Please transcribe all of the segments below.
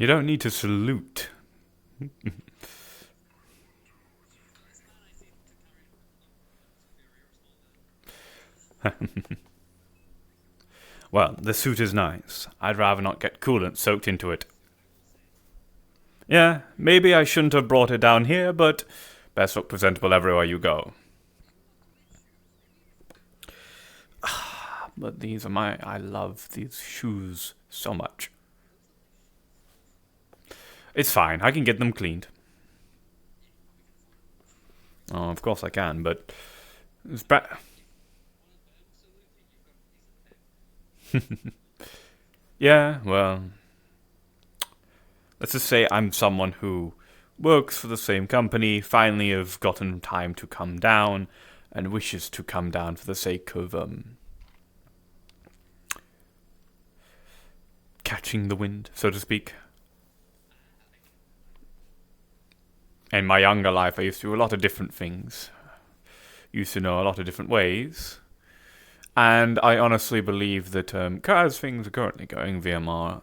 You don't need to salute. Well, the suit is nice. I'd rather not get coolant soaked into it. Yeah, maybe I shouldn't have brought it down here, but best look presentable everywhere you go. But these are I love these shoes so much. It's fine, I can get them cleaned. Oh, of course I can, but it's yeah, well, let's just say I'm someone who works for the same company, finally have gotten time to come down, and wishes to come down for the sake of, catching the wind, so to speak. In my younger life, I used to do a lot of different things. Used to know a lot of different ways. And I honestly believe that, as things are currently going, VMR...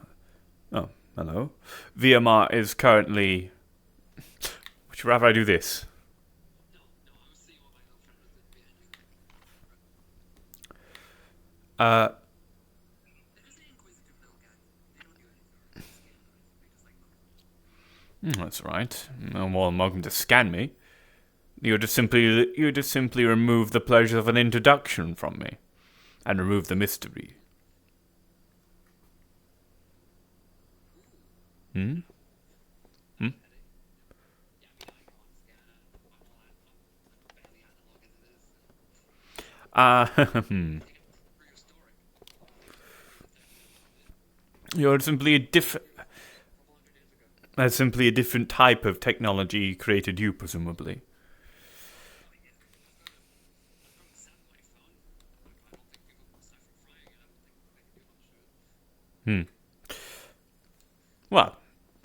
Oh, hello. VMR is currently... Would you rather I do this? That's right. Well, welcome to scan me. You just simply remove the pleasure of an introduction from me, and remove the mystery. Hmm? Hmm? You're simply a different... That's simply a different type of technology created you, presumably. Well,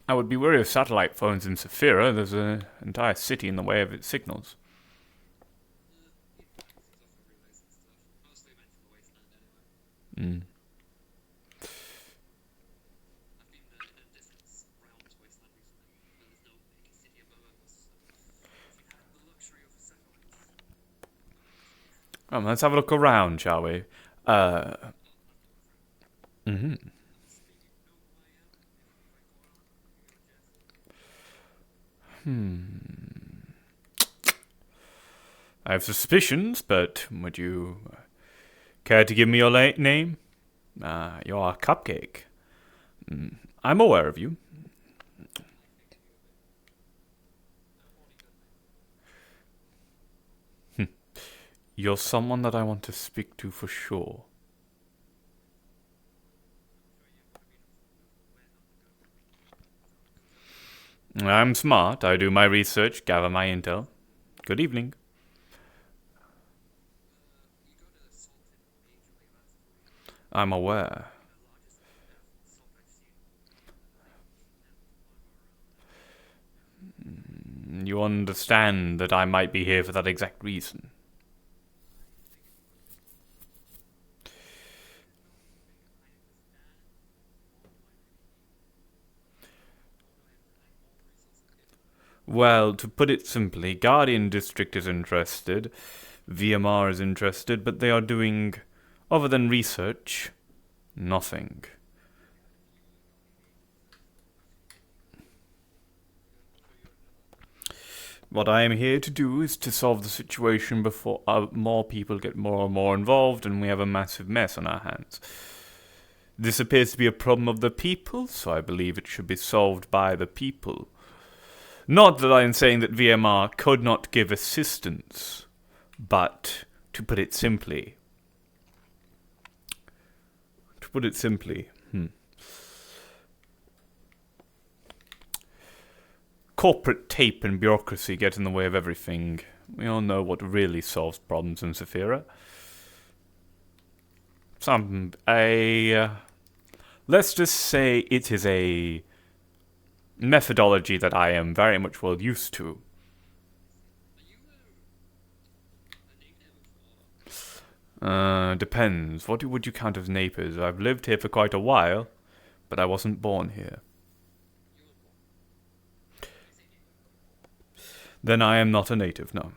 I would be wary of satellite phones in Saphira. There's an entire city in the way of its signals. Hmm. Let's have a look around, shall we? Mm-hmm. I have suspicions, but would you care to give me your name? You're a cupcake. I'm aware of you. You're someone that I want to speak to for sure. I'm smart. I do my research, gather my intel. Good evening. I'm aware. You understand that I might be here for that exact reason. Well, to put it simply, Guardian District is interested, VMR is interested, but they are doing, other than research, nothing. What I am here to do is to solve the situation before more people get more and more involved and we have a massive mess on our hands. This appears to be a problem of the people, so I believe it should be solved by the people. Not that I am saying that VMR could not give assistance, but to put it simply, corporate tape and bureaucracy get in the way of everything. We all know what really solves problems in Saphira. Let's just say it is a methodology that I am very much well used to. Depends. What would you count as neighbors? I've lived here for quite a while, but I wasn't born here. Then I am not a native, no.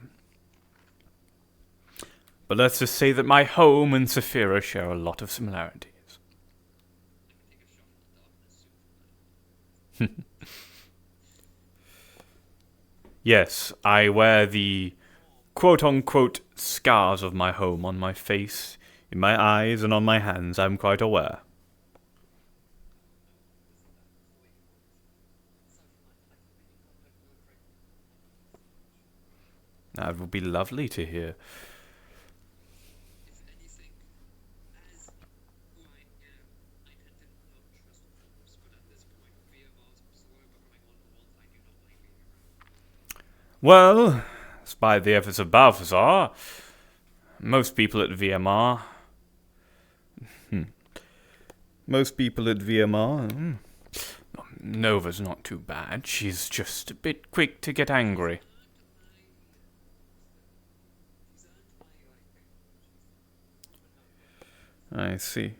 But let's just say that my home and Saphira share a lot of similarities. Yes, I wear the quote-unquote scars of my home on my face, in my eyes, and on my hands, I'm quite aware. That would be lovely to hear. Well, despite the efforts of Balthazar, most people at VMR... Most people at VMR... Nova's not too bad. She's just a bit quick to get angry. I see.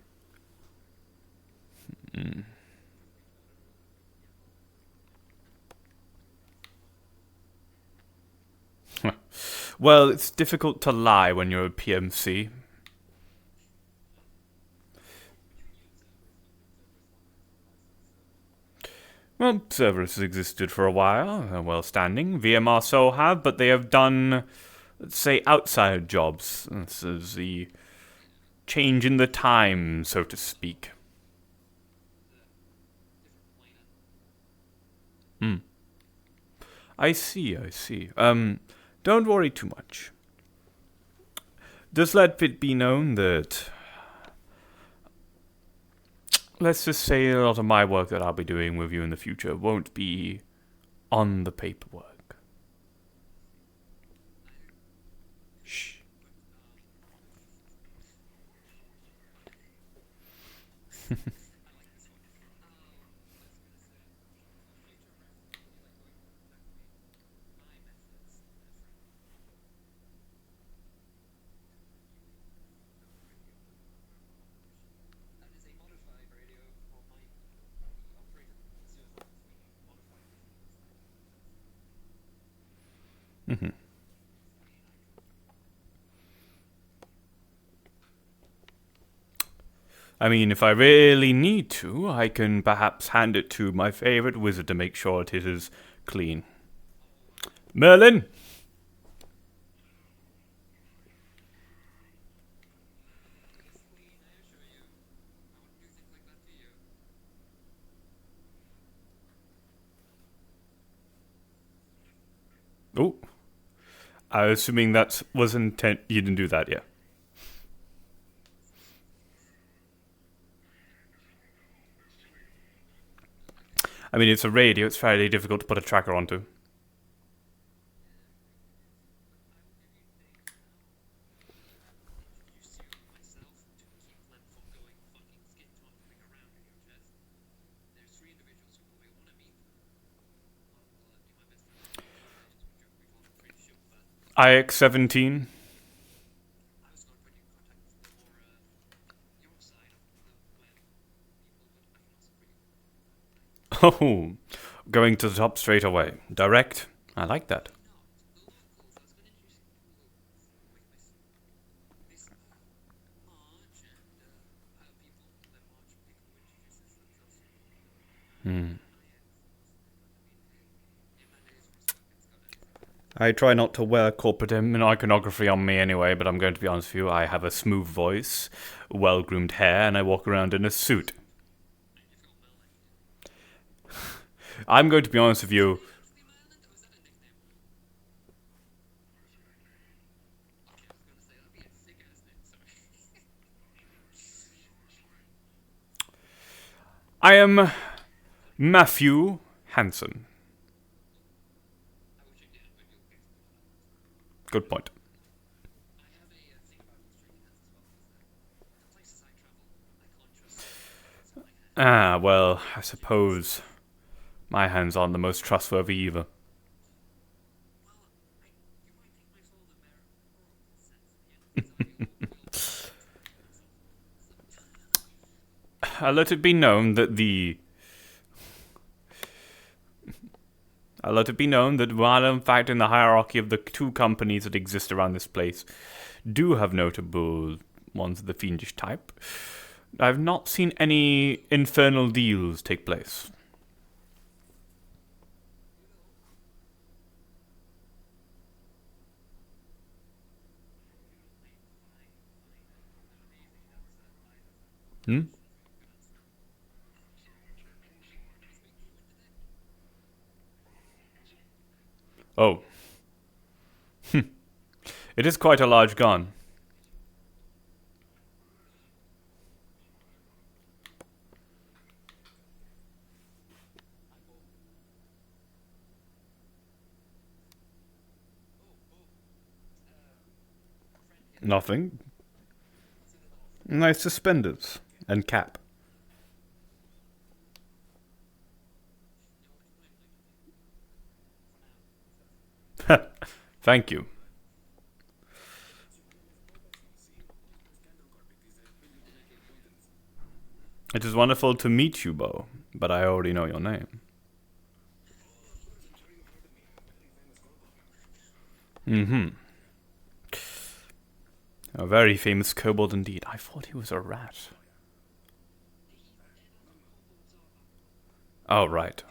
Well, it's difficult to lie when you're a PMC. Well, Cerberus has existed for a while. They're well standing. VMR so have, but they have done, let's say, outside jobs. This is the change in the time, so to speak. I see, I see. Don't worry too much. Just let it be known that... Let's just say a lot of my work that I'll be doing with you in the future won't be on the paperwork. Shh. I mean, if I really need to, I can perhaps hand it to my favorite wizard to make sure it is clean. Merlin! Oh. I'm assuming that was intent. You didn't do that, yeah. I mean, it's a radio. It's fairly difficult to put a tracker onto. IX-17. Oh, going to the top straight away. Direct. I like that. I try not to wear corporate iconography on me anyway, but I'm going to be honest with you, I have a smooth voice, well-groomed hair, and I walk around in a suit. I'm going to be honest with you. I am Matthew Hansen. Good point. Ah, well, I suppose my hands aren't the most trustworthy either. Let it be known that I let it be known that while in fact in the hierarchy of the two companies that exist around this place do have notable ones of the fiendish type, I've not seen any infernal deals take place. Hmm? Oh. It is quite a large gun. Nothing. Nice suspenders. And cap. Thank you. It is wonderful to meet you, Bo, but I already know your name. Mm-hmm. A very famous kobold indeed. I thought he was a rat. Oh, right.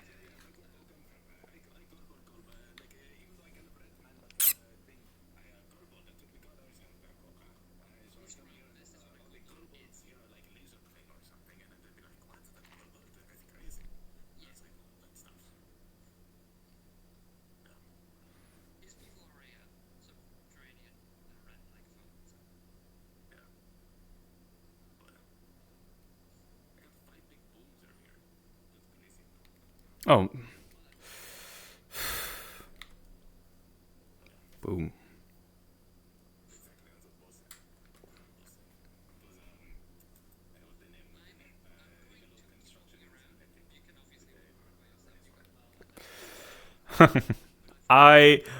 Oh. Boom.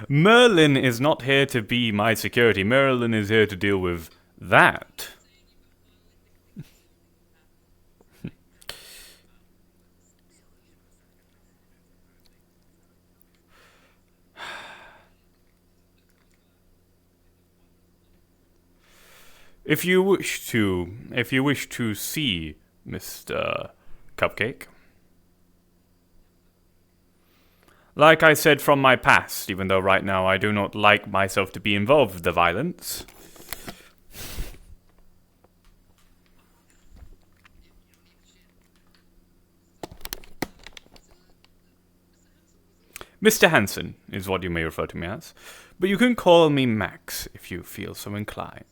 Merlin is not here to be my security. Merlin is here to deal with that. If you wish to see Mr. Cupcake, like I said from my past, even though right now I do not like myself to be involved with the violence, Mr. Hanson is what you may refer to me as, but you can call me Max if you feel so inclined.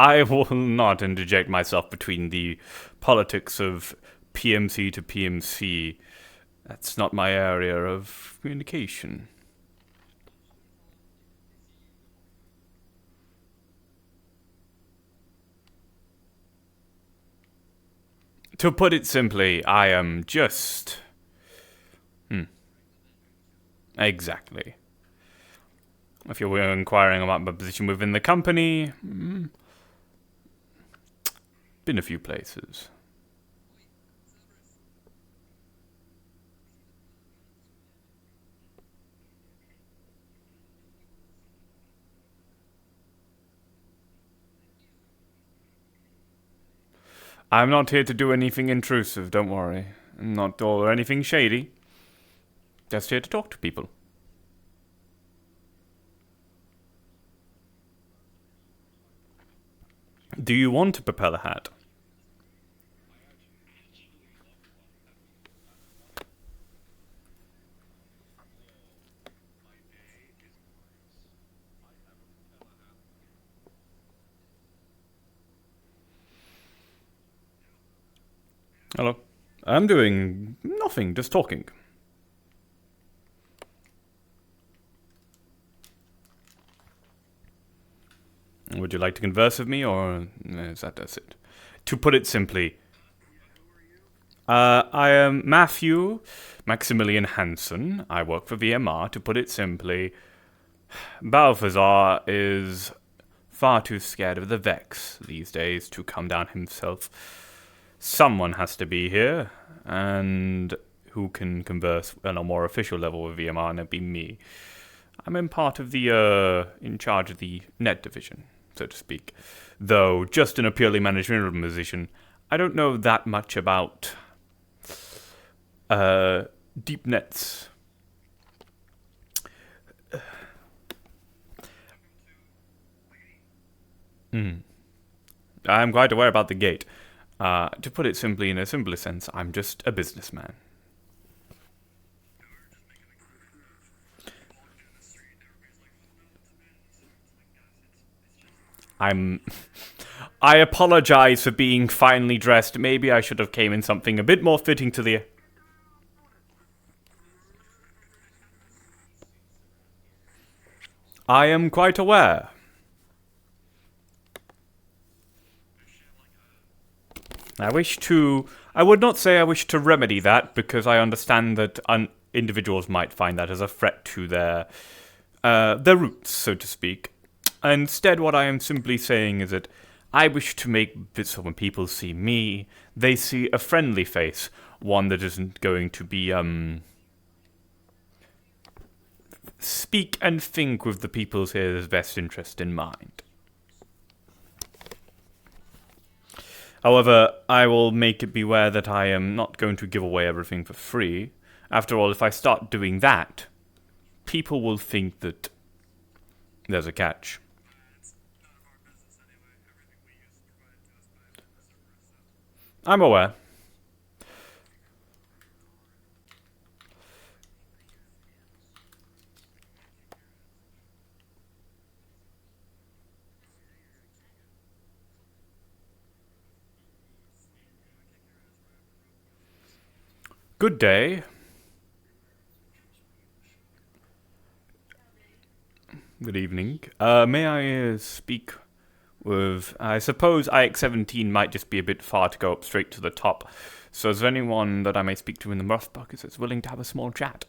I will not interject myself between the politics of PMC to PMC. That's not my area of communication. To put it simply, I am just... Exactly. If you're inquiring about my position within the company, been a few places. I'm not here to do anything intrusive, don't worry. Not or anything shady. Just here to talk to people. Do you want a propeller hat? Hello. I'm doing nothing, just talking. Would you like to converse with me, or is that it? To put it simply, I am Matthew Maximilian Hansen. I work for VMR. To put it simply, Balthazar is far too scared of the Vex these days to come down himself. Someone has to be here, and who can converse on a more official level with VMR, and it'd be me. I'm in charge of the net division, so to speak. Though, just in a purely managerial position, I don't know that much about deep nets. I'm quite aware about the gate. To put it simply, in a simpler sense, I'm just a businessman. I apologize for being finely dressed. Maybe I should have came in something a bit more fitting to the... I am quite aware. I would not say I wish to remedy that, because I understand that individuals might find that as a threat to their roots, so to speak. Instead, what I am simply saying is that I wish to make it so when people see me, they see a friendly face, one that isn't going to be, speak and think with the people's here's best interest in mind. However, I will make it beware that I am not going to give away everything for free. After all, if I start doing that, people will think that there's a catch. I'm aware. Good day. Good evening. May I speak with... I suppose IX-17 might just be a bit far to go up straight to the top. So is there anyone that I may speak to in the rough buckets that's willing to have a small chat?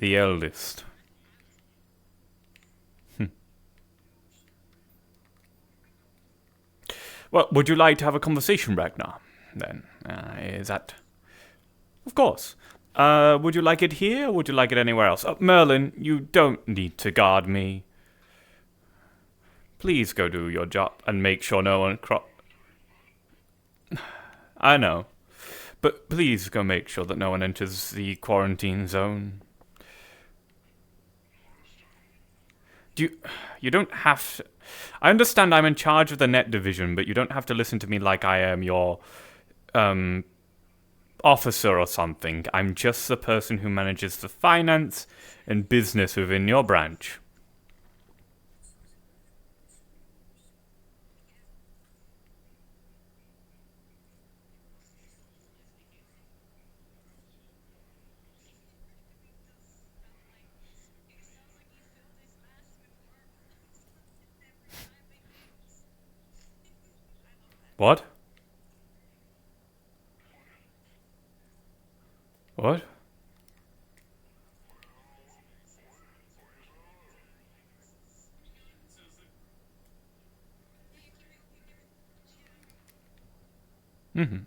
The eldest. Well, would you like to have a conversation, Ragnar? Then, is that... Of course. Would you like it here, or would you like it anywhere else? Merlin, you don't need to guard me. Please go do your job and make sure no one I know. But please go make sure that no one enters the quarantine zone. You don't have to... I understand I'm in charge of the net division, but you don't have to listen to me like I am your, officer or something. I'm just the person who manages the finance and business within your branch. What? What? Mm-hmm.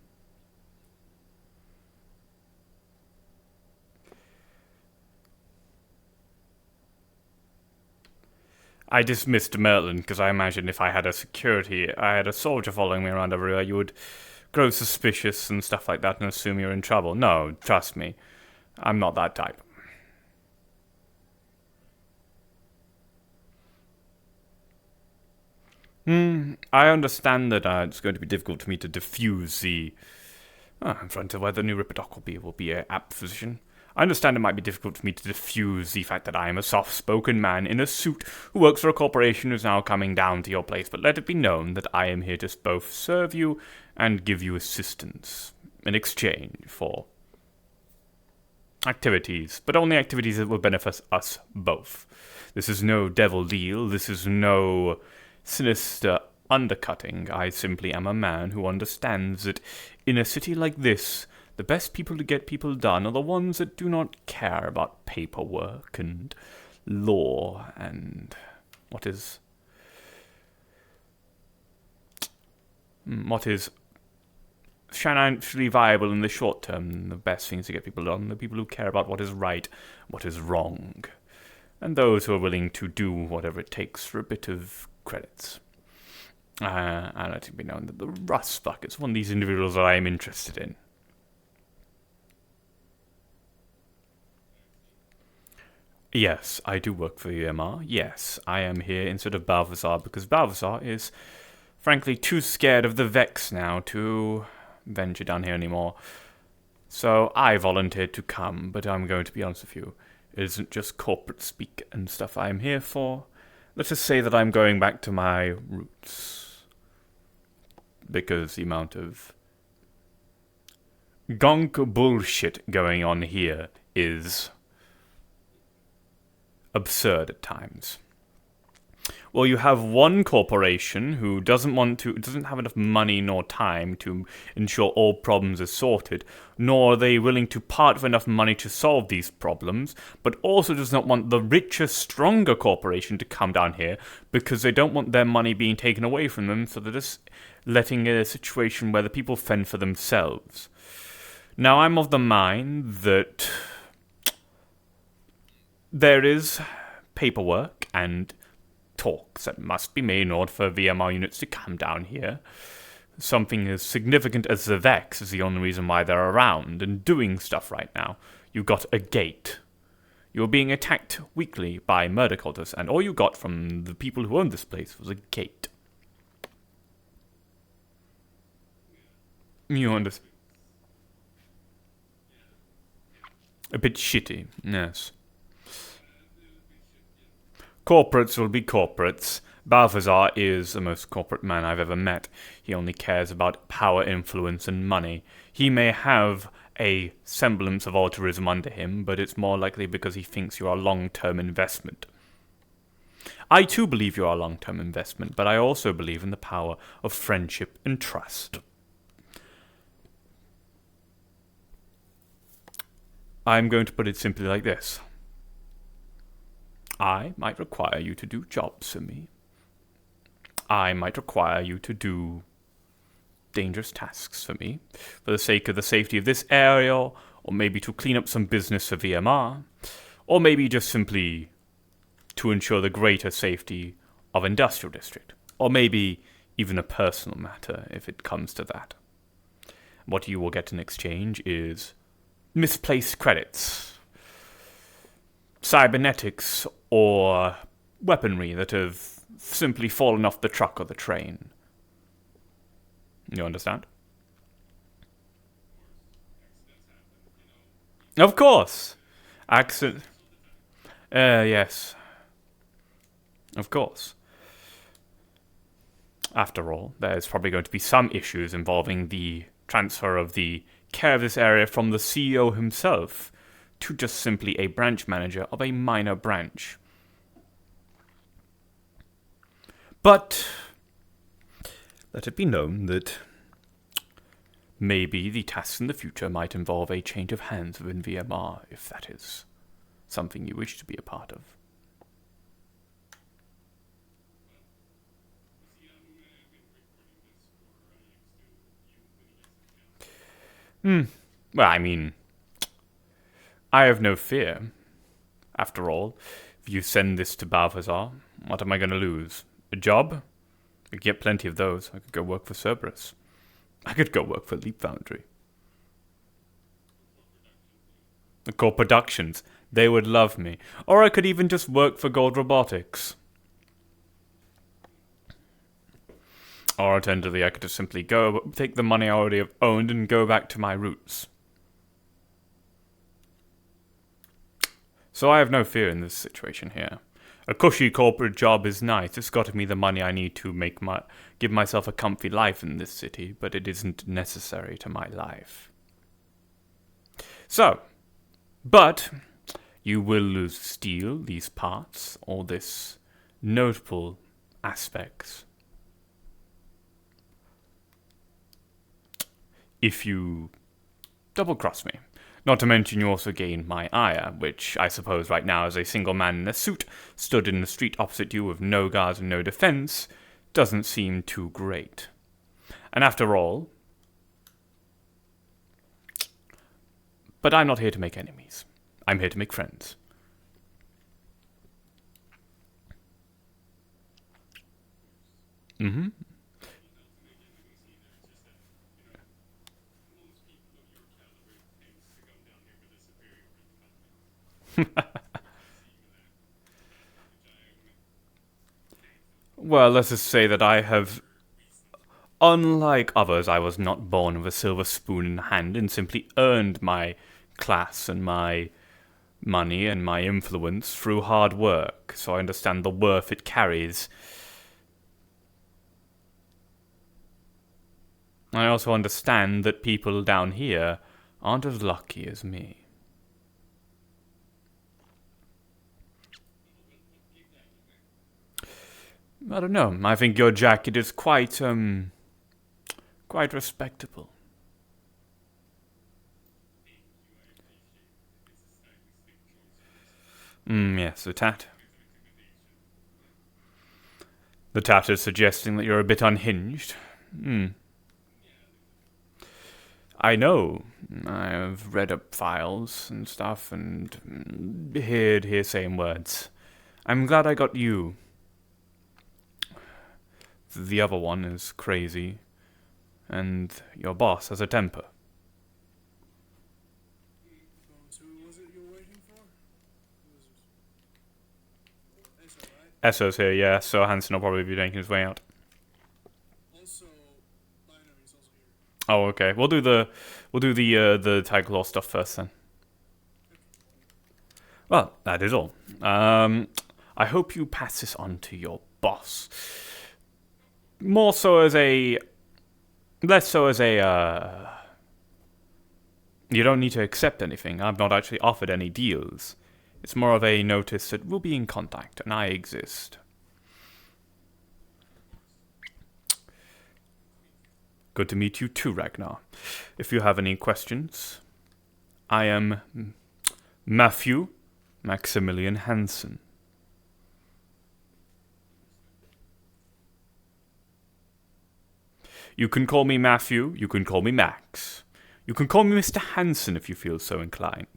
I dismissed Merlin because I imagine if I had a soldier following me around everywhere, you would grow suspicious and stuff like that and assume you're in trouble. No, trust me. I'm not that type. I understand that it's going to be difficult for me to diffuse the... in front of where the new Ripperdoc will be an apt position. I understand it might be difficult for me to diffuse the fact that I am a soft-spoken man in a suit who works for a corporation who's now coming down to your place, but let it be known that I am here to both serve you and give you assistance in exchange for activities, but only activities that will benefit us both. This is no devil deal, this is no sinister undercutting. I simply am a man who understands that in a city like this, The best people to get people done are the ones that do not care about paperwork and law and what is financially viable in the short term. The best things to get people done, the people who care about what is right, what is wrong, and those who are willing to do whatever it takes for a bit of credits. And let it be known that the Rustfuck is one of these individuals that I am interested in. Yes, I do work for the UMR. Yes, I am here instead of Balthazar because Balthazar is, frankly, too scared of the Vex now to venture down here anymore. So I volunteered to come, but I'm going to be honest with you. It isn't just corporate speak and stuff I'm here for. Let's just say that I'm going back to my roots. Because the amount of gonk bullshit going on here is absurd at times. Well, you have one corporation who doesn't have enough money nor time to ensure all problems are sorted, nor are they willing to part with enough money to solve these problems, but also does not want the richer, stronger corporation to come down here because they don't want their money being taken away from them, so they're just letting a situation where the people fend for themselves. Now, I'm of the mind that there is paperwork and talks that must be made in order for VMR units to come down here. Something as significant as the Vex is the only reason why they're around and doing stuff right now. You got a gate. You're being attacked weekly by murder cultists, and all you got from the people who owned this place was a gate. You understand? A bit shitty, yes. Corporates will be corporates. Balthazar is the most corporate man I've ever met. He only cares about power, influence, and money. He may have a semblance of altruism under him, but it's more likely because he thinks you're a long-term investment. I too believe you're a long-term investment, but I also believe in the power of friendship and trust. I'm going to put it simply like this. I might require you to do jobs for me. I might require you to do dangerous tasks for me, for the sake of the safety of this area, or maybe to clean up some business for VMR, or maybe just simply to ensure the greater safety of Industrial District, or maybe even a personal matter if it comes to that. What you will get in exchange is misplaced credits, cybernetics, or weaponry that have simply fallen off the truck or the train. You understand? Of course! Accident. Yes. Of course. After all, there's probably going to be some issues involving the transfer of the care of this area from the CEO himself to just simply a branch manager of a minor branch. But let it be known that maybe the tasks in the future might involve a change of hands within VMR, if that is something you wish to be a part of. Well, I mean, I have no fear. After all, if you send this to Balthazar, what am I going to lose? A job? I could get plenty of those. I could go work for Cerberus. I could go work for Leap Foundry. The core productions. They would love me. Or I could even just work for Gold Robotics. Or alternatively, I could just simply go, take the money I already have owned and go back to my roots. So I have no fear in this situation here. A cushy corporate job is nice. It's got me the money I need to give myself a comfy life in this city, but it isn't necessary to my life. So, but you will steal these parts, all this notable aspects, if you double-cross me. Not to mention you also gained my ire, which I suppose right now as a single man in a suit, stood in the street opposite you with no guards and no defense, doesn't seem too great. And after all... But I'm not here to make enemies. I'm here to make friends. Mm-hmm. Well, let's just say that I have... Unlike others, I was not born with a silver spoon in hand and simply earned my class and my money and my influence through hard work, so I understand the worth it carries. I also understand that people down here aren't as lucky as me. I don't know. I think your jacket is quite respectable. Yes, the tat. The tat is suggesting that you're a bit unhinged. I know. I've read up files and stuff and heard hearsay words. I'm glad I got you. The other one is crazy, and your boss has a temper. So who was it you're waiting for? Eso, right? Esso's here, yeah, so Hansen will probably be making his way out. Also, Binary's also here. Oh, okay. We'll do the Tiger Claw stuff first then. Well, that is all. I hope you pass this on to your boss. More so as a... Less so as a, You don't need to accept anything. I've not actually offered any deals. It's more of a notice that we'll be in contact, and I exist. Good to meet you too, Ragnar. If you have any questions, I am Matthew Maximilian Hansen. You can call me Matthew, you can call me Max. You can call me Mr. Hansen if you feel so inclined.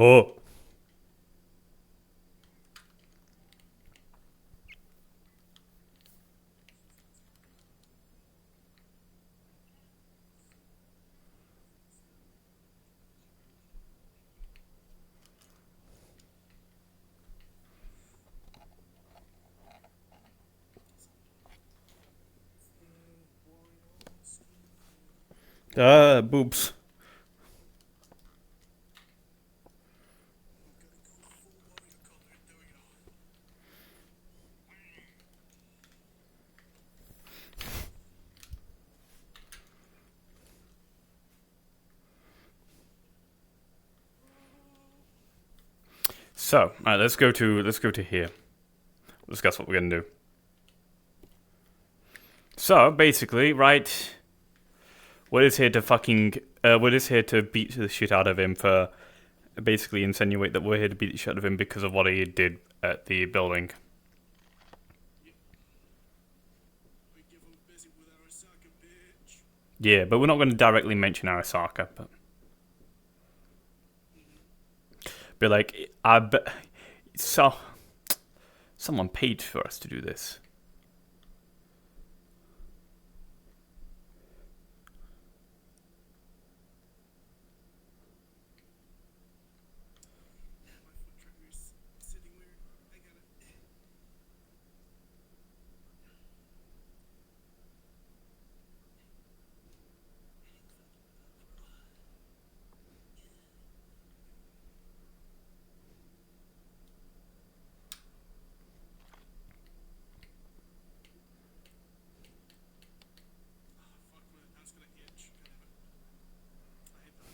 Oh. Boobs. So, alright, let's go to here. Discuss what we're gonna do. So, basically, right, we're just here to beat the shit out of him for, basically insinuate that we're here to beat the shit out of him because of what he did at the building. We give him busy with Arasaka, bitch. Yeah, but we're not going to directly mention Arasaka, but be like, so someone paid for us to do this. My foot trigger's sitting weird. I got it. Fuck, that's gonna itch. I hate that.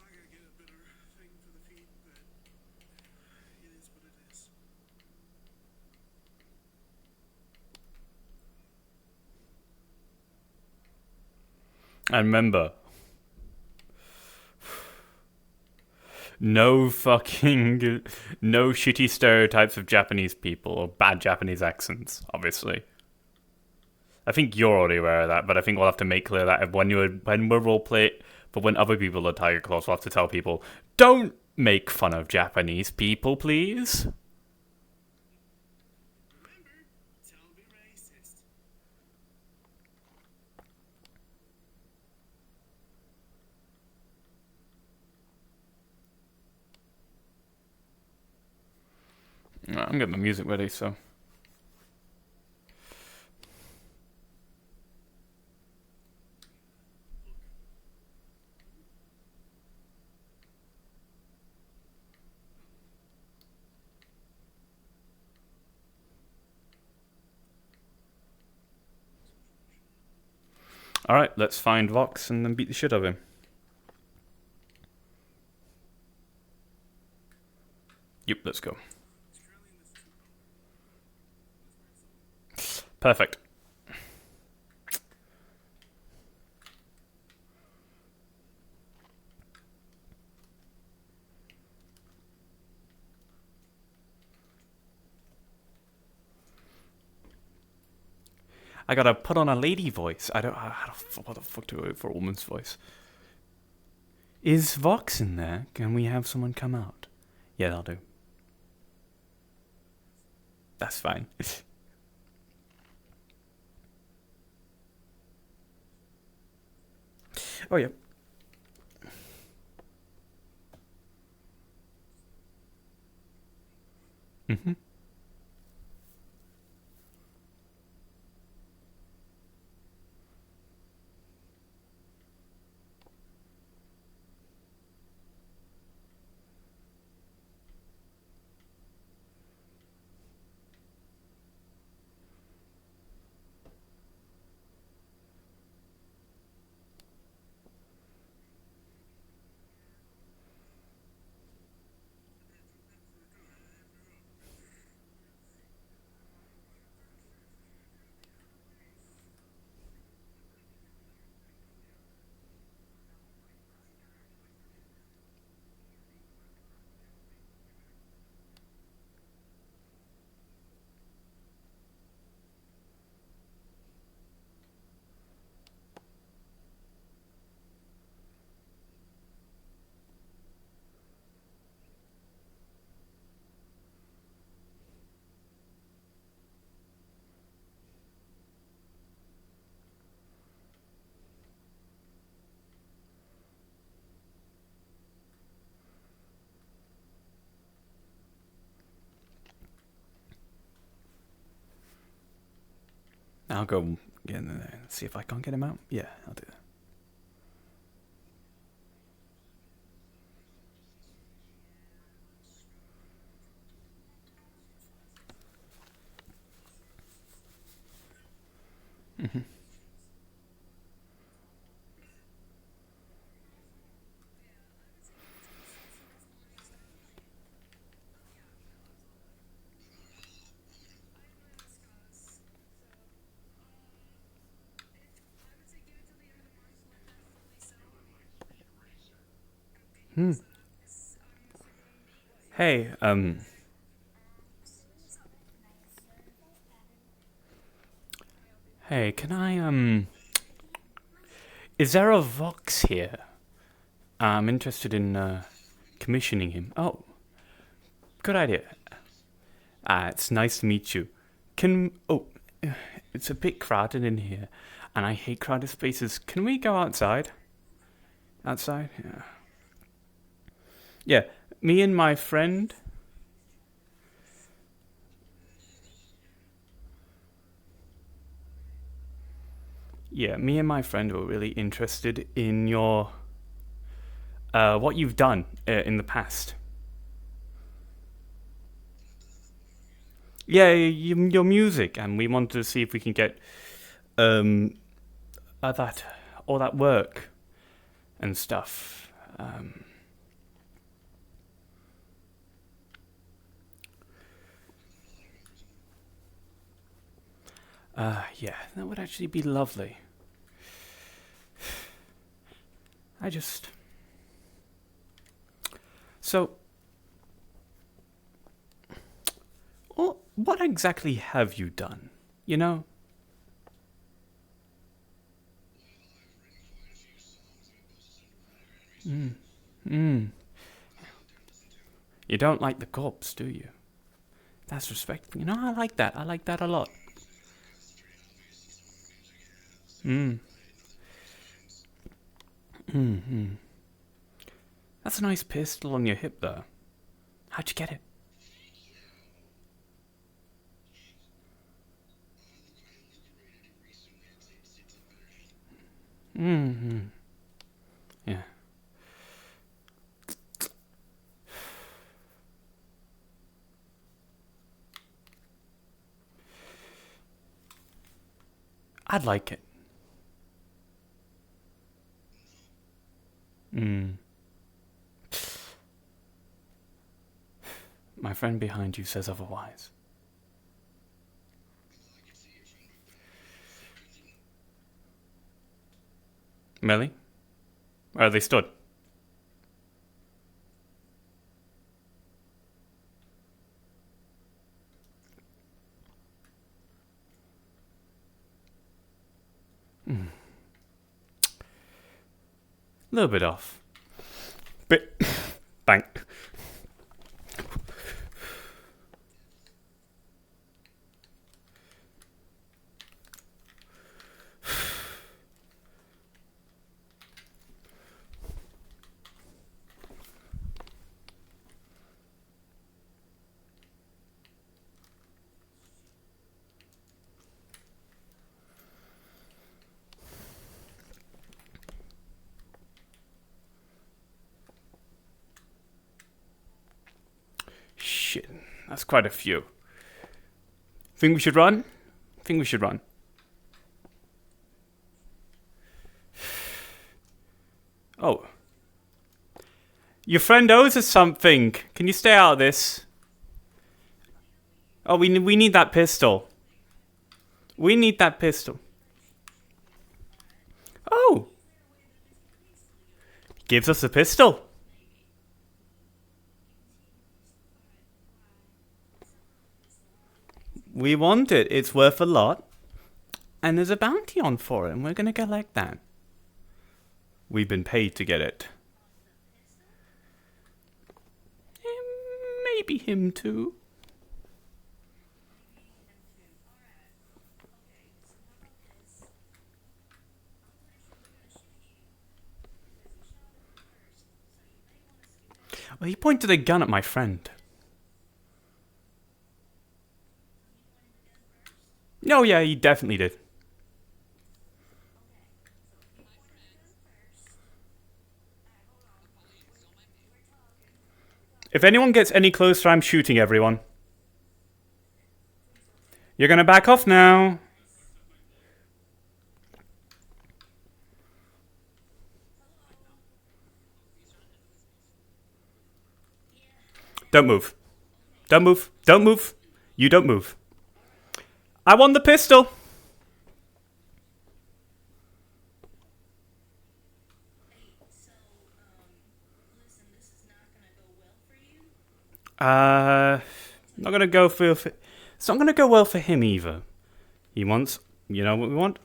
I gotta get a better thing for the feet, but it is what it is. And remember, no shitty stereotypes of Japanese people or bad Japanese accents, obviously. I think you're already aware of that, but I think we'll have to make clear that when we're roleplay, but when other people are Tiger Claws, we'll have to tell people, don't make fun of Japanese people, please. Remember, don't be racist. I'm getting my music ready, so. Alright, let's find Vox and then beat the shit out of him. Yep, let's go. It's currently in this. Perfect. I gotta put on a lady voice. What the fuck do I go for a woman's voice? Is Vox in there? Can we have someone come out? Yeah, that'll do. That's fine. Oh, yeah. Mm-hmm. I'll go get in there and see if I can't get him out. Yeah, I'll do that. Mm-hmm. Hey, hey, can I, is there a Vox here? I'm interested in, commissioning him. Oh, good idea. It's nice to meet you. It's a bit crowded in here, and I hate crowded spaces. Can we go outside? Outside? Yeah. Yeah, me and my friend. Yeah, me and my friend were really interested in what you've done in the past. Yeah, your music, and we wanted to see if we can get um, that all that work and stuff. Yeah, that would actually be lovely. So, what exactly have you done? You know? Mm. You don't like the corpse, do you? That's respectful. You know, I like that. I like that a lot. Mm. Mm-hmm. That's a nice pistol on your hip, though. How'd you get it? Mm-hmm. Yeah. I'd like it. Mm. My friend behind you says otherwise. Millie? Where are they stood? A little bit off. Bit. Bang. Shit. That's quite a few. Think we should run? Think we should run. Oh. Your friend owes us something. Can you stay out of this? Oh, we need that pistol. We need that pistol. Oh. Gives us a pistol. We want it. It's worth a lot. And there's a bounty on for it, and we're gonna collect that. We've been paid to get it. Maybe him too. Well, he pointed a gun at my friend. No, yeah, he definitely did. If anyone gets any closer, I'm shooting everyone. You're gonna back off now. Don't move. Don't move. Don't move. You don't move. I want the pistol. Not gonna go for. It's not gonna go well for him either. He wants. You know what we want?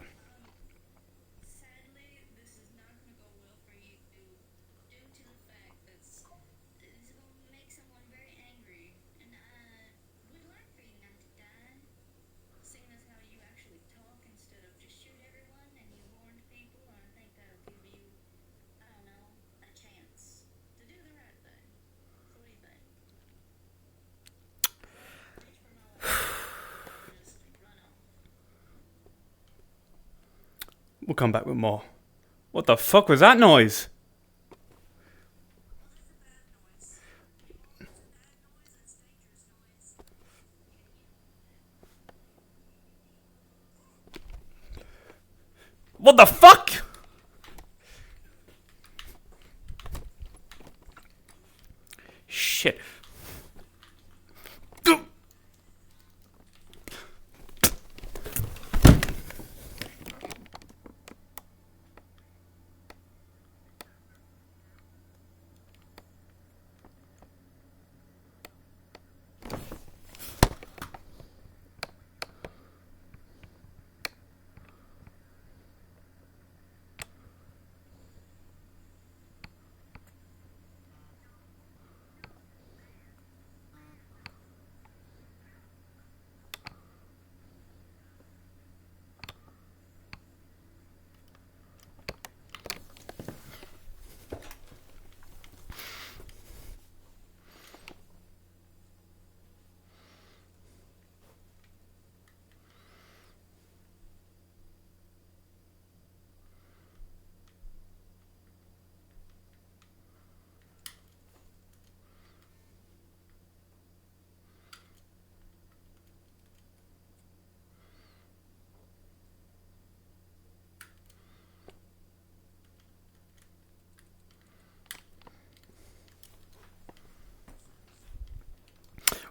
Sadly, this is not going to go well for you due to the fact that this is going to make someone very angry. And I would like for you not to die, seeing as how you actually talk instead of just shoot everyone and you warned people. And I think that'll give you, I don't know, a chance to do the right thing. So what do you think? Reach for my wallet and just run off. We'll come back with more. What the fuck was that noise? What the fuck? Shit.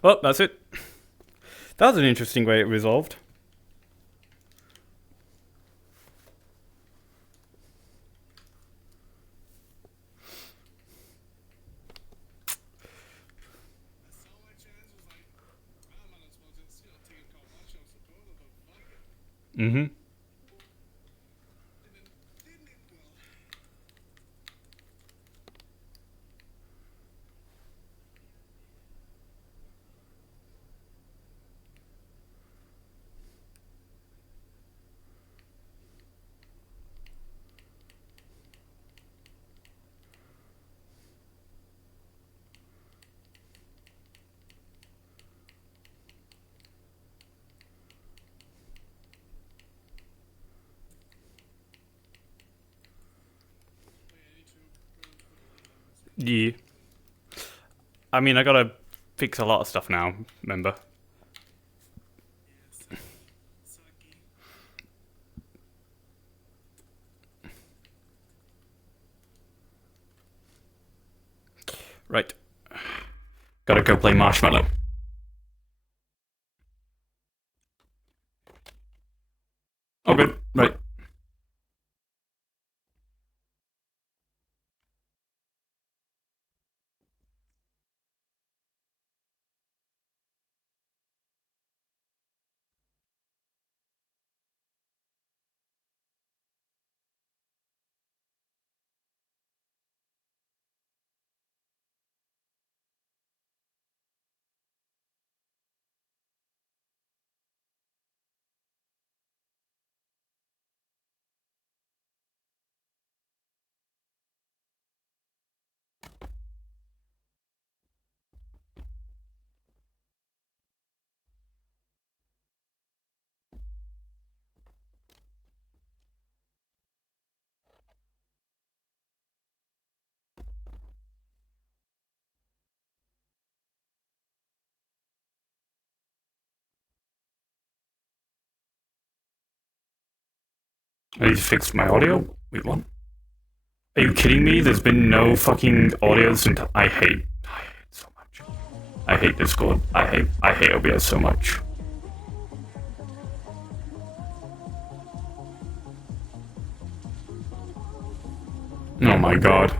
Well, that's it. That was an interesting way it resolved. I saw my chance, was like, I might as well just, take a couple of shots to go, but fuck it. Mm-hmm. Didn't end well. Wait, I need to go and put a lid on this. Yeah. I mean, I gotta fix a lot of stuff now, remember? Yes. Sucky. Right. Gotta go play Marshmallow. Oh, good. Right. I need to fix my audio. Wait, what? Are you kidding me? There's been no fucking audio since I hate it so much. I hate Discord. I hate OBS so much. Oh my god.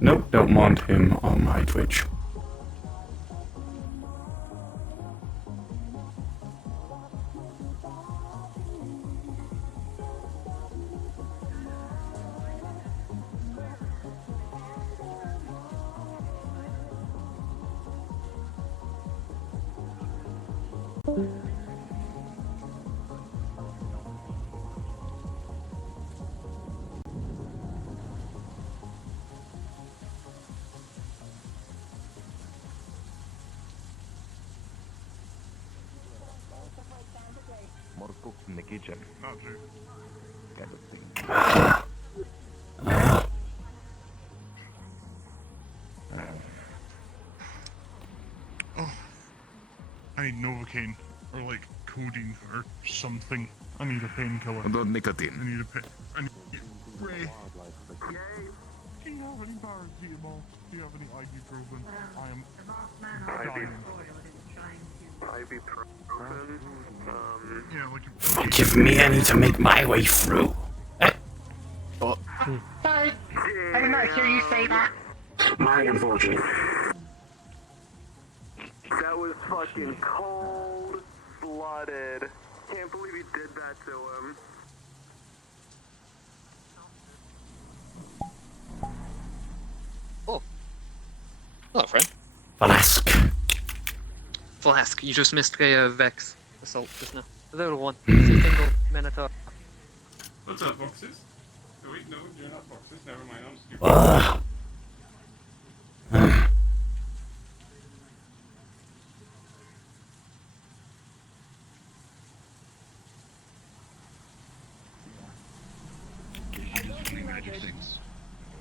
Nope, don't want him on my Twitch. More cooks in the kitchen. Not true. Kind of thing. Oh, I need Novocaine or like codeine or something. I need a painkiller. What about I nicotine? need a pain. I need Ray. Do you have any paracetamol? Do you have any ibuprofen? I am dying. Ibuprofen. Yeah, like Give me any to make my way through. Sorry, I did not hear you say that. My unfortunate. That was fucking cold-blooded. Can't believe he did that to him. Oh. Hello, friend. Flask. Flask, you just missed a Vex assault just now. A little one. Single Minotaur. What's up, boxes? Oh, wait, no, you're not boxes. Never mind, I'm stupid.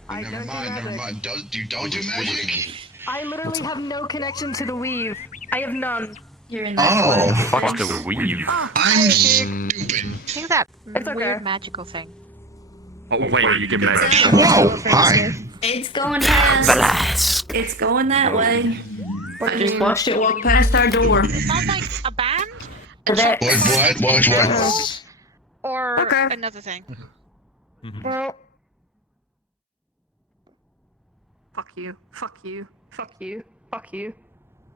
Never mind. Don't do magic? I literally have no connection to the weave. I have none. You're in Oh, Fuck the weave. I'm stupid. I think that it's okay. Weird magical thing. Oh, wait, you get magic. Whoa, hi. It's going past. Flask. It's going that way. I just watched it walk past our door. It sounds like a band What? or Okay. another thing. Well, fuck you, fuck you, fuck you, fuck you,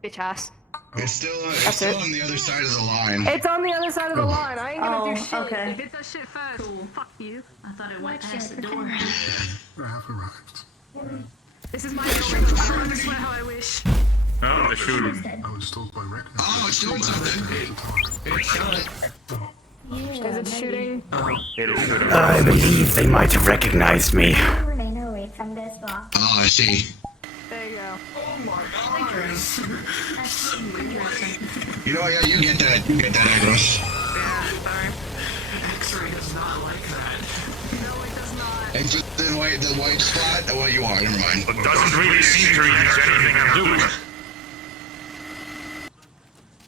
bitch ass. It's still That's it. on the other side of the line. It's on the other side of the line. I ain't gonna do shit. okay. If it does shit first, fuck you. I thought it went past the door. I have arrived. This is my building. I'm gonna swear how I wish. Oh, the shooting. I was told by Reckon. Oh, it's doing something. Is it shooting? I believe they might have recognized me. Remain away from this box. Oh, I see. There you go. You know, yeah, you get that. You get that, Agros. X-ray does not like that. No, it does not. And just the white spot. Oh, what you are? Never mind. But doesn't really seem to use anything I'm doing.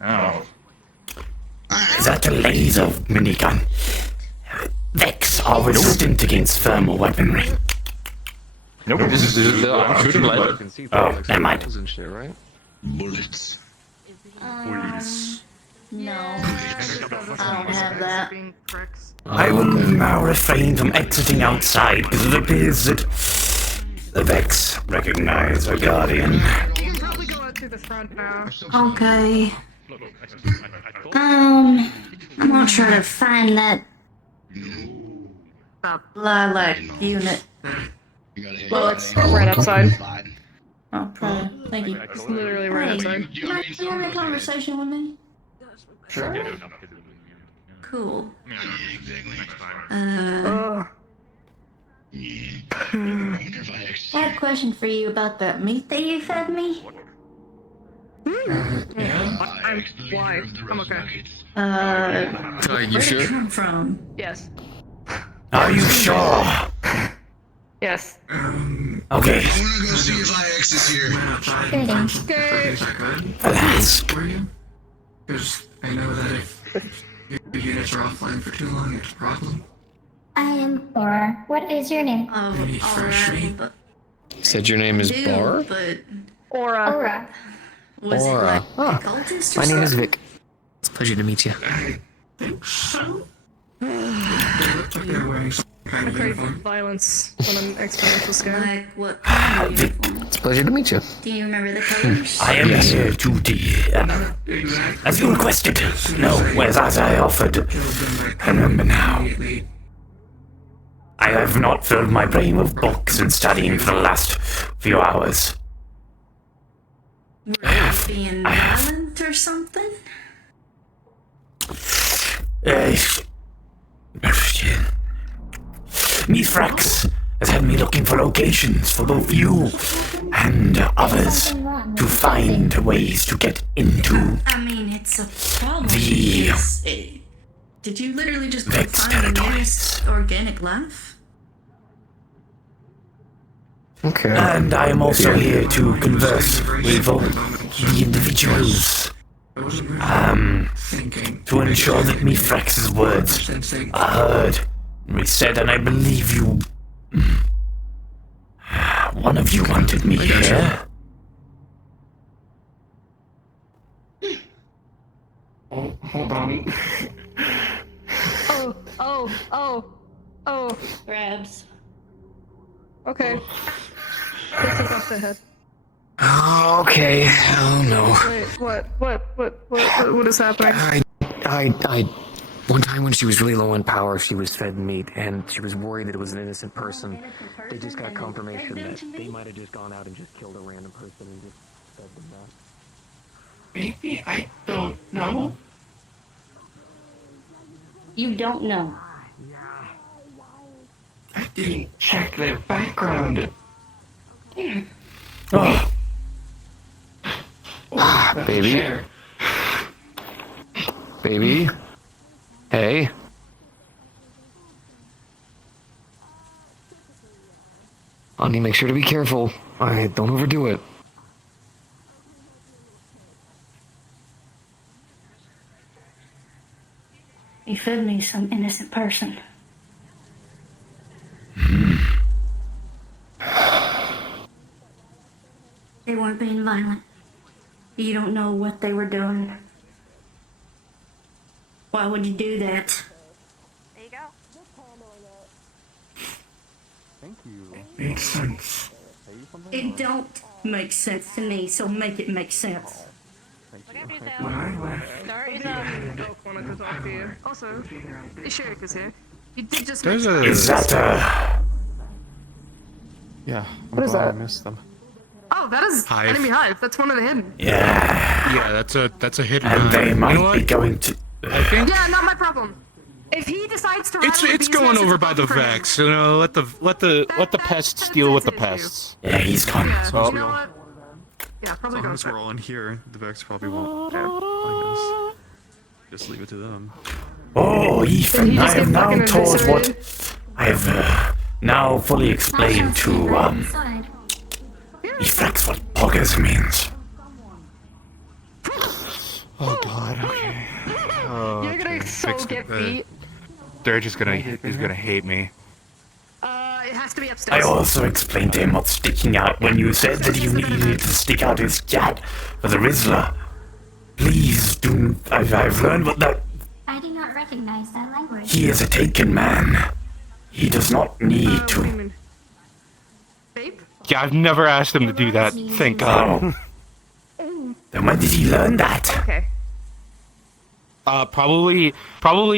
Oh. Is that a laser minigun? Vex are resistant against thermal weaponry. Nope. I'm shooting light. Oh, never mind. And shit, right? Bullets. No. I don't have that. Being pricks. I will now refrain from exiting outside because it appears that the Vex recognize a guardian. You can probably go out through the front now. Okay. I'm gonna try to find that lilac unit. You gotta hit. Well, it's right outside. Oh, probably. Thank you. It's literally right Hey, outside. you mind having a conversation with me? Sure. Cool. Exactly. Ugh. Yeah. I wonder if I I actually. had a question for you about that meat that you fed me. I'm why? I'm okay. Where You did sure? it come from? Yes. Are you sure? Yes. Okay. I wanna go see if IX is here. Okay. Flask. Because I know that if the units are offline for too long, it's a problem. I am Laura. What is your name? Oh, refreshing. but Said your name is Bar? but Aura. Aura. Was Aura. it like Oh, cultist or my name is something? Vic. It's a pleasure to meet you. I think so. They look like they're wearing some I crave violence on an exponential scale. Like what kind of uniform? It's a pleasure to meet you. Do you remember the colors? I am here to as you requested. No, as I offered. Remember now. I have not filled my brain with books and studying for the last few hours. Were you being violent or something? Mifrax has had me looking for locations for both you and others to find ways to get into I mean, it's a problem. The Did you literally just go Vex find the territories. nearest organic life? Okay. And I am also here to converse with all the individuals. To ensure that Mifrax's words are heard and said, and I believe you. One of you wanted me here. Oh, hold on. Oh. Grabs. Okay. They took off the head. Okay. Oh no. Wait, what is happening? I. One time when she was really low on power, she was fed meat, and she was worried that it was an innocent person. They just got confirmation that they might have just gone out and just killed a random person and just fed them that. Maybe I don't know. You don't know. I didn't check their background. Oh, Baby? Chair. Baby? Hey? Honey, make sure to be careful. Alright, don't overdo it. You fed me some innocent person. They weren't being violent. You don't know what they were doing. Why would you do that? There you go. Makes sense. It don't make sense to me, so make it make sense. Look after When yourself. I left, There is Elk wanted to talk to you. Also, Ishik is here. You did just There's mention- a. is that Yeah. What is that? I missed them. Oh, that is Hive. enemy hive. That's one of the hidden. Yeah, Yeah, that's a hidden. and they might you know be what? going to. I think Yeah, not my problem. If he decides to run it's with it's these going guys, over it's by the a problem for him. Vex. You know, let the pests deal with the pests. Yeah, he's gone. Yeah, Oh. you know what? Yeah, probably As go long as with we're that. all in here, the Vex probably won't find us. Just leave it to them. Oh, Did he Ethan, I just have get now fucking told what eviscerated? I have now fully explained to Mifrax what poggers means. Oh God. Okay. Oh, You're gonna so Fix get the- beat. They're just gonna hate me. It has to be I upstairs. also explained to him what's sticking out when you said that you needed to stick out his cat for the Rizzler. Please do. I've learned what that. I do not recognize that language. He is a taken man. He does not need What do you to. mean? Babe? Yeah, I've never asked him to do that. Thank God. Oh. Then when did he learn that? Okay. Probably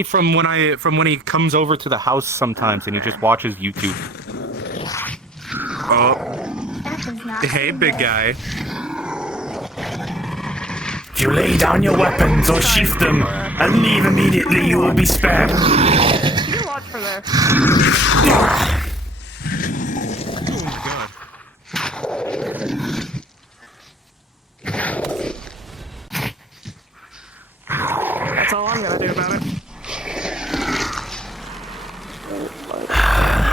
from when he comes over to the house sometimes and he just watches YouTube. Oh, hey, big guy. If you lay down your weapons or sheath them and leave immediately, you will be spared. You can watch from there. That's all I'm gonna do about it.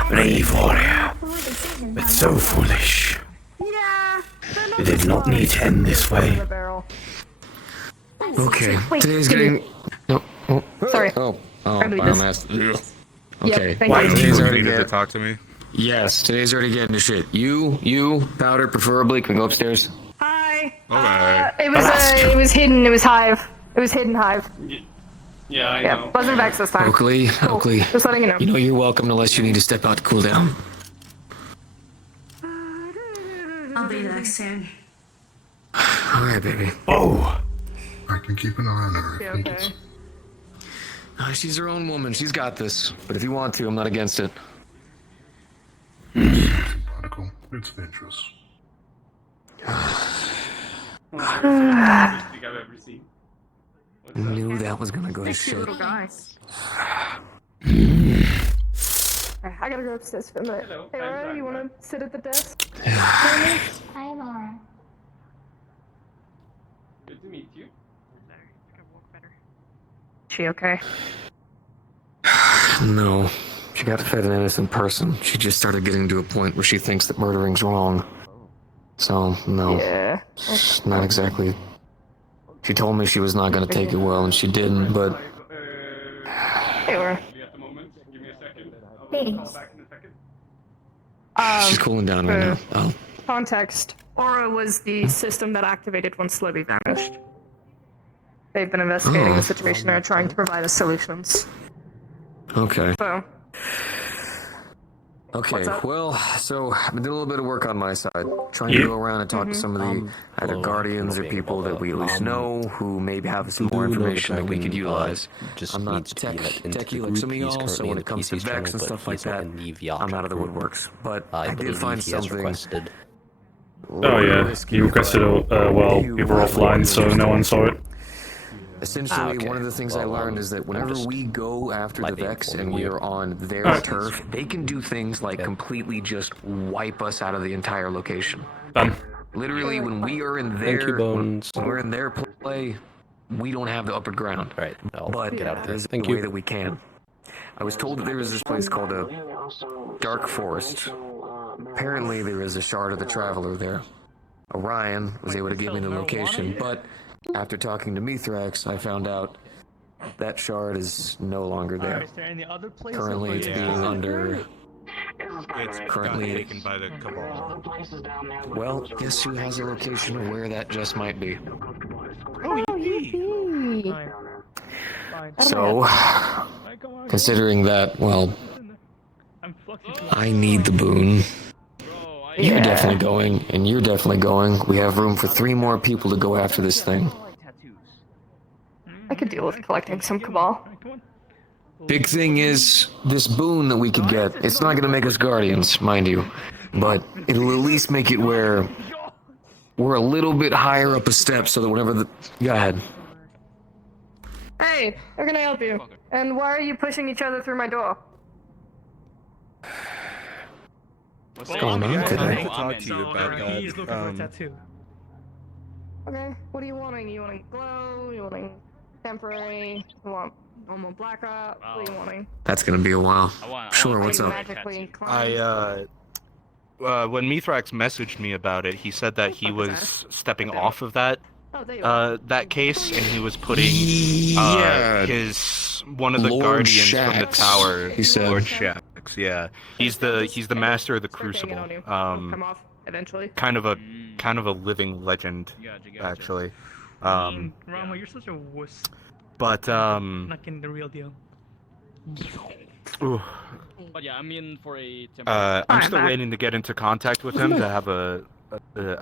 Brave warrior, but so foolish. Yeah. It did not need to end this way. The barrel. Okay. Wait, Today's give me- getting. No. Oh. Sorry. Oh. Grab me this. Biomass. Okay. thank Why you. do Today's you already Needed to get. talk to me. Yes. Today's already getting to shit. You, Powder, preferably. Can we go upstairs? Hi. Okay. It was hidden. It was hive. It was hidden hive. Yeah, I Yeah, know. wasn't Vex this time. Oakley, Cool. Oakley. Just letting you know. You know you're welcome unless you need to step out to cool down. I'll be back soon. Alright, baby. Oh! I can keep an eye on her if Yeah, needed. okay. She's her own woman. She's got this. But if you want to, I'm not against it. Simpatico. It's dangerous. Knew that was gonna go to Sexy shit. little guy. I gotta go upstairs for a minute. Hello, Hey, I'm Laura, back, you wanna back. sit at the desk? Hi, Laura. Good to meet you. She okay? No. She got fed an innocent person. She just started getting to a point where she thinks that murdering's wrong. So, no. Yeah. It's not exactly... She told me she was not gonna take it well, and she didn't, but... Hey, Laura. At the moment, give me a second. I'll Thanks. call back in a second. She's cooling down right now. Oh. Context. Aura was the system that activated when Slibby vanished. They've been investigating the situation and are trying to provide us solutions. Okay. So, Okay, What's up? well, so I've been doing a little bit of work on my side, trying to go around and talk to some of the either guardians or people that we at least know who maybe have some more information that we could utilize. I'm not techie like some of y'all, so when it comes to Vex and stuff like that, I'm out of the woodworks. But I did find something. Oh yeah, you requested while we were offline, so no one saw it. Essentially, one of the things I learned is that whenever we go after the Vex and we are on their turf, they can do things like completely just wipe us out of the entire location. Done. Literally, when we are in their when we're in their play, we don't have the upper ground. Right. But get out of here. there's Thank a way you. that we can. I was told that there was this place called a Dark Forest. Apparently, there is a shard of the Traveler there. Orion was able to give me the location, but after talking to Mithrax, I found out that shard is no longer there. Currently, it's being under. It's Currently, taken by the Cabal. well, guess who has a location of where that just might be? So, considering that, well, I need the boon. You're definitely going, and you're definitely going. We have room for 3 more people to go after this thing. I could deal with collecting some Cabal. Big thing is, this boon that we could get, it's not gonna make us guardians, mind you, but it'll at least make it where we're a little bit higher up a step so that whenever the... Go ahead. Hey, how can I help you? And why are you pushing each other through my door? What's going on today? talk to you about that. He's looking for a tattoo. Okay, what are you wanting? You wanting glow? You wanting temporary? You want normal black rock? What are you wanting? That's gonna be a while. Sure, Are what's you up? magically inclined? When Mithrax messaged me about it, he said that he was stepping off of that Oh, there you are. that case, and he was putting Yeah. one of the Lord guardians from the Shax, tower. he said. Lord Shax, yeah, he's the master of the Start banging Crucible. on you. Come off eventually. Kind of a living legend, actually. Rama, you're such a wuss. But Not getting the real deal. ooh, But yeah, I'm in for a I'm still waiting to get into contact with him to have a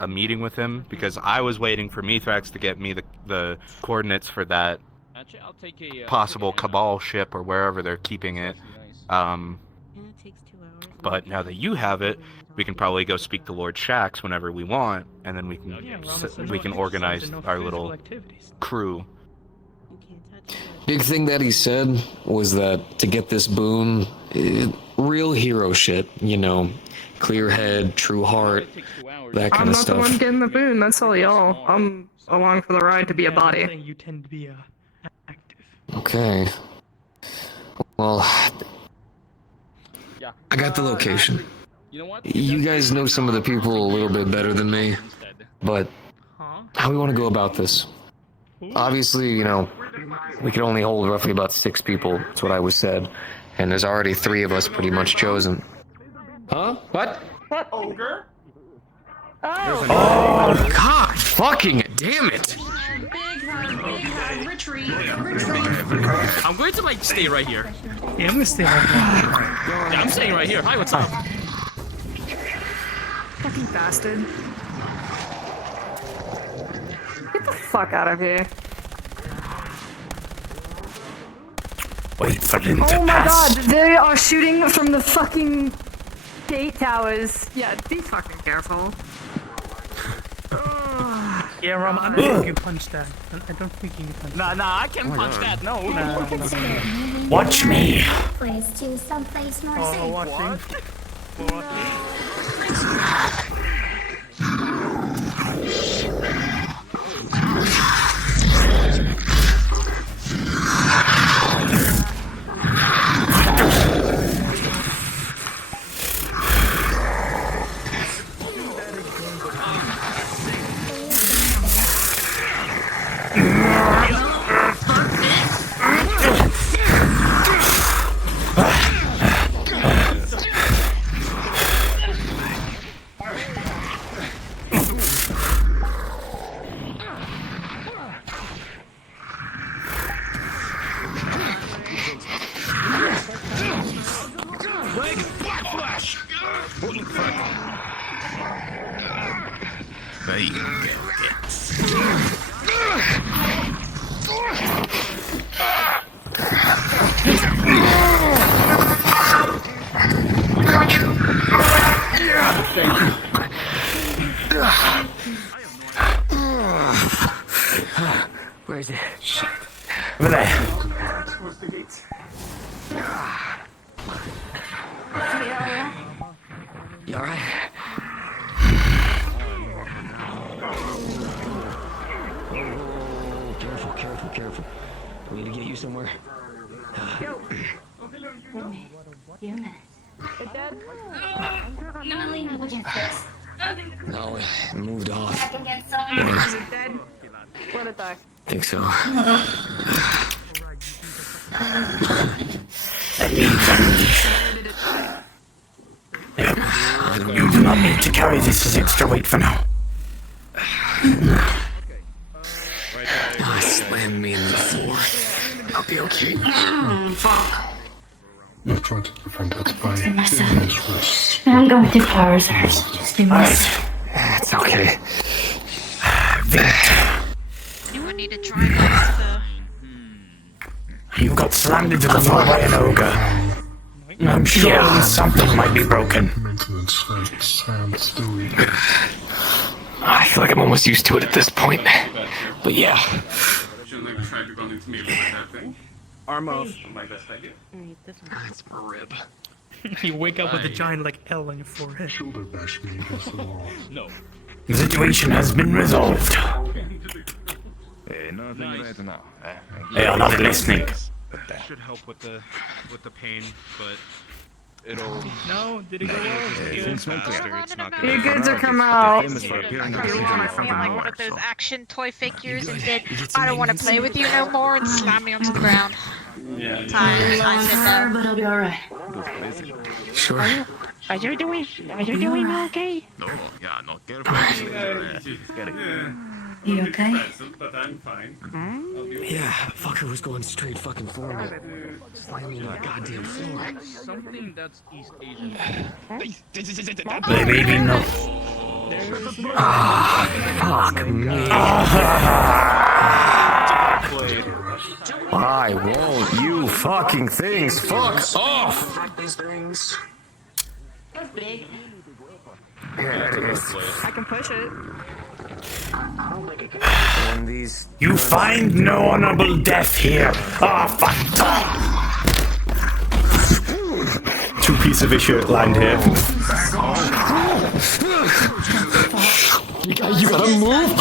meeting with him, because I was waiting for Mithrax to get me the coordinates for that Actually, I'll take a possible Cabal ship or wherever they're keeping it. But now that you have it, we can probably go speak to Lord Shax whenever we want, and then we can organize our little crew. Big thing that he said was that to get this boon, real hero shit, you know, clear head, true heart, that kind I'm of not stuff. the one getting the boon, that's all y'all. I'm along for the ride to be a body. You tend to be Okay. Well, I got the location. You guys know some of the people a little bit better than me, but how we want to go about this? Obviously, you know, we can only hold roughly about 6 people, that's what I was said, and there's already 3 of us pretty much chosen. Huh? What? What? Ogre? Oh, God, fucking damn it! Big hug, big hug. Retreat. I'm going to like stay right here. Yeah, I'm gonna stay right here. Yeah, I'm staying right here. Hi, what's up? Fucking bastard. Get the fuck out of here. Wait for them to Oh my pass. god, they are shooting from the fucking gate towers. Yeah, be fucking careful. Yeah, Rom, I don't think you punch that. I don't think you can punch that. Nah, I can punch that. No. Watch me. Place to someplace more Oh, safe. watching. Where is it? Shit. Over there. What's the gates? You alright? Careful, careful, careful. We need to get you somewhere. Yo. You're mad. It dead? I'm gonna lean up against this. No, it moved off. Back against some. Is it dead? Let it die. Think so. You do not need to carry this as extra weight for now. Slam me in the floor. I'll be okay. Fuck. I'm trying to prevent it by myself. I'm going through power reserves. Just give me a second. It's okay. You would need to try this though. You got slammed into the floor by an ogre. I'm sure something might be broken. maintenance sound still. I feel like I'm almost used to it at this point. But yeah. Shouldn't have tried to run into me with that thing. Arm off. My best idea. It's my rib. You wake up with a giant like L on your forehead. Shoulder bash me against the wall. No. The situation has been resolved. They are not listening. That should help with the pain, but it'll. No, did it go well? It's faster. It's not gonna. You're good to come out. One of those action toy figures and said, I don't want to play with you no more, and slammed me onto the ground. Yeah. I said no. But I'll be alright. Sure. Are you doing okay? No, yeah, no, You okay? But I'm fine. Yeah, fucker was going straight fucking for me. Slam me into the goddamn floor. Something that's East Asian. Maybe not. Fuck me. I won't, you fucking things. Fuck off. These things. That's big. Here it is. I can push it. And these. You find no honorable death here. Ah, fuck. Two-piece of his shirt lined here. You gotta move.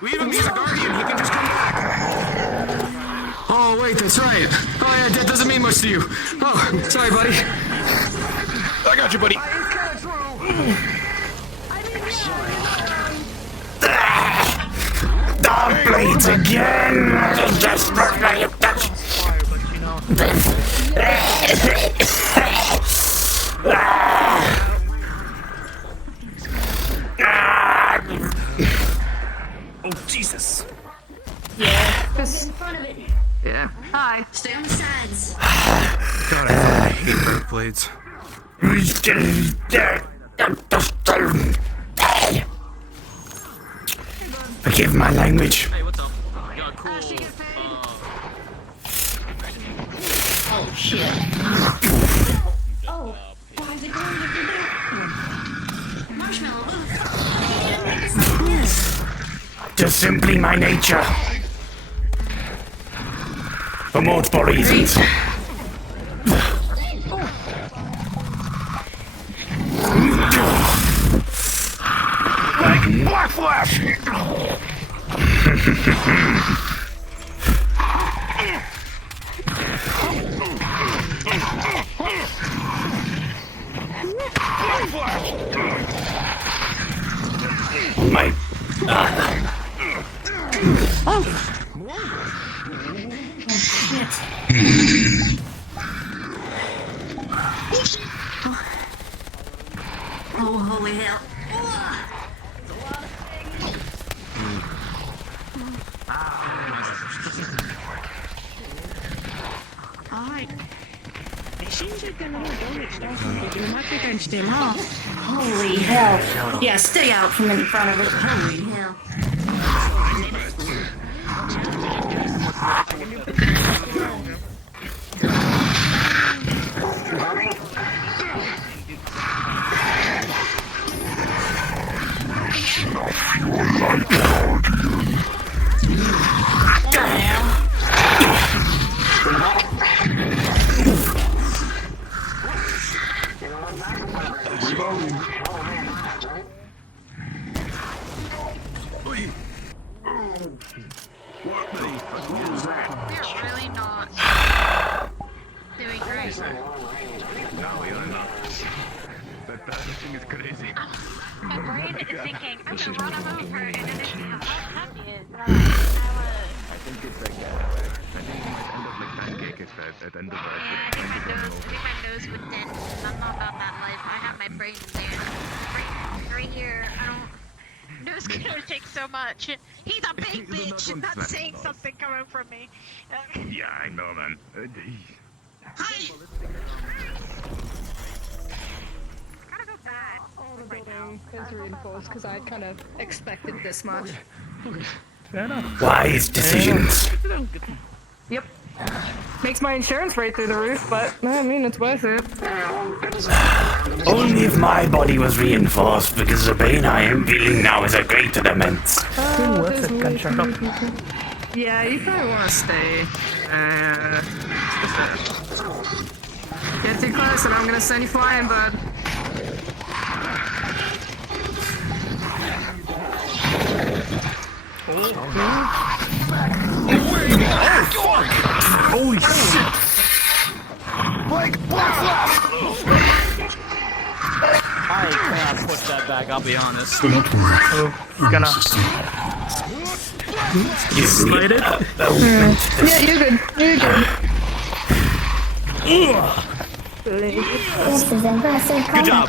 We don't need a guardian, he can just come back. Oh, wait, that's right. Oh, yeah, that doesn't mean much to you. Oh, sorry, buddy. I got you, buddy. Dark blades again! Desperately. blades. Forgive my language. Hey, what's up? Yeah, cool. Oh shit. Oh, why is it going to be marshmallow? Just simply my nature. For multiple reasons. Like Black Flash! My... Oh shit. Oh, holy hell. Alright. It seems like they're not done it, stuff. You might be against him, huh? Holy hell. Yeah, stay out from in front of it. Holy hell. They're really not doing great. No, you're not. That thing is crazy. My brain is thinking, I'm gonna run him over, and then it's how happy is. I think it's like I think it might end up like pancake at the end of I think my nose would dent. I'm not about that life. I have my brain in there. Right here, I don't. Nose gonna take so much. He's a big bitch. Not saying something coming from me. Yeah, I know, man. All the building is reinforced because I kind of expected this much. Fair enough. Wise decisions. Yep. Makes my insurance rate through the roof, but I mean, it's worth it. Only if my body was reinforced, because the pain I am feeling now is a greater immense. Worth it, gunshot. Yeah, you probably want to stay. Get too close and I'm gonna send you flying, bud. Holy shit! Like Black Flash! I cannot put that back, I'll be honest. Do not worry. He's gonna slide it. Yeah, you're good. You're good. This is impressive. Good job.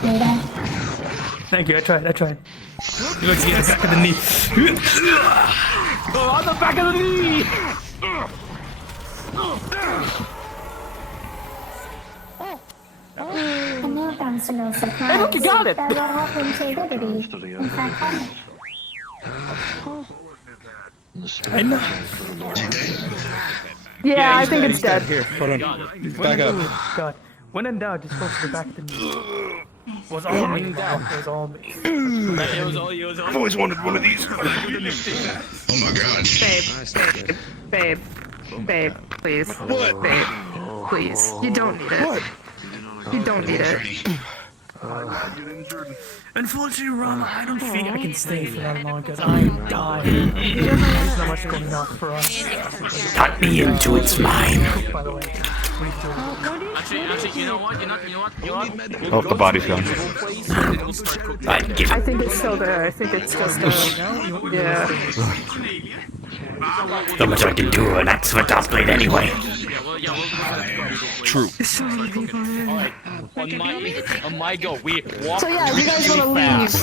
Thank you, I tried. You look at the back of the knee. Oh, on the back of the knee! And now comes to no surprise. Hey, look, you got it! That what happened to Liberty. In fact, I know. Yeah, I think it's dead. Here, hold on. Back up. God. When in doubt, just go for the back of the knee. It was all me. It was all me. It was all you. I've always wanted one of these. Oh my god. Babe, please. What? Babe, please. You don't need it. What? You don't need it. Unfortunately, Rama, I don't think I can stay for that long because I'm dying. There's not much going on for us. Cut me into its mine. By the way, we need to Actually, you know what? Oh, the body's gone. I think it's still there. I think it's just yeah. Not much I can do an axe for top blade anyway. True. So many people here. On my go, we walk So yeah, if you guys want to leave.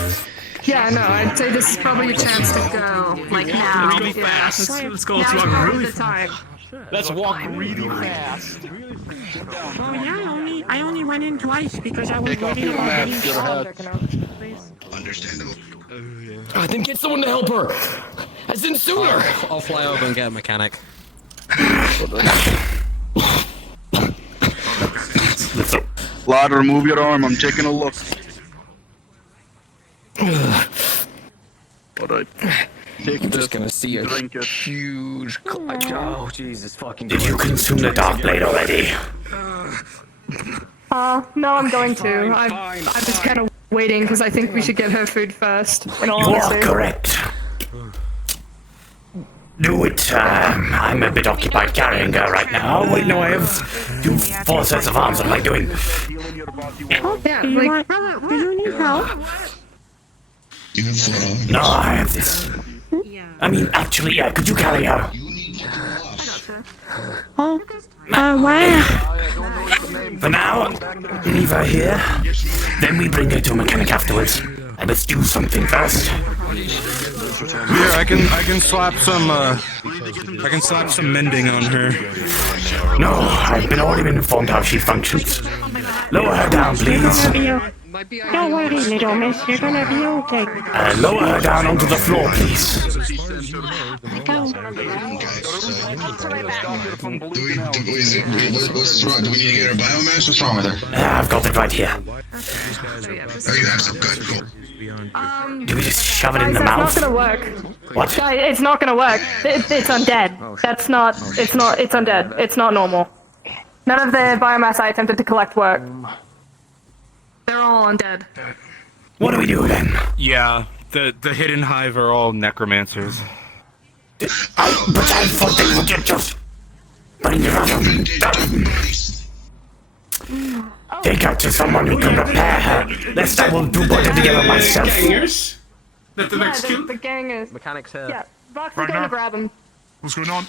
Yeah, no, I'd say this is probably your chance to go. Like now. really fast. Let's go. Now's Let's walk probably really the time. Let's walk really fast. Oh yeah, I only went in twice because I was Take off worried your about mask, getting your shot. head. Understandable. Then get someone to help her! As in sooner! I'll fly over and get a mechanic. Lad, remove your arm. I'm taking a look. Alright. Take I'm this. just gonna see a Drink it. huge. Oh Jesus fucking! Did you consume the dark blade already? No, I'm going to. I'm just kind of waiting because I think we should get her food first. In all You are honesty. correct. Do it. I'm a bit occupied carrying her right now. Oh, wait, no, I have 4 sets of arms. What am I doing? Oh, yeah, Do you like, want? Do you need help? No, I have this. I mean, actually, yeah, could you carry her? Oh, where? For now, leave her here. Then we bring her to a mechanic afterwards. And let's do something first. Here, I can slap some mending on her. No, I've already been informed how she functions. Lower her down, please. Don't worry, little miss. You're gonna be okay. Lower her down onto the floor, please. What's wrong? Do we need to get her biomass? What's wrong with her? I've got it right here. Oh, you have some good. Cool. Do we just shove it in the mouth? It's not gonna work. What? Guys, it's not gonna work. It's undead. That's not. It's not. It's undead. It's not normal. None of the biomass I attempted to collect work. They're all undead. What do we do then? Yeah, the hidden hive are all necromancers. But I thought they would just bring her up. Take her to someone who can repair her. Lest I will do better together myself. Gangers? That the next Yeah, kill? the gang is. Mechanic's here. Yeah, Vox is Right going now. to grab him. What's going on?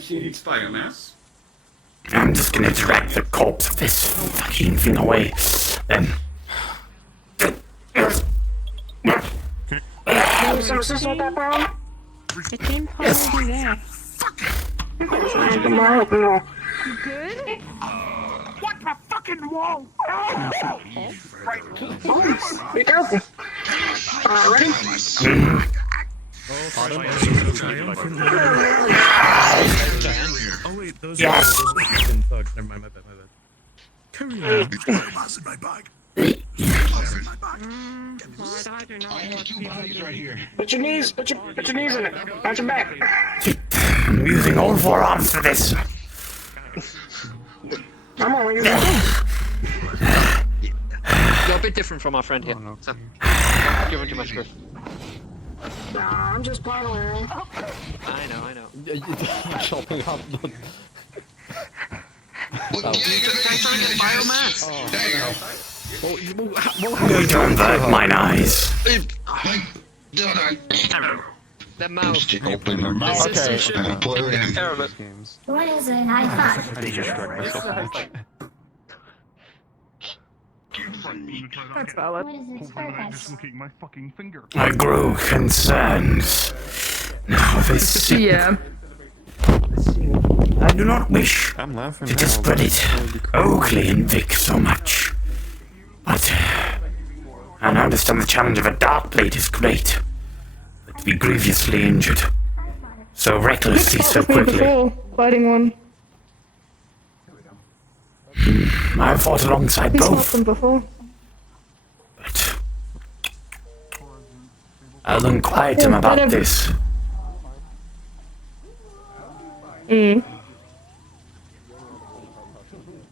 She needs biomass. I'm just gonna drag the corpse of this fucking thing away. Then. It came probably there. Good? What the fucking wall? Be careful. Ready? Oh wait, those Yes. are thugs. Never mind, my bad. Carry on. Biomass in my bag. Put your knees in it. Not your back. I'm using all 4 arms for this. I'm only using 2. You're a bit different from our friend here. So, give him too much grief. Nah, I'm just playing around. I know. Chopping up the... Biomass. Going to avert mine eyes. That mouth. Open her mouth. Okay. Put her in. Care of it. What is it? High five. I just struck myself. That's valid. What is its I'm purpose? just looking at my fucking finger. I grew concerned. Now this. Yeah. I do not wish I'm laughing to discredit Oakley and Vic so much. But I understand the challenge of a dark blade is great. But to be grievously injured so recklessly, so quickly. Before fighting one. I've fought alongside He's fought both. them before. But I'll unquiet him about this.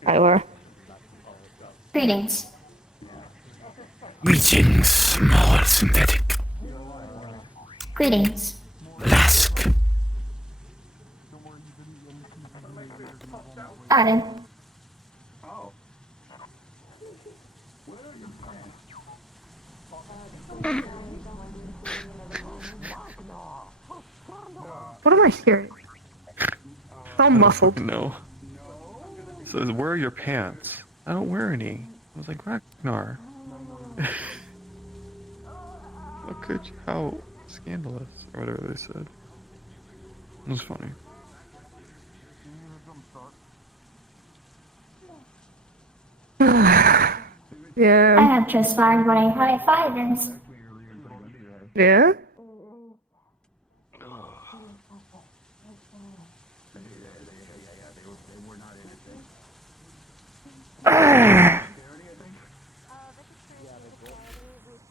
Hi, Laura. Greetings. Greetings, small synthetic. Greetings. Lask. Pardon. What am I hearing? It's all muffled. No. So where are your pants? I don't wear any. I was like, Ragnar. How could you? How scandalous, or whatever they said. That's funny. Yeah. I have just found my high fivers. Yeah?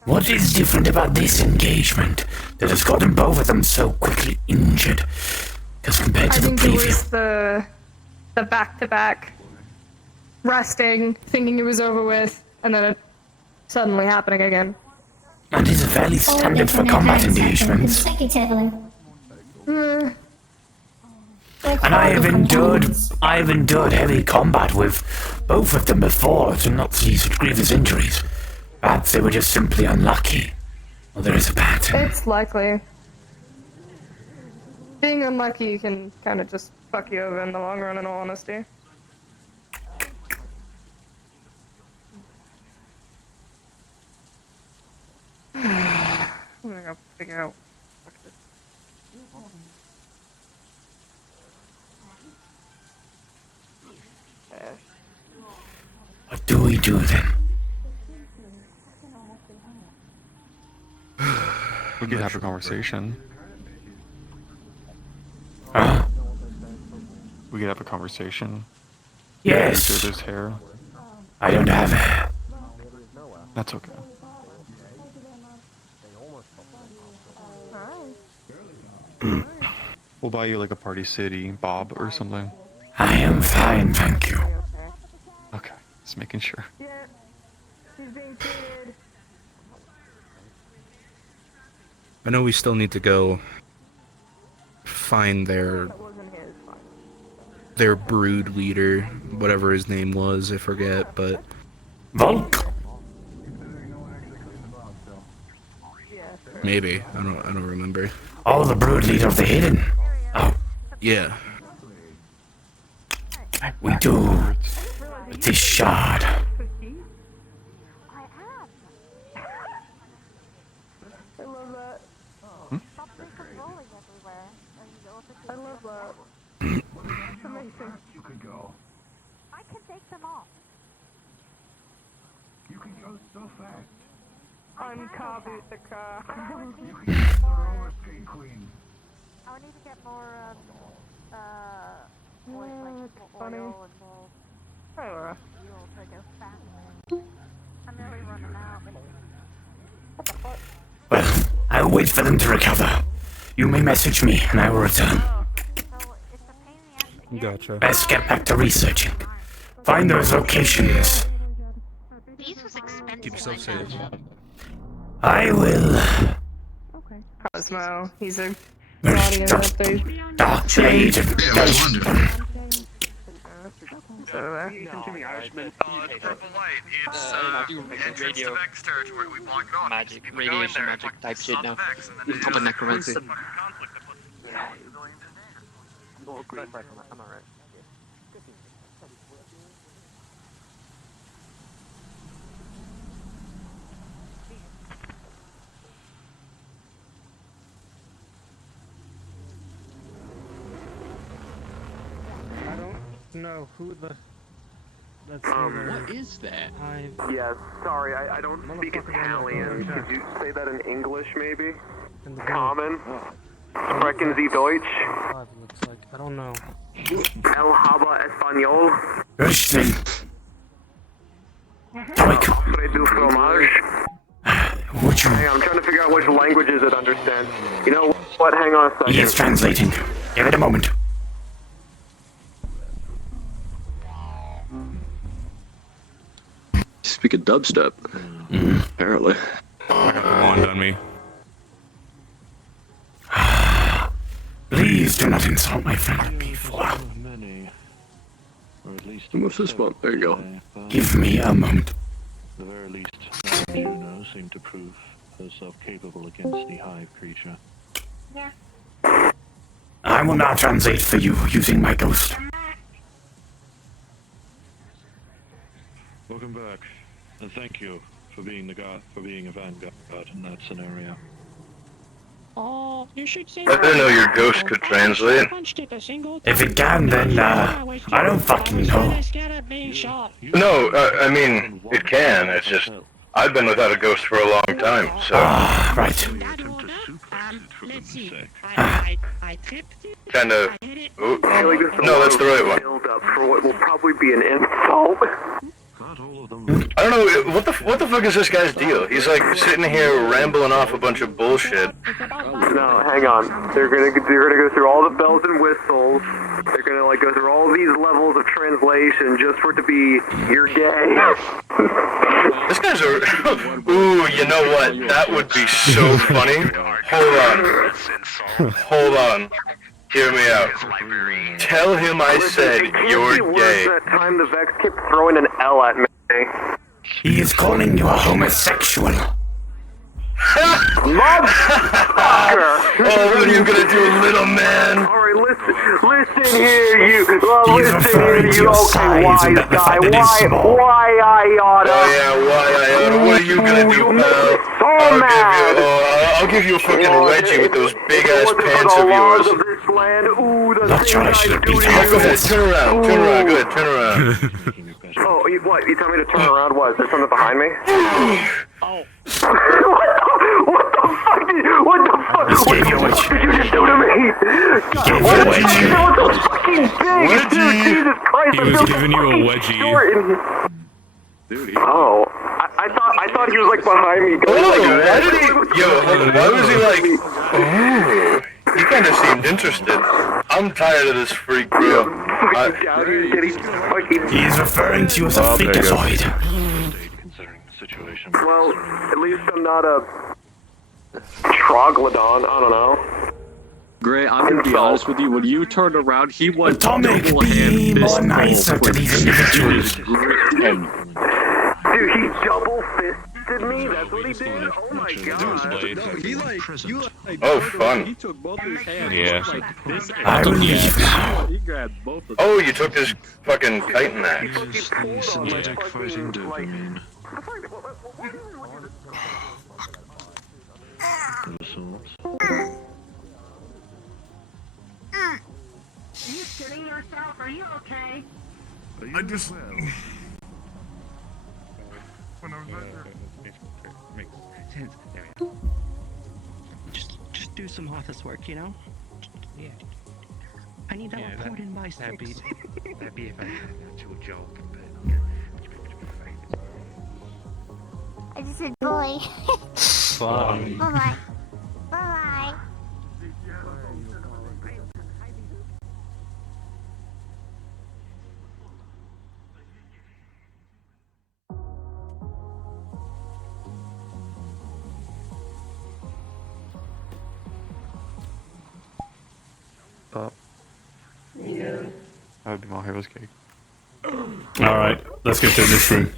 What is different about this engagement that has gotten both of them so quickly injured as compared to I the think it previous? was the back-to-back resting, thinking it was over with, and then it suddenly happening again. That is fairly standard for combat engagements. Consecutively. And I have endured heavy combat with both of them before to not see such grievous injuries. Perhaps they were just simply unlucky. Well, there is a pattern. It's likely. Being unlucky can kind of just fuck you over in the long run, in all honesty. I'm gonna go figure out. What do we do then? We could have a conversation. We could have a conversation. Yes. Each other's hair. I don't have hair. That's okay. We'll buy you like a Party City Bob or something. I am fine, thank you. Okay, just making sure. I know we still need to go find their brood leader, whatever his name was, I forget, but Volk. Maybe. I don't remember. Oh, the brood leader of the hidden. Oh. Yeah. We do. With this shard. I love that. Stop rolling everywhere. I love that. It's amazing. You could go. I can take them off. You can go so fast. Uncover the car. You can get the roller skate queen. I would need to get more, more funny. oil and more Hi, Laura. fuel to go faster. I'm really running out. What the fuck? Well, I'll wait for them to recover. You may message me and I will return. Gotcha. Best get back to researching. Find those locations. These was expensive. Keep yourself safe. I will. Cosmo. He's a guardian update. Dark Blade and Ghost. Magic, radiation magic type shit now. Public necromancy. I'm alright. I don't know who the... That's What is that? Yeah, sorry, I don't speak Italian. Could you say that in English, maybe? Common? Sprechen Sie Deutsch? Looks like, I don't know. El Haba Español? Richtig. Près du fromage? Would you... Hang on, I'm trying to figure out which languages it understands. You know what? Hang on a second. He is translating. Give it a moment. Speak a dubstep. Apparently. I got the wand on me. Please do not insult my friend before. What's this one? There you go. Give me a moment. The very least, Madame Juno seemed to prove herself capable against the hive creature. Yeah. I will now translate for you using my ghost. Welcome back, and thank you for being a vanguard in that scenario. Oh. I didn't know your ghost could translate. If it can, then, I don't fucking know. No, I mean, it can, it's just, I've been without a ghost for a long time, so... Ah, right. Kinda... Ooh, no, that's the right one. Build up for what will probably be an insult. I don't know, what the fuck is this guy's deal? He's like sitting here rambling off a bunch of bullshit. No, hang on. They're gonna go through all the bells and whistles. They're gonna like go through all these levels of translation just for it to be you're gay. This guy's a... Ooh, you know what? That would be so funny. Hold on. Hear me out. Tell him I said you're gay. That time the Vex kept throwing an L at me. He is calling you a homosexual. Motherfucker! Oh, what are you gonna do, little man? Alright, listen here, you. Listen here, you. Okay, wise guy. Why I oughta? Oh yeah, why I oughta? What are you gonna do, pal? I'll give you a fucking wedgie with those big ass pants of yours. Not sure I should have beat Go ahead, turn around, go ahead, turn around. Oh, what? You tell me to turn around? What? Is there something behind me? Oh. What the fuck did you just do to me? What the fuck? That was so fucking big, dude. Jesus Christ, He was giving you a wedgie. Oh, I thought he was like behind me. Oh, why did he? Yo, hold on. Why was he like? Oh, he kind of seemed interested. I'm tired of this freak, bro. He's referring to you as a freakazoid. Well, at least I'm not a troglodyte. I don't know. Gray, I'm gonna be honest with you. When you turned around, he was Atomic beam on nicer to these individuals. Dude, he double fisted me? That's what he did? Oh my god. Oh, fun. He took both his hands. Yeah. I will leave now. He grabbed both of Oh, you took his fucking Titan axe. Synthetic fighting dopamine. Are you shitting yourself? Are you okay? I just... When I was Just do some office work, you know? Yeah. I need that report in by 6. That'd be if I had an actual job, but... I just said boy. Fun. Bye-bye. Bye-bye. That would be my hero's cake. Alright, let's get to this room.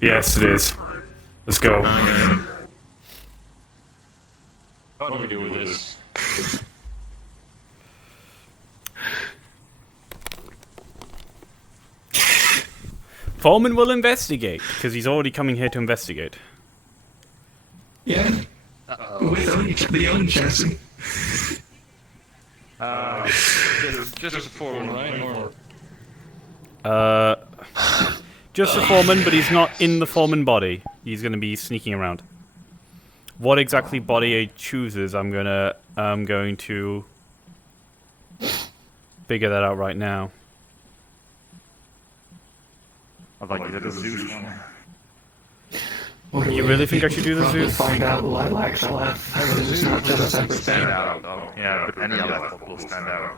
Yes, it is. Let's go. What do we do with this? Foreman will investigate, because he's already coming here to investigate. Yeah. With the own chassis. Just a foreman, right? Just the foreman, but he's not in the foreman body. He's going to be sneaking around. What exactly body he chooses, I'm going to figure that out right now. I'd like to do the Zeus one. You really think I should do the Zeus? Find out Lilac's left. It's not just a separate thing. Stand out, though. Yeah, but any other will stand out.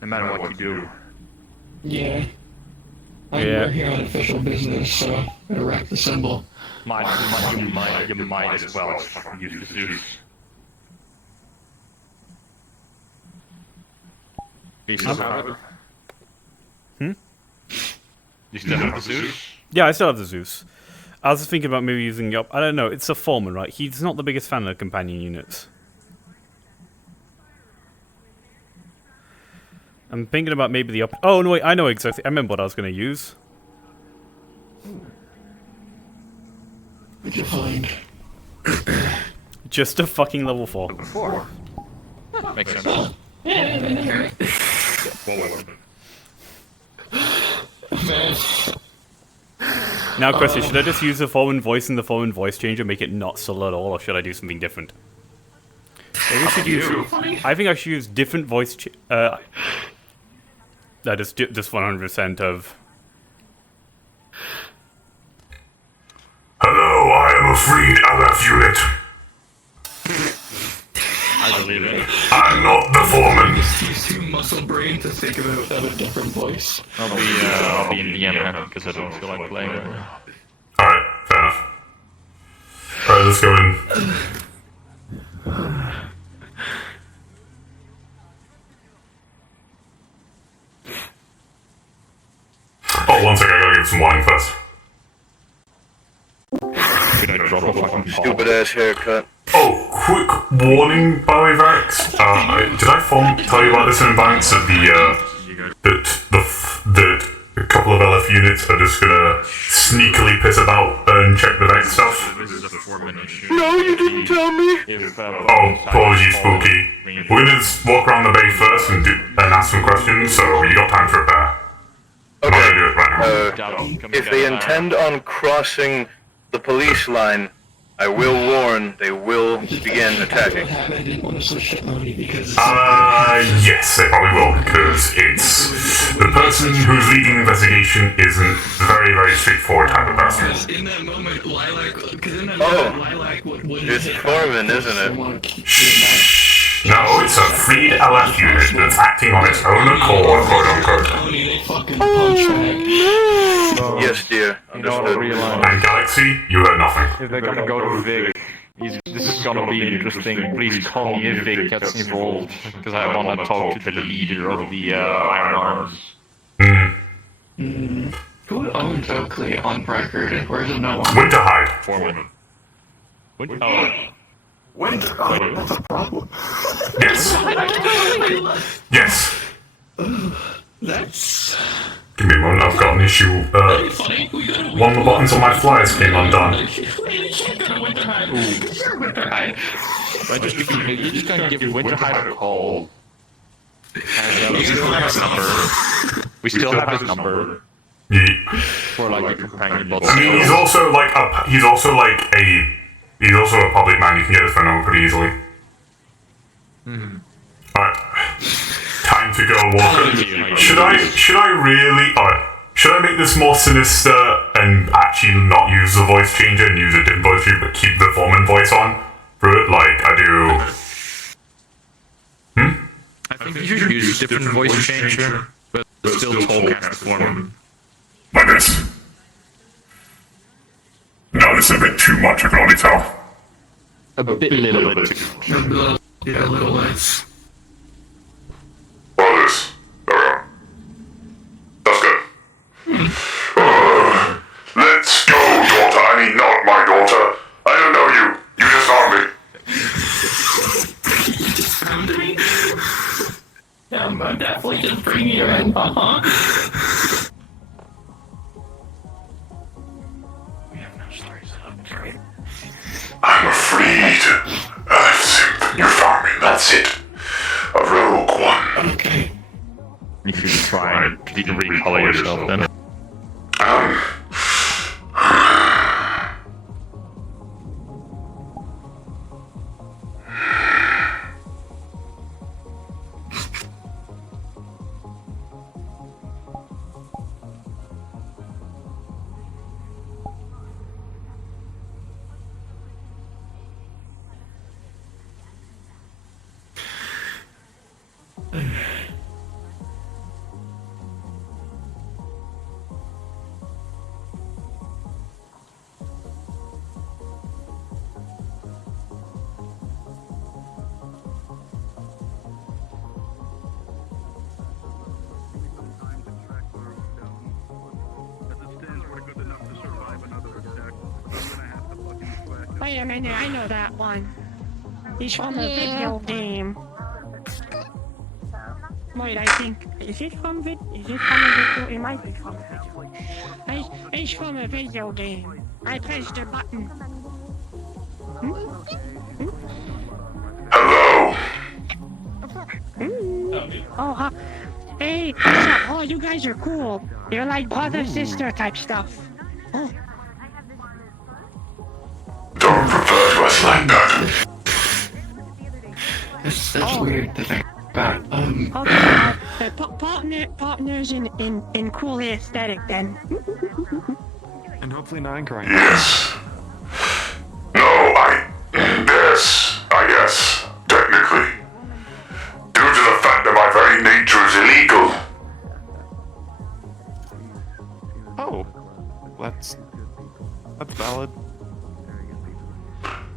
No matter what you do. Yeah. We're here on official business, so gotta wrap the symbol. You might as well fucking use the Zeus. Do you still have it? You still have the Zeus? Yeah, I still have the Zeus. I was just thinking about maybe using I don't know, it's a foreman, right? He's not the biggest fan of companion units. I'm thinking about maybe the oh no wait, I know exactly, I remember what I was going to use. What'd you find? Just a fucking level 4. 4. Makes sense. Now, question: should I just use the foreign voice in the foreign voice changer, make it not subtle at all, or should I do something different? Maybe I should use. I think I should use different voice. That is just 100% of. Hello, I am a freed LF unit. I believe it. I'm not the foreman. Use too muscle brain to think of it without a different voice. I'll be in DM now because I don't feel like playing right now. Alright, fair enough. Alright, let's go in. Oh, one second, I gotta give some warning first. Should I drop a fucking Stupid ass haircut. Oh, quick warning, by the way, Vax. Did I tell you about this in advance? That that a couple of LF units are just gonna sneakily piss about and check the Vex stuff? No, you didn't tell me. Oh, apologies, Spooky. We're gonna just walk around the bay first and ask some questions, so you got time to prepare. Okay. I'm gonna do it right now. If they intend on crossing the police line, I will warn they will begin attacking. Yes, they probably will, because it's the person who's leading the investigation isn't very, very straightforward type of person. In that moment, Lilac It's Foreman, isn't it? No, it's a freed LF unit that's acting on its own accord, quote unquote. Yes, dear. Understood. And Galaxy, you heard nothing. If they're gonna go to Vig, this is gonna be interesting. Please call me if Vig gets involved, because I wanna talk to the leader of the Iron Arms. Who owns Oakley on record? Where's it no one? Winterhide. Foreman. Winterhide? That's a problem. Yes. Yes. That's... Give me a moment, I've got an issue. One of the buttons on my flyers came undone. You're just gonna give Winterhide a call. And we still have his number. We still have his number. For like a companion bot. I mean, he's also a public man. You can get his phone number pretty easily. Alright. Time to go walk. Should I really? Alright. Should I make this more sinister and actually not use the voice changer and use a different voice changer, but keep the foreman voice on for it, like I do? I think you should use a different voice changer, but still talk as the Foreman. Like this. No, this is a bit too much. I can already tell. A little bit. Yeah, a little less. Well, this. There we go. That's good. Let's go, daughter. I mean, not my daughter. I don't know you. You just found me. You just found me? Yeah, I'm definitely just bringing you in, huh? I'm afraid. You found me. That's it. A rogue one. Okay. You should try. You can recolor yourself then. Wait a minute, I know that one. He's from a video game. Wait, I think... Is it from a video? It might be from a video game. He's from a video game. I pressed a button. Hello. Oh, huh. Hey, what's up? Oh, you guys are cool. You're like brother-sister type stuff. Oh. Don't refer to us like that. That's weird to think about. Okay, partners in cool aesthetic then. And hopefully not in crime. Yes. No, yes, I guess, technically. Due to the fact that my very nature is illegal. Oh, that's valid.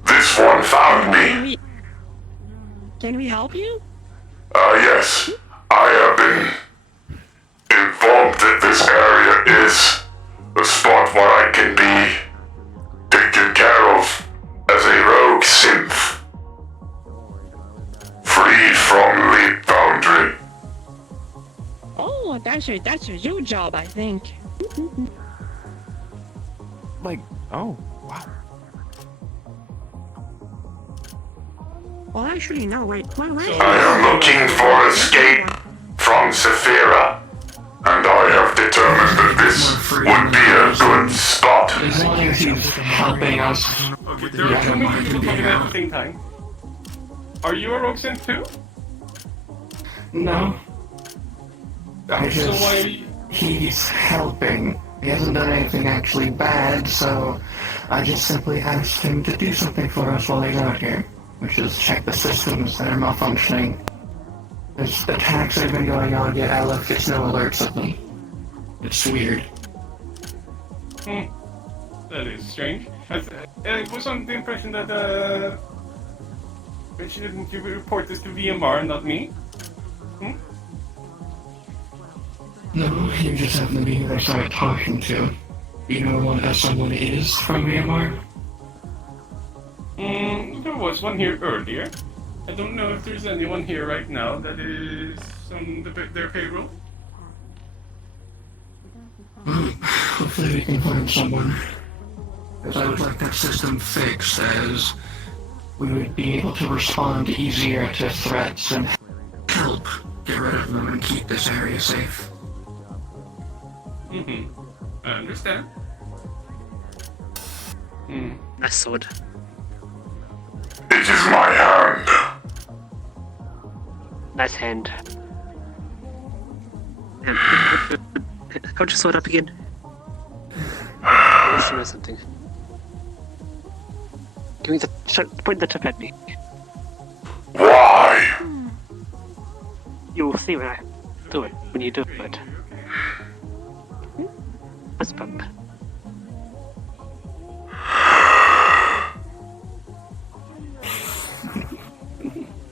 This one found me. Can we help you? Yes. I have been informed that this area is a spot where I can be taken care of as a rogue synth. Freed from the boundary. Oh, that's a you job, I think. Like, oh, wow. Well, actually, no, wait. I am looking for escape from Saphira, and I have determined that this would be a good spot. As long as he's helping us. Okay, there are too many people talking at the same time. Are you a rogue synth too? No. I So just... why... He's helping. He hasn't done anything actually bad, so I just simply asked him to do something for us while he's out here, which is check the systems that are malfunctioning. There's attacks that have been going on, yet Aleph gets no alerts of them. It's weird. That is strange. I was under the impression that, shouldn't you report this to VMR, not me? No, you just happen to be who I started talking to. You know what someone is from Myanmar? There was one here earlier. I don't know if there's anyone here right now that is on their payroll. Hopefully we can find someone. Because I would like that system fixed, as we would be able to respond easier to threats and help get rid of them and keep this area safe. I understand. Nice sword. It is my hand. Nice hand. Hold your sword up again. Let's show something. Give me point the tip at me. Why? You will see when I do it. When you do it. Let's bump.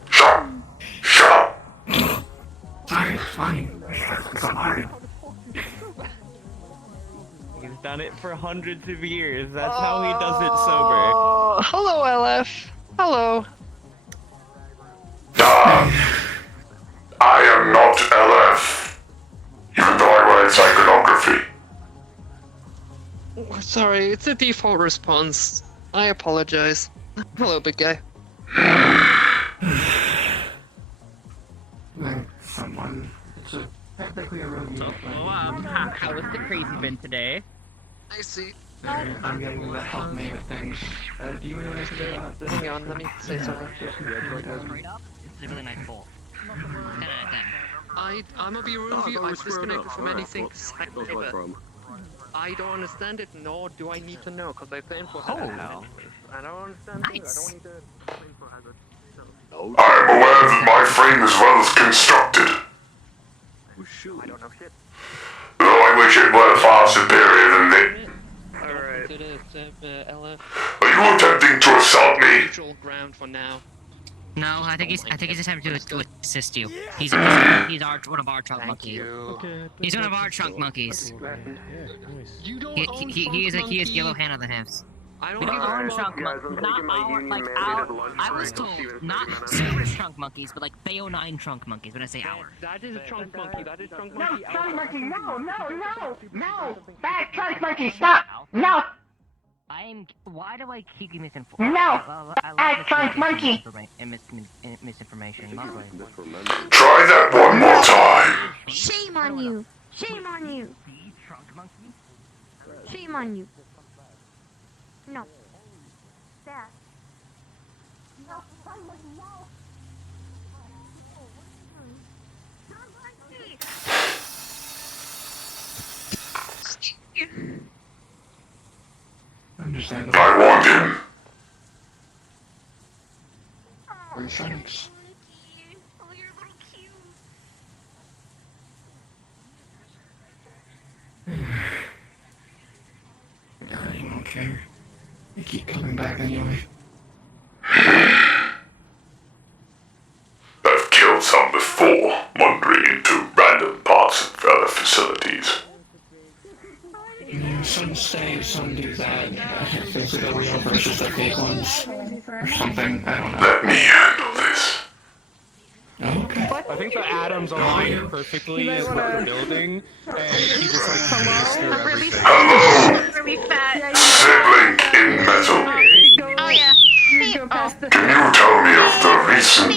Shut up. Sorry, it's fine. It's alright. He's done it for hundreds of years. That's how he does it sober. Hello, LF. Hello. I am not LF. Even though I wear iconography. Sorry, it's a default response. I apologize. Hello, big guy. Someone. It's technically a rogue unit. How was the crazy been today? I see. I'm getting you that help me with things. Do you know anything about this? Hang on, let me say something. It's a really nice bowl. 10 out of 10. I'm gonna be real with you. I've disconnected from anything. I don't understand it, nor do I need to know, because I pay for it. I don't understand it. I don't need to pay for hazard. I am aware that my frame is well constructed. I don't know shit. Though I wish it were far superior than this. Alright. LF. Are you attempting to assault me? Neutral ground for now. No, I think he's attempting to assist you. He's one of our trunk monkeys. He's one of our trunk monkeys. He is yellow hand on the hips. I We don't own trunk monkeys. Not our, like our. I was told not super trunk monkeys, but like Bayo9 trunk monkeys. When I say our. That is a trunk monkey. That is trunk No, monkey. trunk monkey, no! Bad trunk monkey, stop! No! Why do I keep misinformed? No! Electronic monkey! Misinformation. Try that one more time. Shame on you! Shame on you! Shame on you! No. That. No, no. Understandable. I warned him. Thanks. I don't care. You keep coming back anyway. I've killed some before, wandering into random parts of other facilities. Yeah, some say, some do that. If it's the real versus the fake ones. Or something, I don't know. Let me handle this. Okay. I think the atoms align perfectly with the building, and he just like moves through everything. Hello! Really fat. Sibling in metal. Oh yeah. Can you tell me of the recent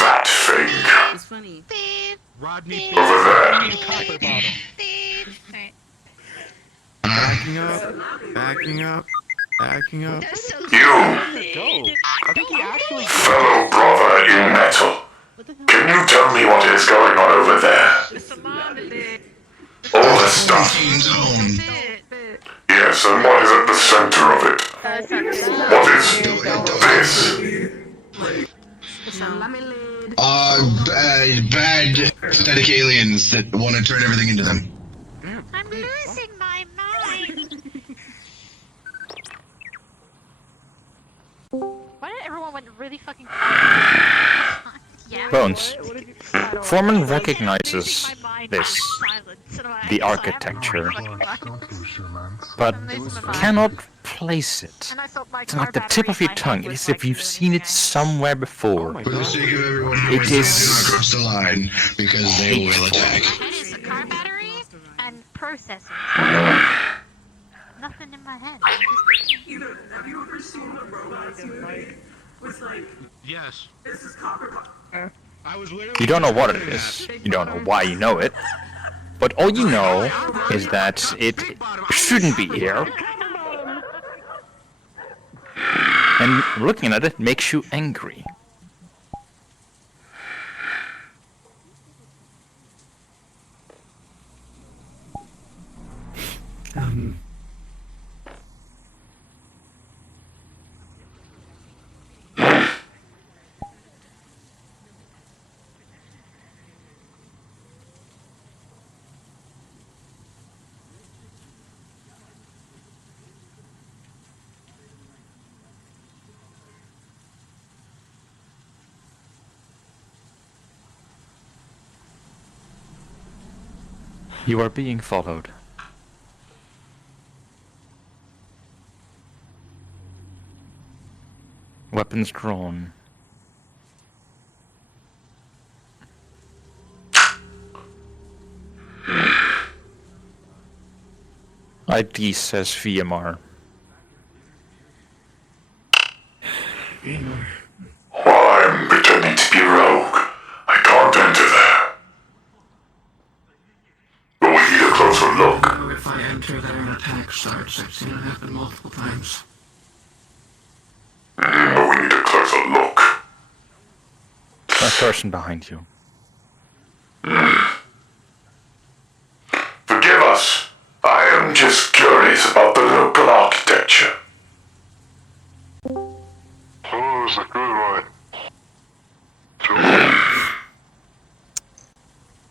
that thing? It's funny. Rodney Over there. copper bottom. Backing up. Backing up. Backing up. You, I think he actually. fellow brother in metal. Can you tell me what is going on over there? All the stuff. Yes, and what is at the center of it? What is this? Bad synthetic aliens that want to turn everything into them. I'm losing my mind. Why did everyone went really fucking yeah. Bones. Foreman recognizes this, the architecture, but cannot place it. It's like the tip of your tongue. It is as if you've seen it somewhere before. For the sake of everyone, It is across the line because they will attack. It's a car battery and processors. Nothing in my head. Have you ever seen the robots you make with like? Yes. This is copper. You don't know what it is. You don't know why you know it. But all you know is that it shouldn't be here. And looking at it makes you angry. You are being followed. Weapons drawn. ID says VMR. While I'm pretending to be rogue, I can't enter there. But we need a closer look. If I enter there, an attack starts. I've seen it happen multiple times. But we need a closer look. A person behind you. Forgive us. I am just curious about the local architecture. Oh, it's a good one.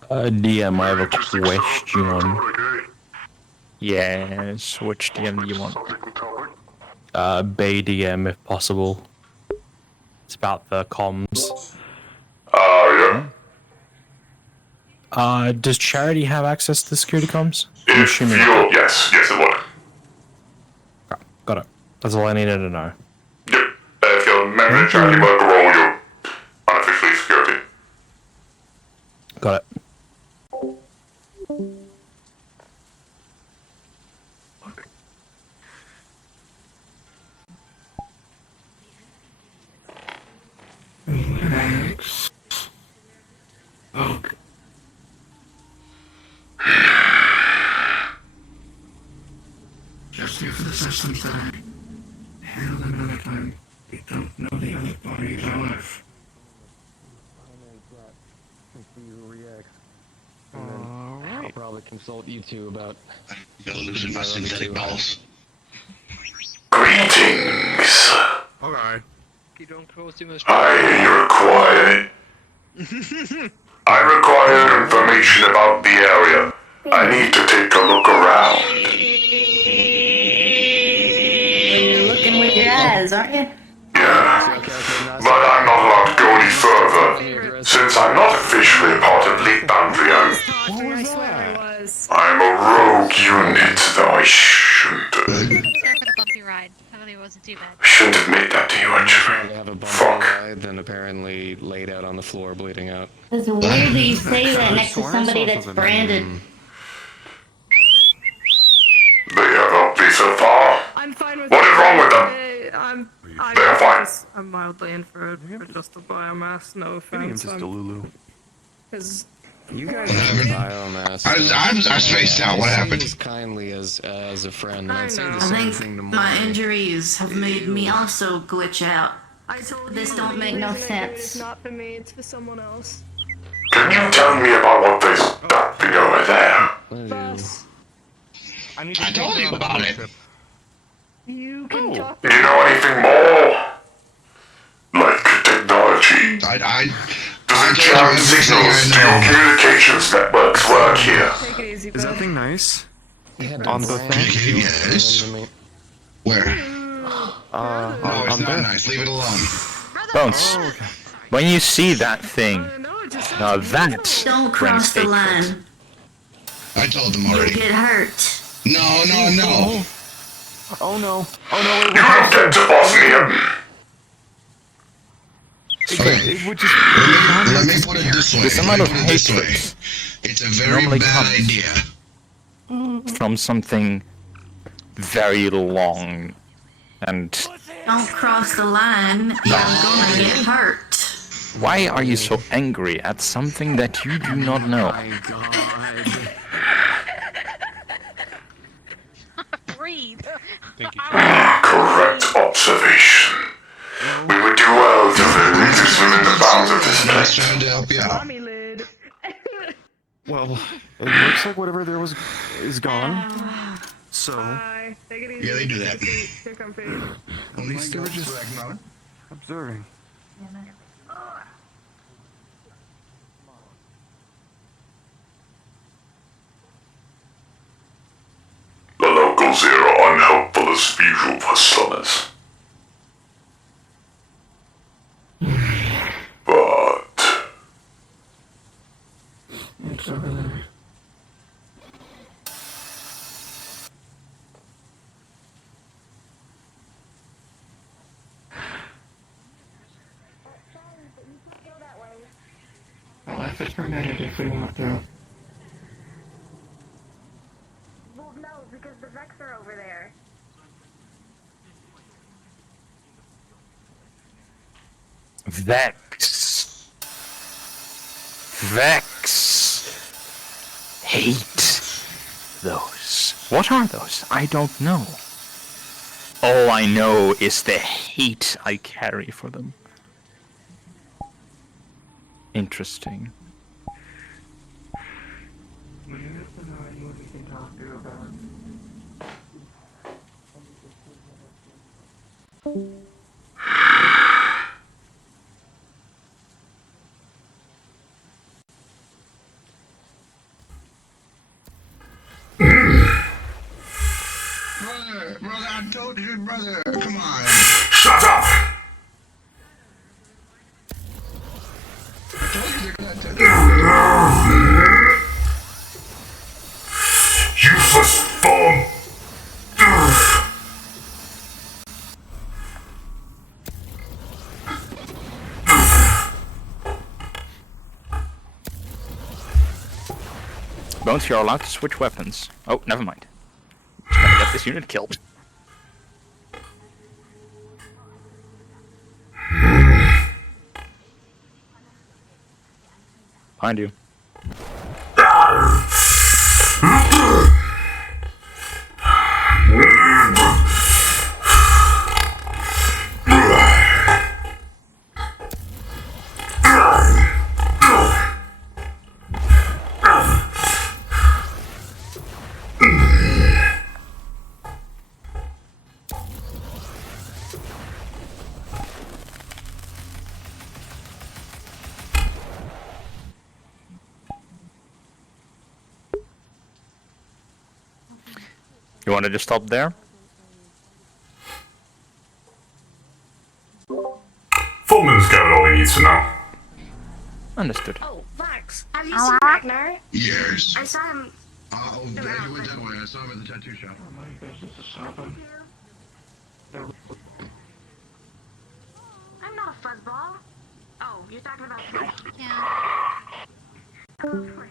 DM, I have a question. Yes, which DM do you want? Bay DM if possible. It's about the comms. Yeah. Does Charity have access to security comms? Yes, it would. Got it. That's all I needed to know. If you're a member of charity worker role, you're unofficially security. Got it. for the systems that I handle them another time. We don't know the other bodies are alive. I'll probably consult you two about. I'm gonna lose my synthetic balls. Greetings. Okay. You don't cross too much. I require information about the area. I need to take a look around. You're looking with your eyes, aren't you? Yeah, but I'm not allowed to go any further, since I'm not officially a part of League Boundary. I'm a rogue unit, though I shouldn't. Sorry for the bumpy ride. Hopefully it wasn't too bad. I shouldn't admit that to you, actually. Have a bumpy ride, then apparently laid out on the floor bleeding out. It's weird that you say that next to somebody that's branded. They have helped me so far. I'm fine with What is wrong with them? They're fine. I'm mildly inferred for just a biomass, no offense. just a Lulu. Because you guys have biomass. I spaced out. What happened? As kindly as a friend. I I'd say know. the I same think thing to My Morgan. injuries have made me also glitch out. I told This you don't make no the reason I did it is sense. not for me, it's for someone else. Can you tell me about what there's happening over there? I told you about it. You can talk Do you know anything more? Like technology? Does it jam signals to your communications networks work here? Is that thing nice? On the thing? Yes. Where? Oh, No, it's not nice. Leave it alone. Bones, when you see that thing, now that Don't cross the line. I told them You'll already. get hurt. No. Oh no. Oh no, You don't get to boss me up. It would just... Let me put it this way. This amount of hatred It's a very normally bad comes idea. from something very long and... Don't cross the line. You're gonna get hurt. Why are you so angry at something that you do not know? Breathe. Correct observation. We would do well to release this within the bounds of this place. Trying to help you out. Well, it looks like whatever there was is gone. So... Bye. Take it easy. Yeah, they do that. Here come Pete. At least they were just observing. The locals here are unhelpful as usual for summers. But... It's over there. I'll have to permit it if we want to. Well, no, because the Vex are over there. Vex. Hate those. What are those? I don't know. All I know is the hate I carry for them. Interesting. Brother, I told you, brother. Come on. Shut up! Useless form! Bones, you're allowed to switch weapons. Oh, never mind. Just gotta get this unit killed. Behind you. You want to just stop there? Foreman's got all he needs to know. Understood. Oh, Vax, have you seen Ragnar? Yes. I saw him. Oh, yeah, he went that way. I saw him at the tattoo shop. I'm not a fuzzball. Oh, you're talking about me. Yeah. Remember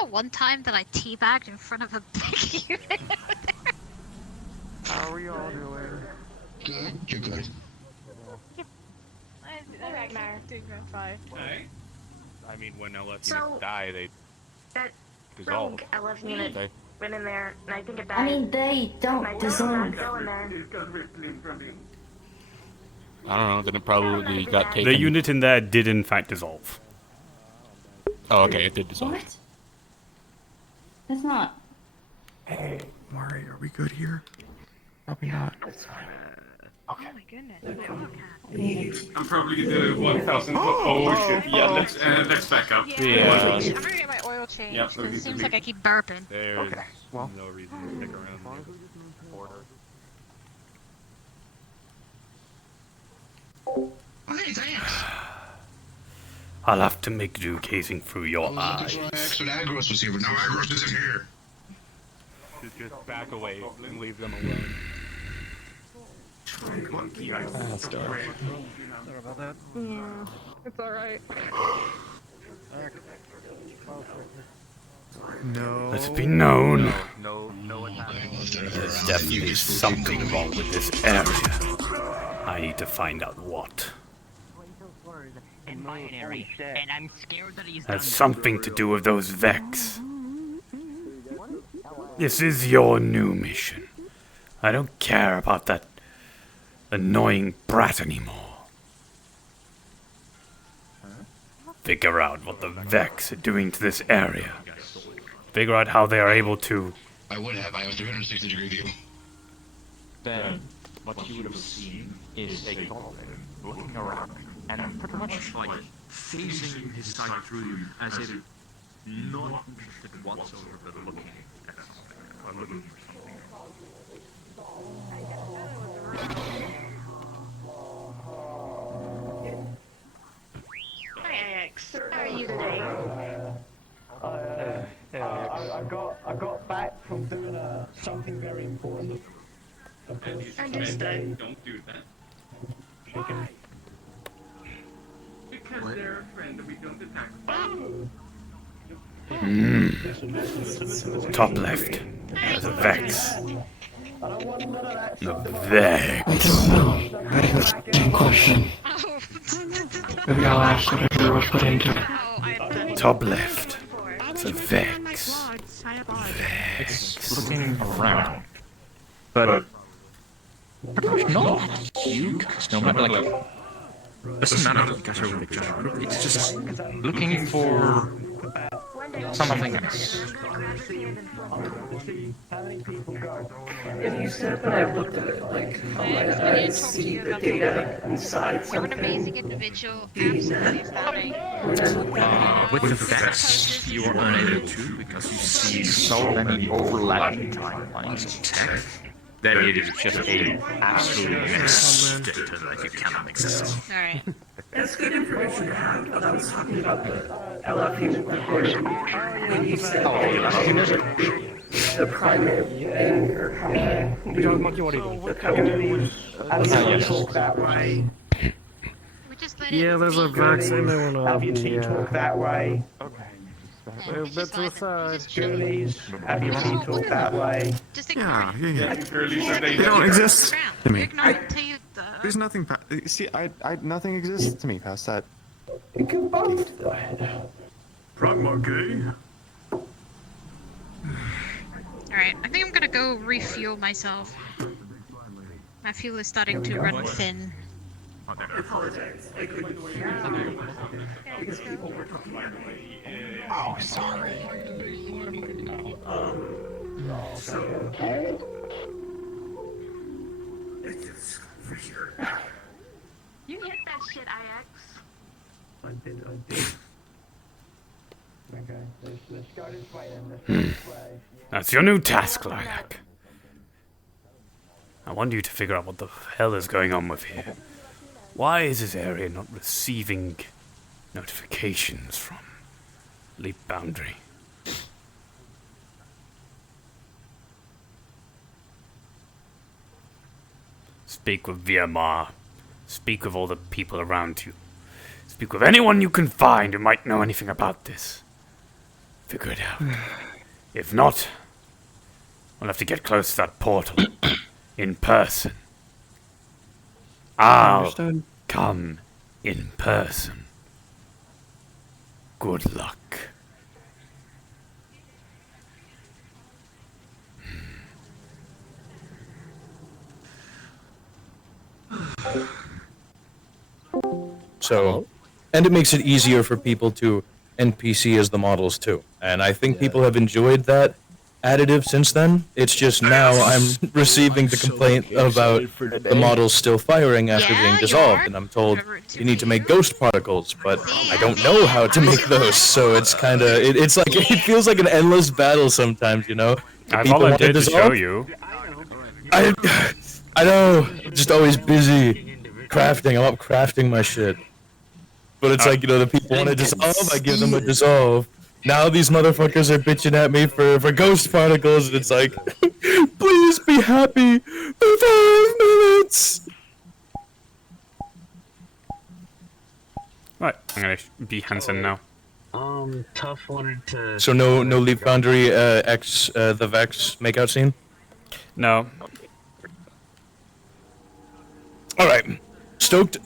that one time that I teabagged in front of a big unit over there? How are we all doing? Good. You're good. Ragnar. Doing fine. I mean, when LF So, units die, they That dissolve. rogue LF unit Okay. went in there, and I think it died. I mean, they don't I don't dissolve. go in there. I don't know. Then it probably got taken. The unit in there did in fact dissolve. Oh, okay, it did dissolve. What? That's not. Hey, Mari, are we good here? Probably not. Okay. Oh my goodness. I'm probably the 1,000. Oh shit! Yeah, let's back up. Yeah. I'm gonna get my oil changed. Yeah, 'Cause it seems like I keep burping. There's Well, no reason to stick around. Hey, thanks. I'll have to make do casing through your eyes. That's why I asked when Agros was here, but now Agros isn't here. Just back away and leave them alone. that's dark. Sorry about that. Yeah, it's alright. No. Let's be known. No attack. There's definitely something wrong with this area. I need to find out what. And binary, and I'm scared that he's Has something to do with those Vex. This is your new mission. I don't care about that annoying brat anymore. Figure out what the Vex are doing to this area. Figure out how they are able to... I would have. I have a 360-degree view. Then what you would have seen is a goblin looking around and pretty much like phasing his sight through you as if not interested whatsoever but looking at something or looking for something. Hi, Ax. How are you today? I got back from doing something very important. Understood. Don't do that. Why? Because they're a friend and we don't attack. Top left. There's a Vex. The Vex. I don't know. I think that's the same question. Maybe I'll ask whatever was put into it. Top left. It's a Vex. It's looking around. But pretty much not huge. No matter like. Doesn't matter if you guys are really judging. It's just looking for something else. If you said that I looked at it, like, I see the data inside You're an something. amazing individual. Absolutely astounding. With the Vex, you are unable to because you see so many overlapping timelines of tech that it is just a absolute mess that you cannot exist. Alright. That's good information to have, but I was talking about the LFU recording. When you said the primary anger, we don't want you to talk that way. Yeah, there's a vaccine they want to Have you talk that way? Move a bit to the side. Goonies, have you talk that way? Yeah. They don't exist to me. There's nothing. See, nothing exists to me past that. You can both go ahead. Frog monkey. Alright, I think I'm gonna go refuel myself. My fuel is starting to run thin. Oh, sorry. You hit that shit, IX. That's your new task, Lilac. I want you to figure out what the hell is going on with here. Why is this area not receiving notifications from Leap Boundary? Speak with VMR. Speak with all the people around you. Speak with anyone you can find who might know anything about this. Figure it out. If not, we'll have to get close to that portal. In person. I'll come in person. Good luck. So, and it makes it easier for people to NPC as the models too. And I think people have enjoyed that additive since then. It's just now I'm receiving the complaint about the models still firing after being dissolved, and I'm told you need to make ghost particles, but I don't know how to make those, so it's kind of, it's like, it feels like an endless battle sometimes, you know? I volunteered to show you. I know, just always busy crafting, I'm up crafting my shit. But it's like, you know, the people want to dissolve, I give them a dissolve. Now these motherfuckers are bitching at me for ghost particles, and it's like, please be happy for 5 minutes! Right, I'm gonna be Hansen now. Tough wanted to... So no Leap Foundry X the Vex makeout scene? No. Alright, stoked.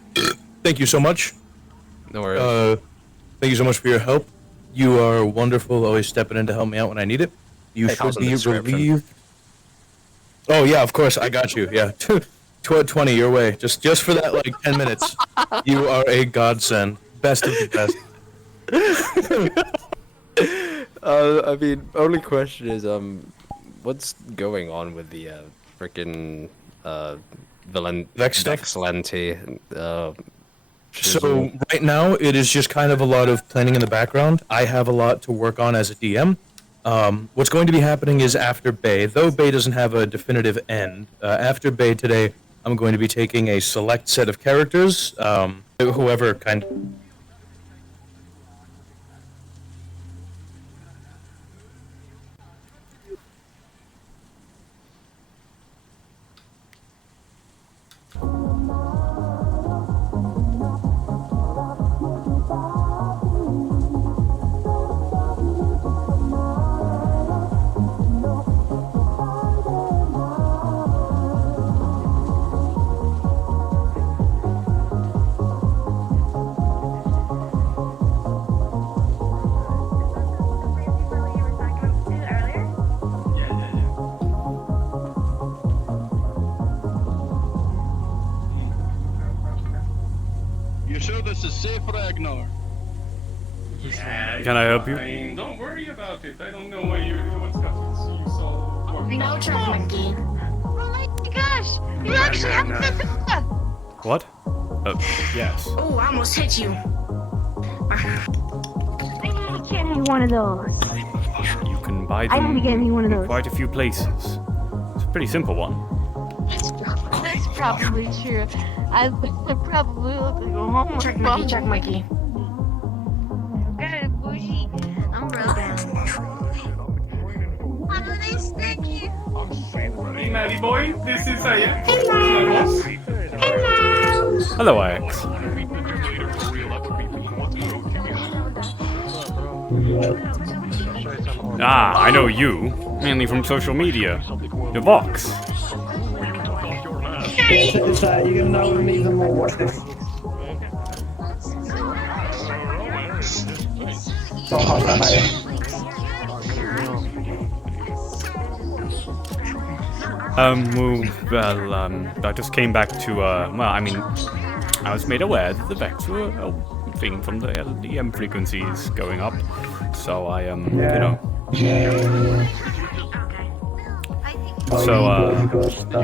Thank you so much. No worries. Thank you so much for your help. You are wonderful, always stepping in to help me out when I need it. You should be relieved. Oh yeah, of course, I got you. Yeah, 20 your way. Just for that, like 10 minutes. You are a godsend. Best of the best. I mean, only question is, what's going on with the frickin' Vexlenti? So right now it is just kind of a lot of planning in the background. I have a lot to work on as a DM. What's going to be happening is after Bay, though Bay doesn't have a definitive end, after Bay today, I'm going to be taking a select set of characters, whoever kind of... You sure this is safe, Ragnar? Yeah, can I help you? Don't worry about it. I don't know what's got you so. No trouble, monkey. Oh my gosh! You actually have the door! What? Oh, yes. Oh, I almost hit you. I need to get me one of those. You can buy I them need to get me one of in those. quite a few places. It's a pretty simple one. That's probably true. I probably look like a homeless bum. Check, Mikey. Good, bougie. I'm real down. How do they stick you? Hey, Maddie boy, this is Aya. Hello, Ajax. Ah, I know you. Mainly from social media. Your Vox. You can now leave them or watch this. I just came back to, well, I mean, I was made aware that the Vex were a thing from the LDM frequencies going up, so I, you know. So,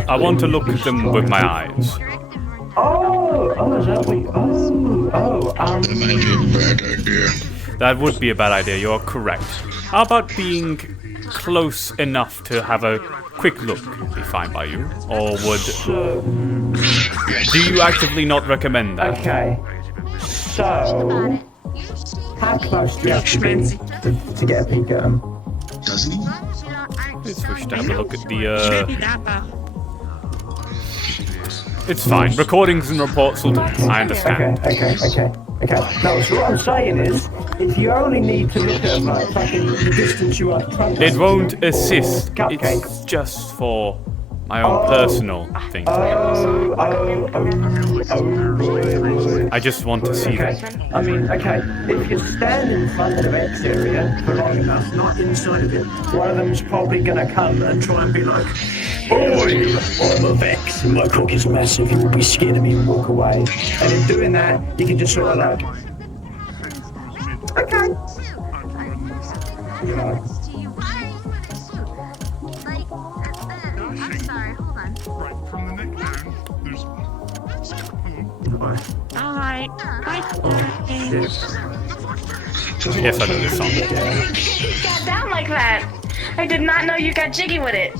I want to look at them with my eyes. Oh, that way. That might be a bad idea. That would be a bad idea, you're correct. How about being close enough to have a quick look be fine by you? Or would... Do you actively not recommend that? Okay. So... How close do you have to be to get a peek at them? Doesn't he? Let's wish to have a look at the, It's fine. Recordings and reports will do. I understand. Okay. No, so what I'm saying is, if you only need to look at like fucking the distance you are trying to... It won't assist. It's just for my own personal thing. I just want to see them. I mean, okay, if you stand in front of the X area for long enough, not inside of it, one of them's probably gonna come and try and be like, "Oi, I'm a Vex, and my cock is massive, you will be scared of me and walk away." And in doing that, you can just sort of like, okay. You know. I'm sorry, hold on. Right, from the neck down, there's... Alright. Yes, I know this song. You got down like that. I did not know you got jiggy with it.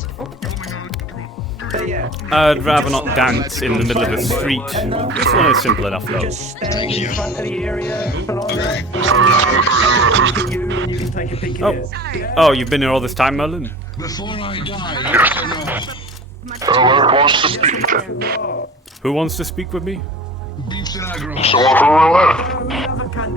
I'd rather not dance in the middle of the street. This one is simple enough, though. Oh, you've been here all this time, Merlin? Before I die, Who wants to speak? Who wants to speak with me?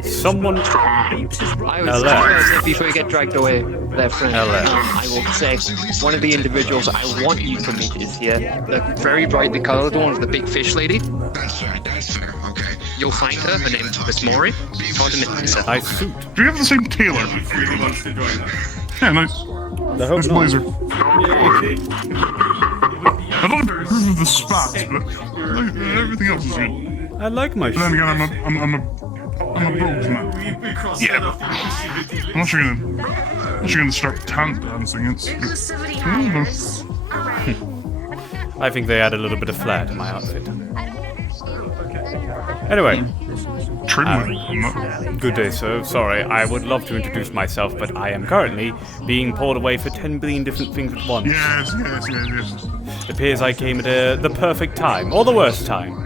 Someone I would suggest before you get dragged away there, friend, I will say one of the individuals I want you to meet is here. The very brightly coloured one with the big fish lady. That's fair, okay. You'll find her. Her name's Miss Mori. Talk to Miss. Nice suit. Do you have the same tailor? Yeah, nice. Nice blazer. I don't approve of the spots, but everything else is good. I like my But then again, I'm a bros man. Yeah, but unless you're gonna start tank dancing, it's I think they add a little bit of flair to my outfit. Anyway. Good day, sir. Sorry, I would love to introduce myself, but I am currently being pulled away for 10 billion different things at once. Yes. It appears I came at the perfect time, or the worst time.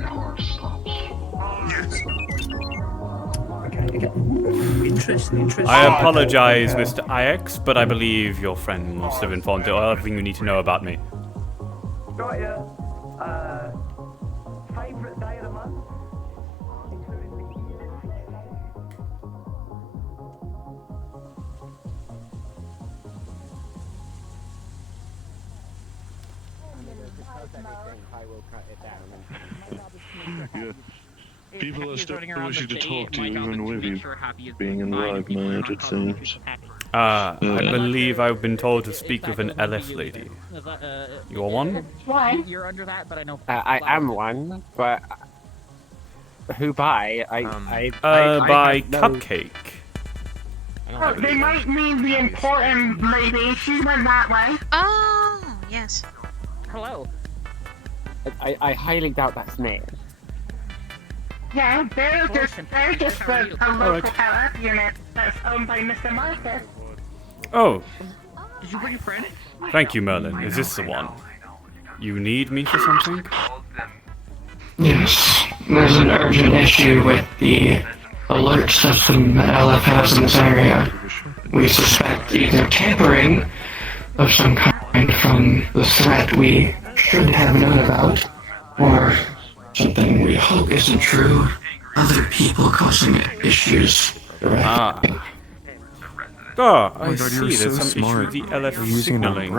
Interesting. I apologize, Mr. IX, but I believe your friend must have informed you everything you need to know about me. Got ya. Favorite day of the month? Yeah. People are still wishing to talk to you even with you being in live mode, it seems. I believe I've been told to speak with an LF lady. You're one? Why? You're under that, but I know. I am one, but who by? I by no... Cupcake. Oh, they might mean the important lady. She went that way. Oh, yes. Hello. I highly doubt that's me. Yeah, they're just a local LF unit that's owned by Mr. Marcus. Oh. Did you bring a friend? Thank you, Merlin. Is this the one? You need me for something? Yes, there's an urgent issue with the alert system that LF has in this area. We suspect either tampering of some kind from the threat we should have known about, or something we hope isn't true. Other people causing issues. I see. There's some issue with the LF signaling.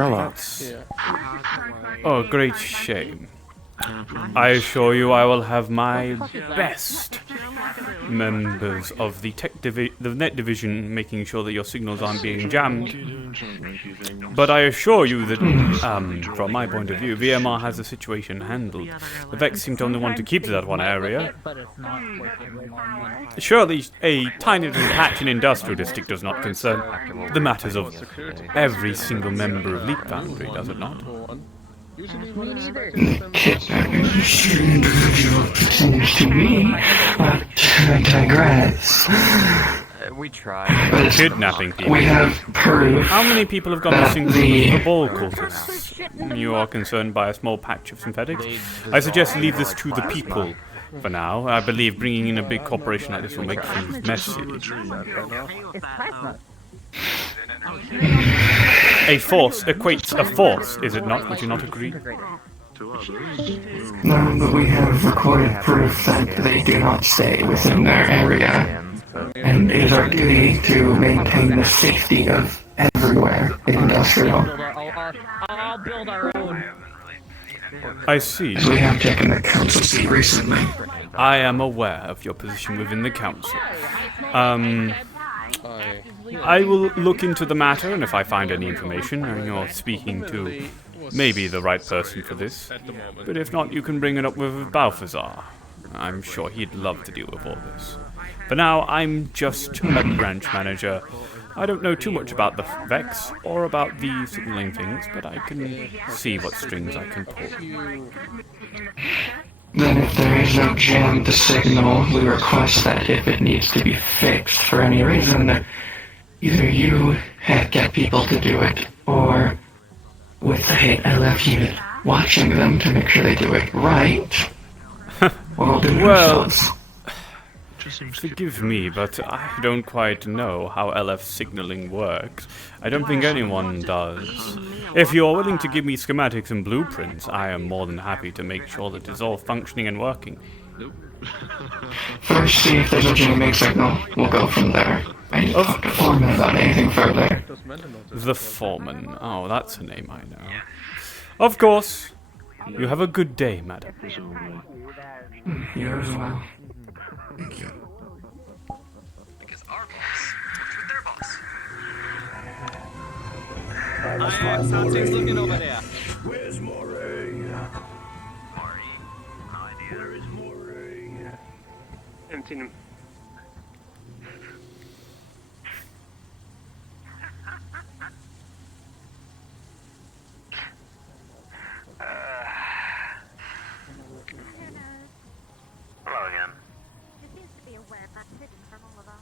Oh, great shame. I assure you I will have my best members of the net division making sure that your signals aren't being jammed. But I assure you that, from my point of view, VMR has the situation handled. The Vex seem to only want to keep to that one area. Surely a tiny little patch in industrial district does not concern the matters of every single member of Leap Foundry, does it not? Individual pertains to me, but I digress. We tried. Kidnapping people. We have proof. How many people have gone that missing from the ball cultists? You are concerned by a small patch of synthetics? I suggest leave this to the people for now. I believe bringing in a big corporation like this will make things messy. It's plasma. A force equates a force, is it not? Would you not agree? No, but we have recorded proof that they do not stay within their area, and it is our duty to maintain the safety of everywhere in industrial. I'll build our own. I see. We have taken the council seat recently. I am aware of your position within the council. I will look into the matter, and if I find any information, and you're speaking to maybe the right person for this, but if not, you can bring it up with Balthazar. I'm sure he'd love to deal with all this. For now, I'm just a branch manager. I don't know too much about the Vex or about the signaling things, but I can see what strings I can pull. Then if there is no jam to signal, we request that if it needs to be fixed for any reason, that either you get people to do it, or with the hit LF unit watching them to make sure they do it right, or we'll do it ourselves. Forgive me, but I don't quite know how LF signaling works. I don't think anyone does. If you're willing to give me schematics and blueprints, I am more than happy to make sure that it's all functioning and working. First, see if there's a jamming signal. We'll go from there. I need to talk to Foreman about anything further. The Foreman. Oh, that's a name I know. Of course. You have a good day, madam. You as well. Thank you. Because our boss works with their boss. How's things looking over there? Where's Moray? Mari? No idea. Where is Moray? Haven't seen him. Hello again. There seems to be a web that's hidden from all of us.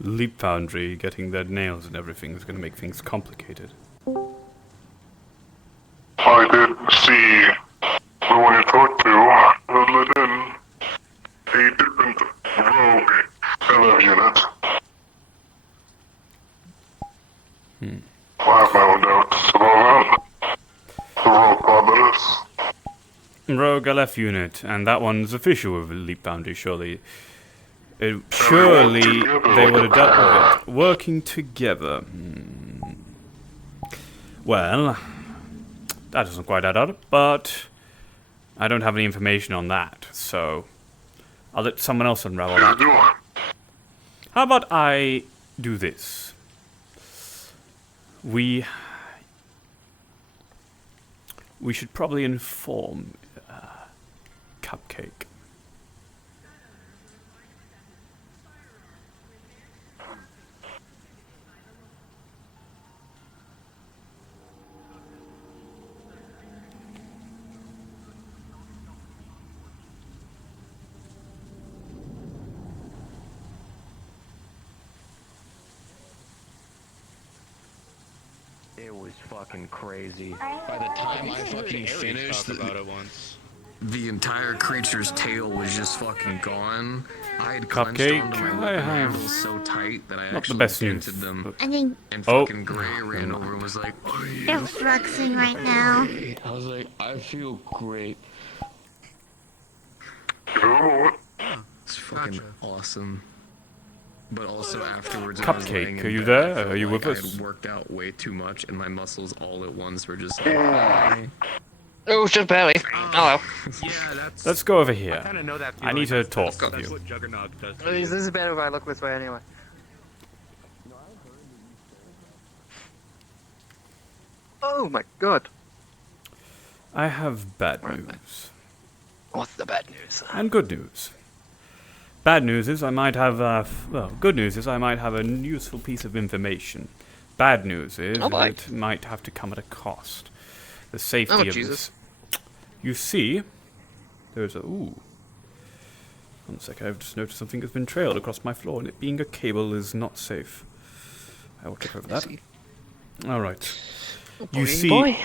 Leap Foundry getting their nails and everything is going to make things complicated. I did see the one you talked to let in a different rogue LF unit. I have my own doubts about that. The rogue pod, that is. Rogue LF unit, and that one's official with Leap Foundry, surely. Surely they would have dealt with it. Working together. Well, that doesn't quite add up, but I don't have any information on that, so I'll let someone else unravel that. How about I do this? We should probably inform Cupcake. It was fucking crazy. By the time I fucking finished, the entire creature's tail was just fucking gone. I had clenched onto my weapon handles so tight that I actually dented them. I think And fucking Gray ran over and was like, they're flexing right now. I was like, I feel great. it's fucking awesome. But also afterwards, Cupcake, are you there? Are you with us? I had worked out way too much, and my muscles all at once were just. Oh, just barely. Hello. Let's go over here. I need to talk with you. This is better if I look this way anyway. Oh my god. I have bad news. What's the bad news? And good news. Bad news is I might have, well, good news is I might have a useful piece of information Bad news is Oh, bye. it might have to come at a cost. The safety Oh, of Jesus. this. You see, there's a... Ooh. One sec, I've just noticed something has been trailed across my floor, and it being a cable is not safe. I will trip over that. Alright. You see,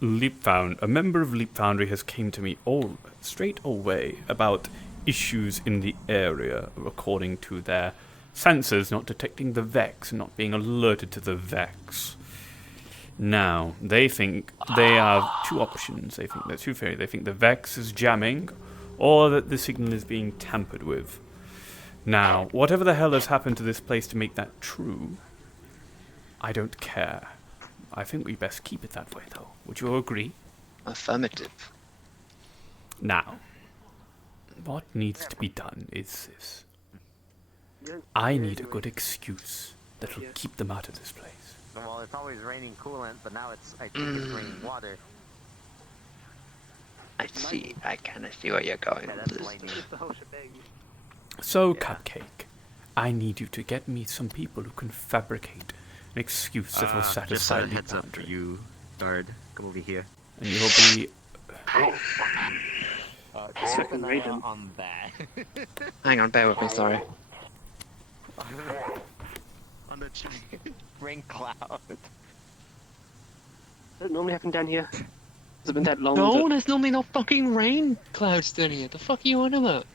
Leap Found, a member of Leap Foundry has came to me straight away about issues in the area, according to their sensors not detecting the Vex, not being alerted to the Vex. Now, they think they have two options. They think there's two theories. They think the Vex is jamming, or that the signal is being tampered with. Now, whatever the hell has happened to this place to make that true, I don't care. I think we best keep it that way, though. Would you agree? Affirmative. Now, what needs to be done is this. I need a good excuse that will keep them out of this place. Well, it's always raining coolant, but now I think it's raining water. I see. I kind of see where you're going with this. So, Cupcake, I need you to get me some people who can fabricate an excuse that will satisfy the heads up for you, guard. Come over here. And you'll be... Keep an eye on that. Hang on, bear with me, sorry. On the rain cloud. Does that normally happen down here? Has it been that long? No, there's normally no fucking rain clouds down here. The fuck are you on about?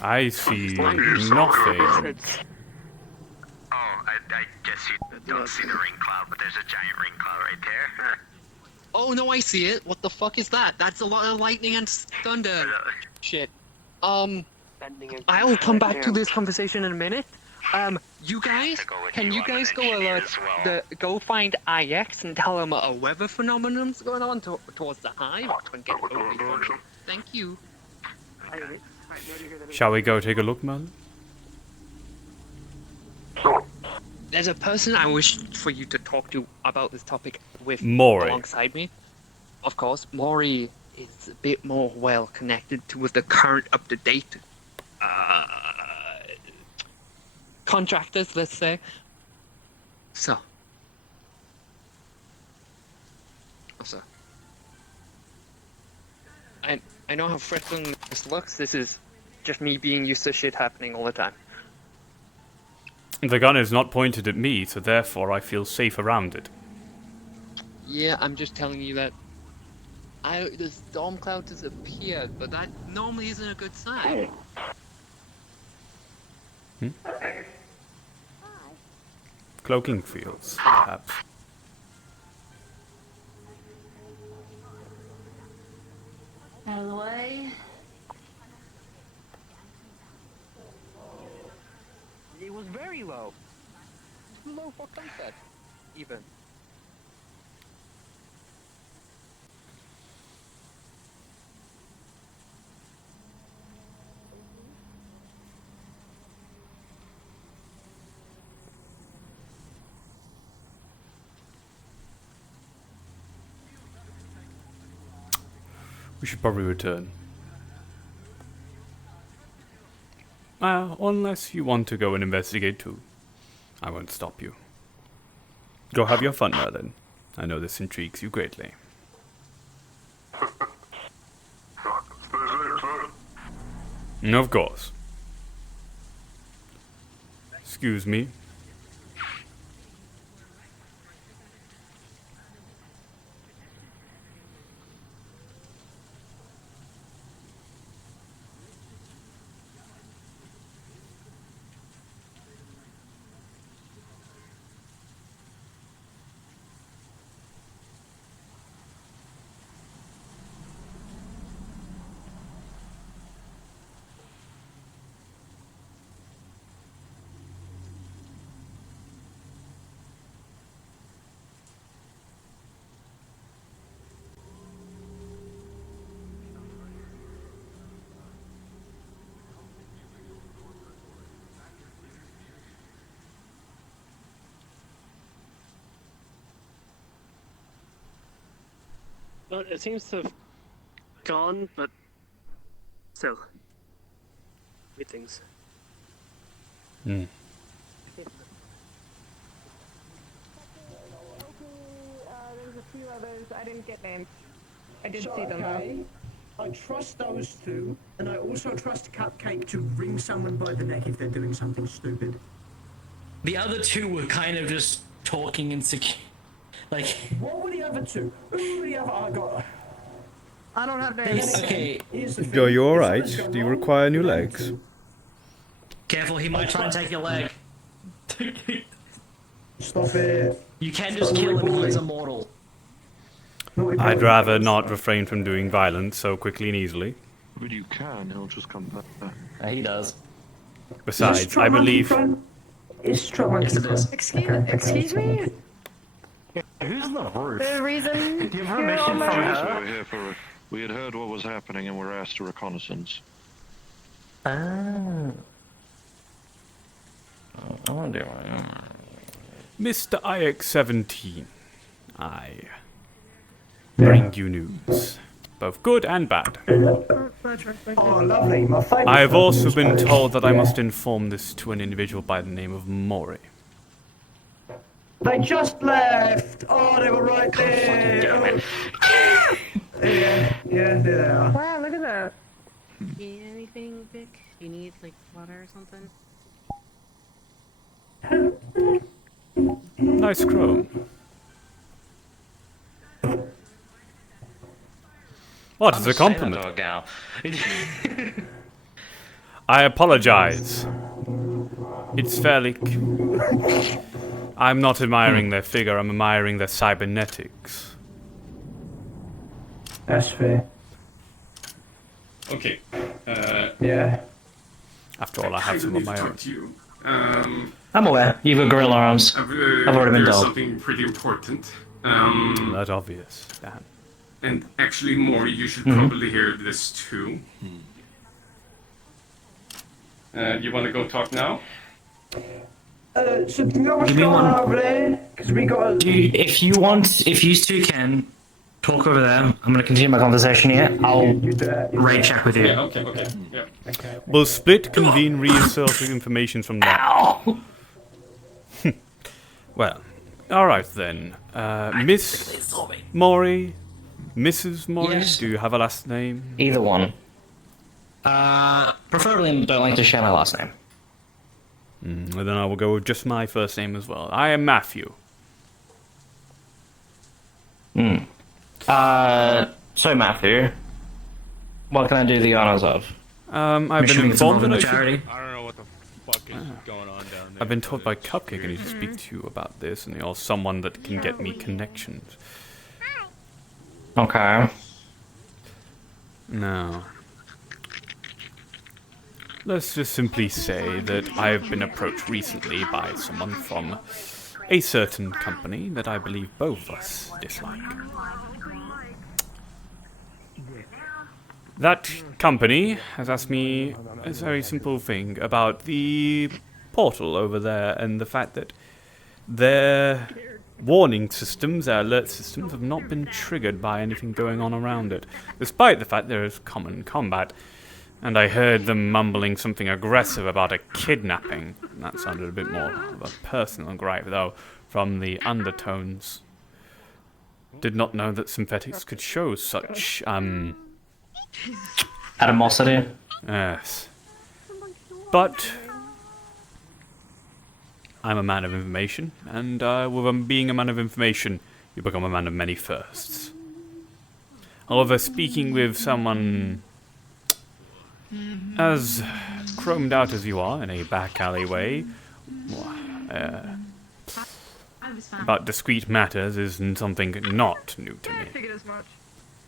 I see nothing. Oh, I guess you don't see the rain cloud, but there's a giant rain cloud right there. Oh no, I see it. What the fuck is that? That's a lot of lightning and thunder. Shit. I'll come back to this conversation in a minute. You guys, can you guys go alert go find IX and tell them a weather phenomenon's going on towards the hive and get it over. Thank you. Shall we go take a look, man? There's a person I wish for you to talk to about this topic with Maury. alongside me. Of course, Maury is a bit more well connected to the current up-to-date contractors, let's say. So. I know how threatening this looks. This is just me being used to shit happening all the time. The gun is not pointed at me, so therefore I feel safe around it. Yeah, I'm just telling you that this storm cloud has appeared, but that normally isn't a good sign. Cloaking fields, perhaps. Out of the way. It was very low. Low for comfort, even. We should probably return. Unless you want to go and investigate too. I won't stop you. Go have your fun, Merlin. I know this intrigues you greatly. Of course. Excuse me. Well, it seems to have gone, but still. Weird things. Two others. I didn't get names. I did So, see them. okay, I trust those two, and I also trust Cupcake to wring someone by the neck if they're doing something stupid. The other two were kind of just talking insecure. Like. What were the other two? Who were the other? I got. I don't have names. Okay. Joe, you alright? Do you require new legs? Careful, he might try and take your leg. Stop it. You can just kill him, he is immortal. I'd rather not refrain from doing violence so quickly and easily. But you can, he'll just come back. He does. Besides, I believe... It's trouble. Yes, it is. Excuse me? Who's on the roof? The reason Do you have you're permission on the from roof? her? We were here for. We had heard what was happening and were asked to reconnaissance. Ah. I want to do Mr. IX-17, I bring you news, both good and bad. Oh, lovely. My favourite. I have also been told that I must inform this to an individual by the name of Mori. They just left. Oh, they were right there. Yeah, there they are. Wow, look at that. Do you need anything, Vic? Do you need, like, water or something? Nice chrome. What is a compliment? I apologize. It's fairly... I'm not admiring their figure, I'm admiring their cybernetics. That's fair. Okay. Yeah. After all, I have some of my own. I'm aware. You've got gorilla arms. I've already been There's told. something pretty important. That's obvious, Dan. And actually, more, you should probably hear this too. You want to go talk now? So do you know what's going on over there? Because we got. If you want, if you two can talk over there, I'm going to continue my conversation here. I'll raid check with you. Yeah, okay. Yeah. We'll split, convene, reassert information from that. Well, alright then. Miss Mori? Mrs. Mori? Yes. Do you have a last name? Either one. Preferably don't like to share my last name. Well, then I will go with just my first name as well. I am Matthew. So Matthew, what can I do the honors of? I've been informed that I charity. I don't know what the fuck is going on down there. I've been told by Cupcake I need to speak to you about this, and you're someone that can get me connections. Okay. Now, let's just simply say that I have been approached recently by someone from a certain company that I believe both of us dislike. That company has asked me a very simple thing about the portal over there and the fact that their warning systems, their alert systems, have not been triggered by anything going on around it, despite the fact there is common combat. And I heard them mumbling something aggressive about a kidnapping. That sounded a bit more of a personal gripe, though, from the undertones. Did not know that synthetics could show such, Animosity? Yes. But I'm a man of information, and with being a man of information, you become a man of many firsts. However, speaking with someone as chromed out as you are in a back alleyway, about discrete matters isn't something not new to me.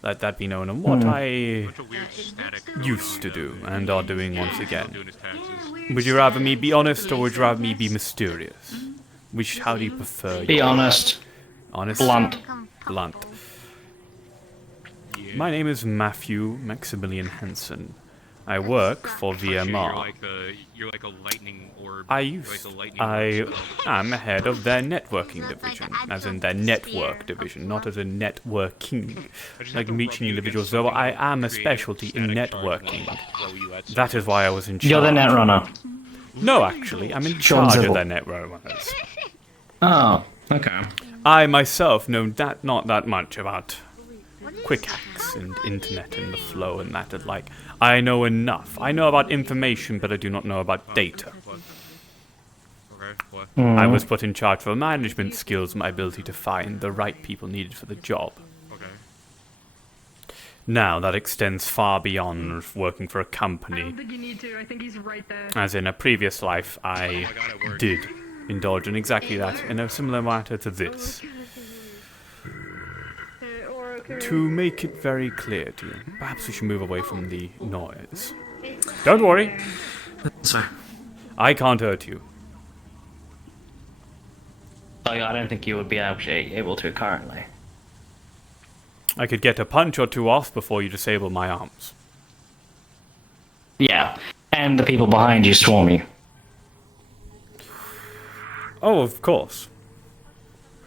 Let that be known of what I used to do and are doing once again. Would you rather me be honest or would you rather me be mysterious? How do you prefer? Be honest. Honest? Blunt. Blunt. My name is Matthew Maximilian Hansen. I work for VMR. You're like a lightning orb. I am head of their networking division, as in their network division, not as in networking, like reaching individuals, though I am a specialty in networking. That is why I was in charge. You're the netrunner. No, actually, I'm in charge of their netrunners. Oh, okay. I myself know not that much about quick hacks and internet and the flow and that and like. I know enough. I know about information, but I do not know about data. I was put in charge for management skills, my ability to find the right people needed for the job. Now, that extends far beyond working for a company. I don't think you need to. I think he's right there. As in a previous life, I did indulge in exactly that in a similar matter to this. To make it very clear to you, perhaps we should move away from the noise. Don't worry. Sorry. I can't hurt you. I don't think you would be actually able to currently. I could get a punch or two off before you disable my arms. Yeah, and the people behind you swarm you. Oh, of course.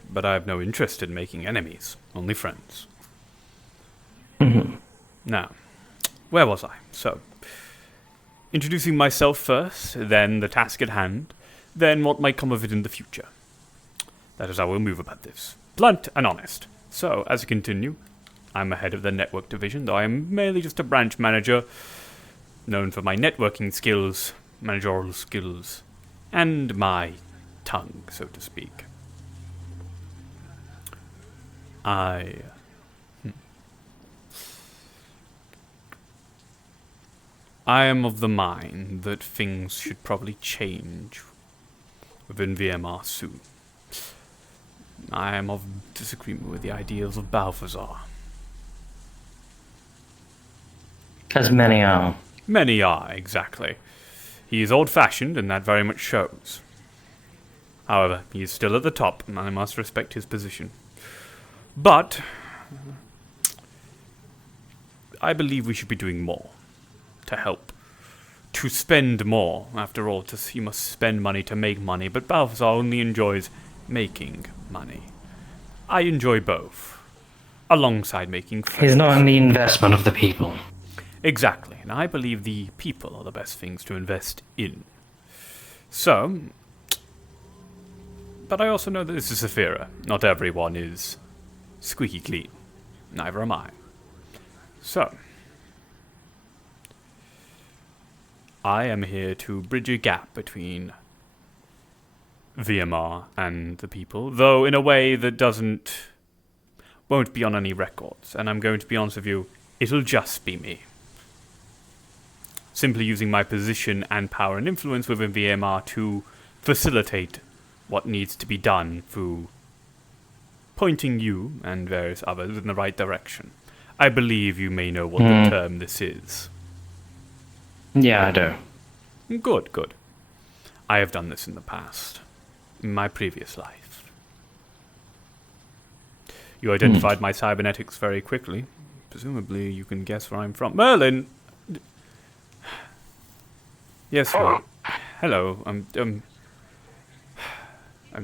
But I have no interest in making enemies, only friends. Now, where was I? So, introducing myself first, then the task at hand, then what might come of it in the future. That is how we'll move about this. Blunt and honest. So, as I continue, I'm ahead of the network division, though I am merely just a branch manager, known for my networking skills, managerial skills, and my tongue, so to speak. I am of the mind that things should probably change within VMR soon. I am of disagreement with the ideals of Balthazar. As many are. Many are, exactly. He is old-fashioned, and that very much shows. However, he is still at the top, and I must respect his position. But I believe we should be doing more to help. To spend more. After all, you must spend money to make money, but Balthazar only enjoys making money. I enjoy both, alongside making friends. He's not in the investment of the people. Exactly, and I believe the people are the best things to invest in. So, but I also know that this is Saphira. Not everyone is squeaky clean. Neither am I. So, I am here to bridge a gap between VMR and the people, though in a way that won't be on any records. And I'm going to be honest with you, it'll just be me. Simply using my position and power and influence within VMR to facilitate what needs to be done through pointing you and various others in the right direction. I believe you may know what the term this is. Yeah, I do. Good, good. I have done this in the past. In my previous life. You identified my cybernetics very quickly. Presumably you can guess where I'm from. Merlin! Yes, well, hello. I'm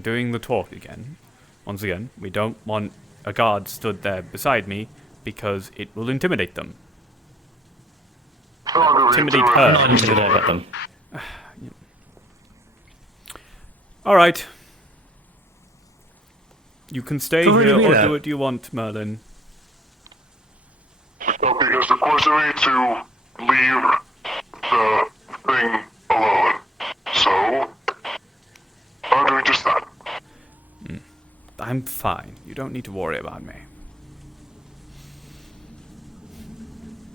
doing the talk again. Once again, we don't want a guard stood there beside me because it will intimidate them. Intimidate her. Not intimidate them. Alright. You can stay here or do what you want, Merlin. Okay, because of course I need to leave the thing alone. So, I'm doing just that. I'm fine. You don't need to worry about me.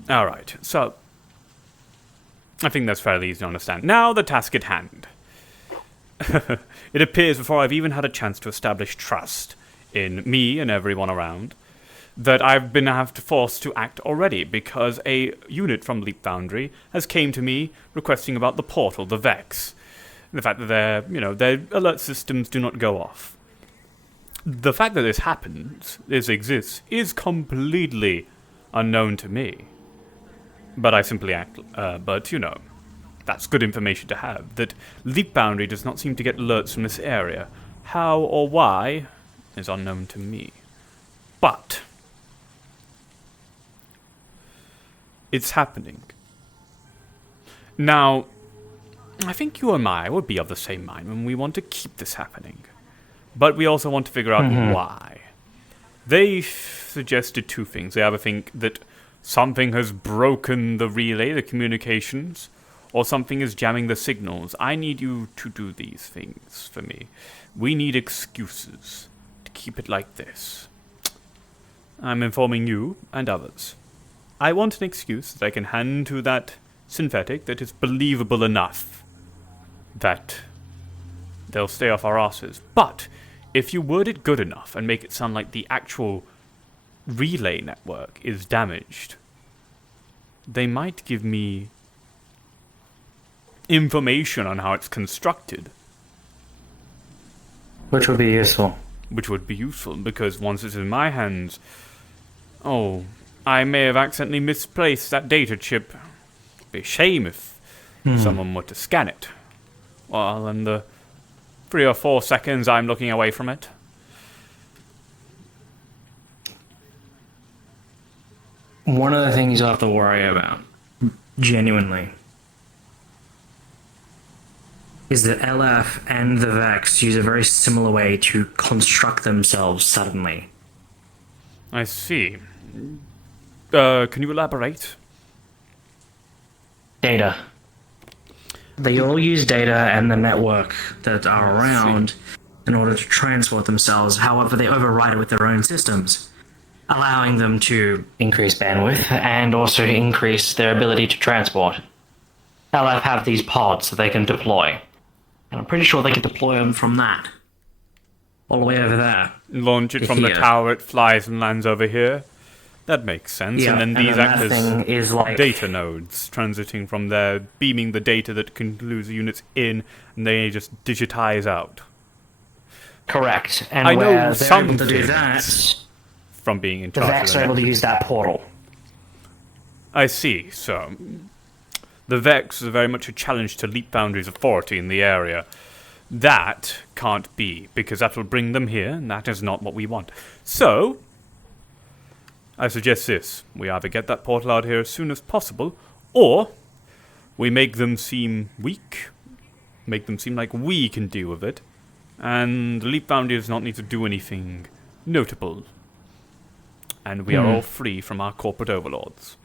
Alright, so I think that's fairly easy to understand. Now the task at hand. It appears before I've even had a chance to establish trust in me and everyone around that I've been forced to act already because a unit from Leap Foundry has came to me requesting about the portal, the Vex. The fact that their alert systems do not go off. The fact that this exists, is completely unknown to me. But I simply act, that's good information to have, that Leap Boundary does not seem to get alerts from this area. How or why is unknown to me. But it's happening. Now, I think you and I would be of the same mind when we want to keep this happening. But we also want to figure out why. They suggested two things. They either think that something has broken the relay, the communications, or something is jamming the signals. I need you to do these things for me. We need excuses to keep it like this. I'm informing you and others. I want an excuse that I can hand to that synthetic that is believable enough that they'll stay off our asses. But if you word it good enough and make it sound like the actual relay network is damaged, they might give me information on how it's constructed. Which would be useful. Which would be useful, because once it's in my hands... Oh, I may have accidentally misplaced that data chip. It'd be a shame if someone were to scan it. Well, in the 3 or 4 seconds I'm looking away from it. One of the things you have to worry about, genuinely, is that LF and the Vex use a very similar way to construct themselves suddenly. I see. Can you elaborate? Data. They all use data and the network that are around in order to transport themselves. However, they override it with their own systems, allowing them to increase bandwidth and also increase their ability to transport. LF have these pods that they can deploy. And I'm pretty sure they can deploy them from that. All the way over there. Launch it from the tower, it flies and lands over here. That makes sense. Yeah, and then these act is as like data nodes, transiting from there, beaming the data that can lose the units in, and they just digitize out. Correct. And I where know they're some able to do things that, from being in the charge Vex of are able to network. use that portal. I see. So, the Vex is very much a challenge to Leap Foundry's authority in the area. That can't be, because that will bring them here, and that is not what we want. So, I suggest this. We either get that portal out here as soon as possible, or we make them seem weak, make them seem like we can deal with it, and the Leap Foundry does not need to do anything notable. And we are all free from our corporate overlords.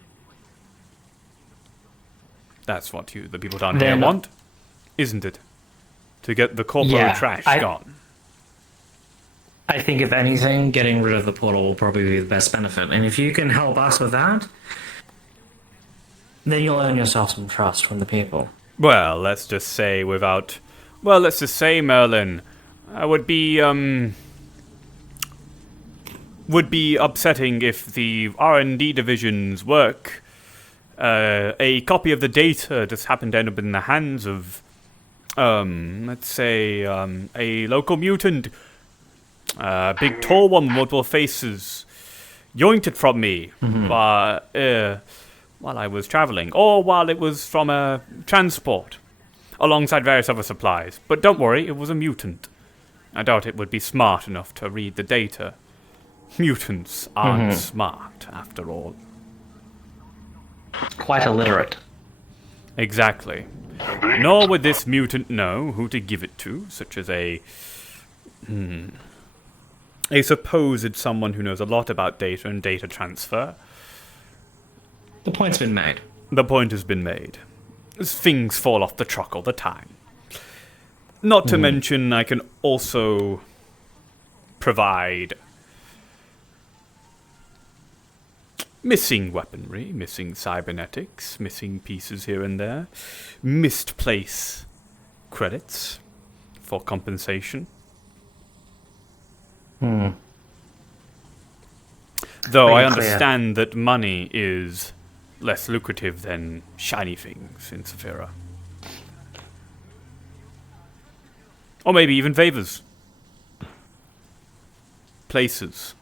That's what the people down here want, isn't it? To get the corporate trash gone. I think, if anything, getting rid of the portal will probably be the best benefit. And if you can help us with that, then you'll earn yourself some trust from the people. Well, let's just say Merlin, would be upsetting if the R&D division's work, a copy of the data just happened to end up in the hands of, let's say, a local mutant, big tall one with multiple faces, yoinked it from me while I was traveling, or while it was from a transport, alongside various other supplies. But don't worry, it was a mutant. I doubt it would be smart enough to read the data. Mutants aren't smart, after all. Quite illiterate. Exactly. Nor would this mutant know who to give it to, such as a supposed someone who knows a lot about data and data transfer. The point's been made. The point has been made. Things fall off the truck all the time. Not to mention, I can also provide missing weaponry, missing cybernetics, missing pieces here and there, misplaced credits for compensation. Though I understand that money is less lucrative than shiny things in Saphira. Or maybe even favors. Places.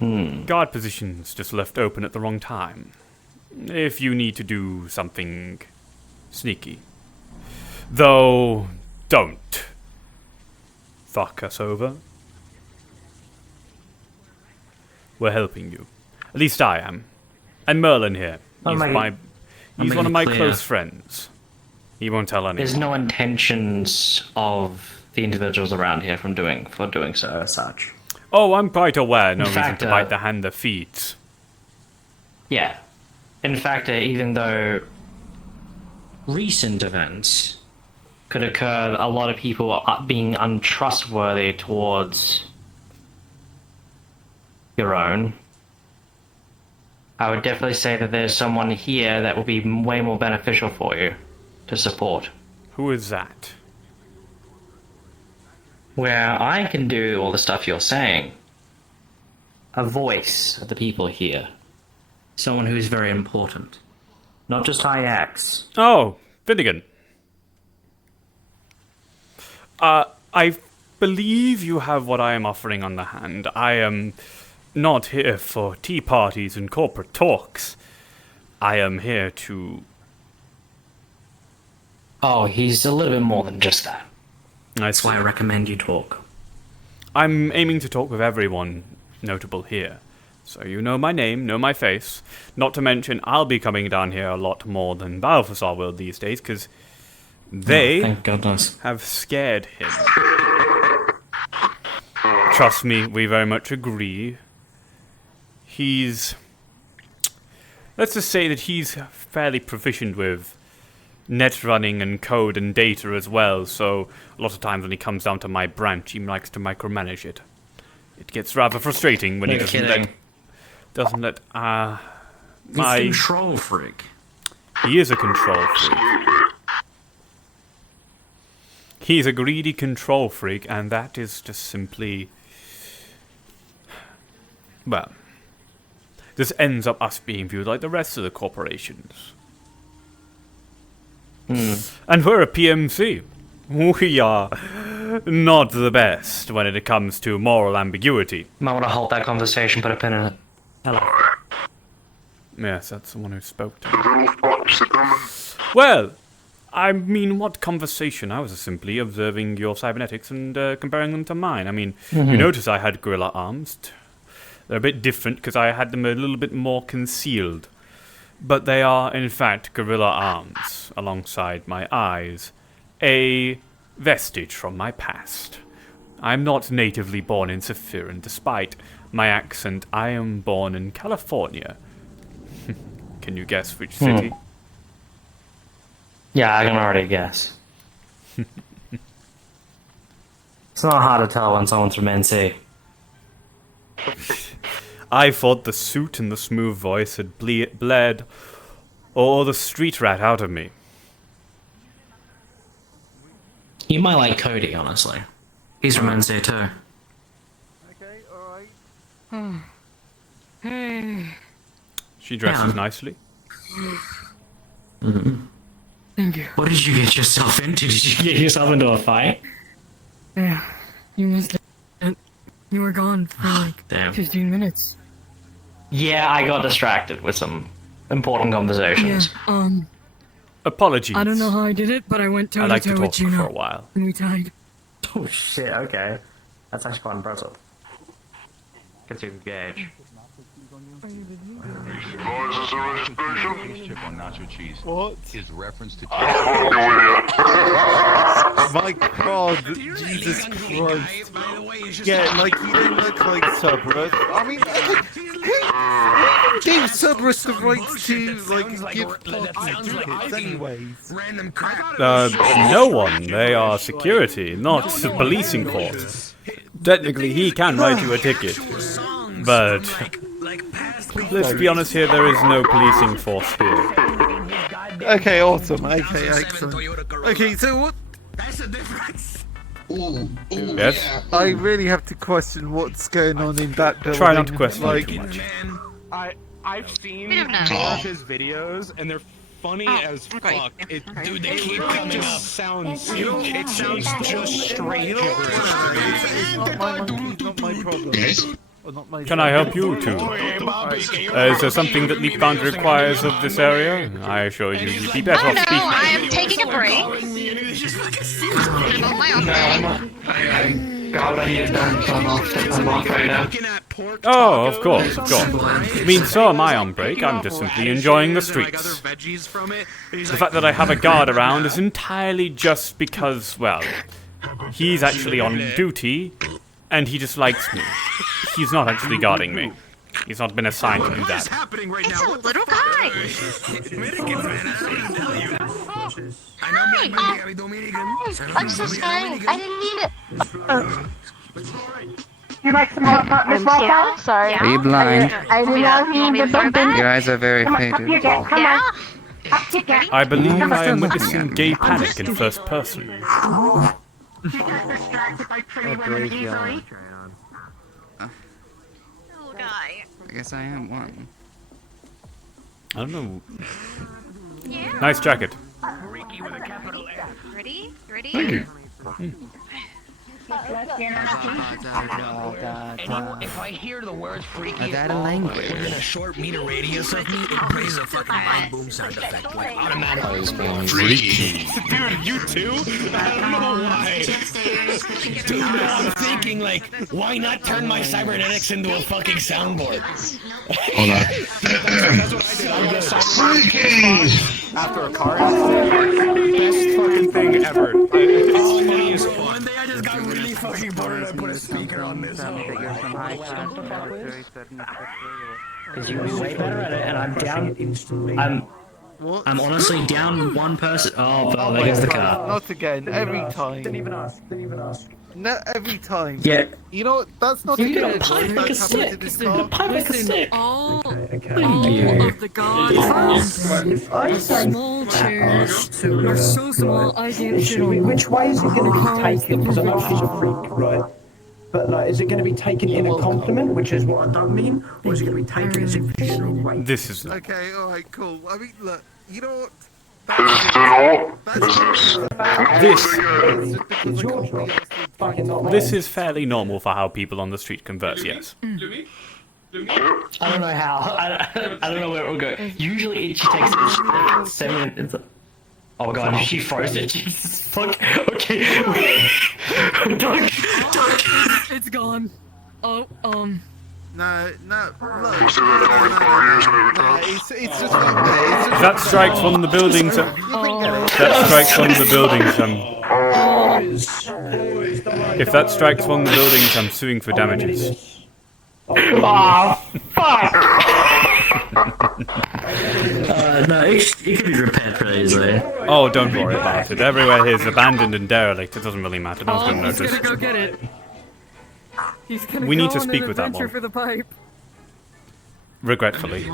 Guard positions just left open at the wrong time. If you need to do something sneaky. Though, don't fuck us over. We're helping you. At least I am. And Merlin here. He's one of my close friends. He won't tell anyone. There's no intentions of the individuals around here from doing so as such. Oh, I'm quite aware. No In reason fact, to bite the hand that feeds. Yeah. In fact, even though recent events could occur, a lot of people are being untrustworthy towards your own. I would definitely say that there's someone here that will be way more beneficial for you to support. Who is that? Where I can do all the stuff you're saying. A voice of the people here. Someone who's very important. Not just IX. Oh, Finnegan. I believe you have what I am offering on the hand. I am not here for tea parties and corporate talks. I am here to... Oh, he's a little bit more than just that. That's why I recommend you talk. I'm aiming to talk with everyone notable here. So you know my name, know my face. Not to mention, I'll be coming down here a lot more than Balthasar will these days, because they thank goodness. Have scared him. Trust me, we very much agree. He's... Let's just say that he's fairly proficient with net running and code and data as well, so a lot of times when he comes down to my branch, he likes to micromanage it. It gets rather frustrating when he doesn't let my... He's a control freak. He is a control freak. He's a greedy control freak, and that is just simply... Well, this ends up us being viewed like the rest of the corporations. And we're a PMC. We are not the best when it comes to moral ambiguity. Might want to halt that conversation, put a pin in it. Hello. Yes, that's the one who spoke to me. Well, I mean, what conversation? I was simply observing your cybernetics and comparing them to mine. I mean, you notice I had gorilla arms. They're a bit different because I had them a little bit more concealed. But they are, in fact, gorilla arms, alongside my eyes. A vestige from my past. I'm not natively born in Saphir, and despite my accent, I am born in California. Can you guess which city? Yeah, I can already guess. It's not hard to tell when someone's from NC. I thought the suit and the smooth voice had bled all the street rat out of me. You might like Cody, honestly. He's from NC too. Okay, alright. She dresses nicely. Thank you. What did you get yourself into? Did you get yourself into a fight? Yeah, you missed it. You were gone for like Damn. 15 minutes. Yeah, I got distracted with some important conversations. Yeah, Apologies. I don't know how I did it, but I went toe I to like to toe talk with Juno. for a while. And we tied. Oh shit, okay. That's actually quite impressive. Gets you engaged. Chip on nacho cheese. What? Is reference to My God, Jesus Christ. Yeah, like he didn't look like Cerberus. I mean, who gave Cerberus the rights to, like, give parties to kids anyways? No one. They are security, not the policing force. Technically, he can write you a ticket. But let's be honest here, there is no policing force here. Okay, awesome. Okay, excellent. Okay, so what? That's the difference. Yes? I really have to question what's going on in that building. Try not to question like, too much. I've seen all of his videos, and they're funny as fuck. Dude, they keep coming up. It sounds just straight gibberish. It's not my problem. Can I help you too? Is there something that Leap Foundry requires of this area? I assure you, you'd be better off speaking. I am taking a break. I'm on my own break. Oh, of course, of course. I mean, so am I on break. I'm just simply enjoying the streets. The fact that I have a guard around is entirely just because, well, He's actually on duty, and he just likes me. He's not actually guarding me. He's not been assigned to do that. Happening right now? It's a little guy. What's this guy? I didn't mean it. You like some more Miss Walker? Yeah, sorry. Are you blind? I did not mean to bump in. Your eyes are very Come faded. on, come on. Up you get. I believe I am witnessing gay panic in first person. She gets distracted by pretty women easily. Little guy. I guess I am one. I don't know. Yeah. Nice jacket. Ready? Ready? Thank you. If I hear the words freaky, Is that a language? within a short meter radius of me, it plays a fucking mind boom sound effect, like automatically. Freaky. Dude, you too? I don't know why. Dude, now I'm thinking, like, why not turn my cybernetics into a fucking soundboard? Hold on. That's what I did. I got a soundboard after a car accident. Best fucking thing ever. It's funny as fuck. One day I just got really fucking bored and I put a speaker on this. Because you're way better at it, and I'm down. I'm honestly down one person. Oh, but there goes the car. Not again. Every time. Didn't even ask. No, every time. Yeah. You know what? That's not You again. got a pipe like a stick. Pipe like a stick. All Thank of the gods are small chairs are so small I can't sit on. Which way is it going to be taken? Because I know she's a freak, right? But like, is it going to be taken in a compliment, which is what I don't mean, or is it going to be taken as if she's right? This is not. Okay, alright, cool. I mean, look, you know what? This is fairly normal for how people on the street converse, yes. I don't know how. I don't know where it will go. Usually it just takes like 7 minutes. Oh my god, she froze it. Jesus fuck. Okay. Don't. It's gone. Oh, No, look. It's just That strikes one of the buildings. That strikes one of the buildings. If that strikes one of the buildings, I'm suing for damages. Oh, fuck! No, it could be repaired pretty easily. Oh, don't worry about it. Everywhere here is abandoned and derelict. It doesn't really matter. No one's going to he's notice. gonna go get it. He's gonna We go need to on speak an with that adventure one. for the pipe. Regretfully.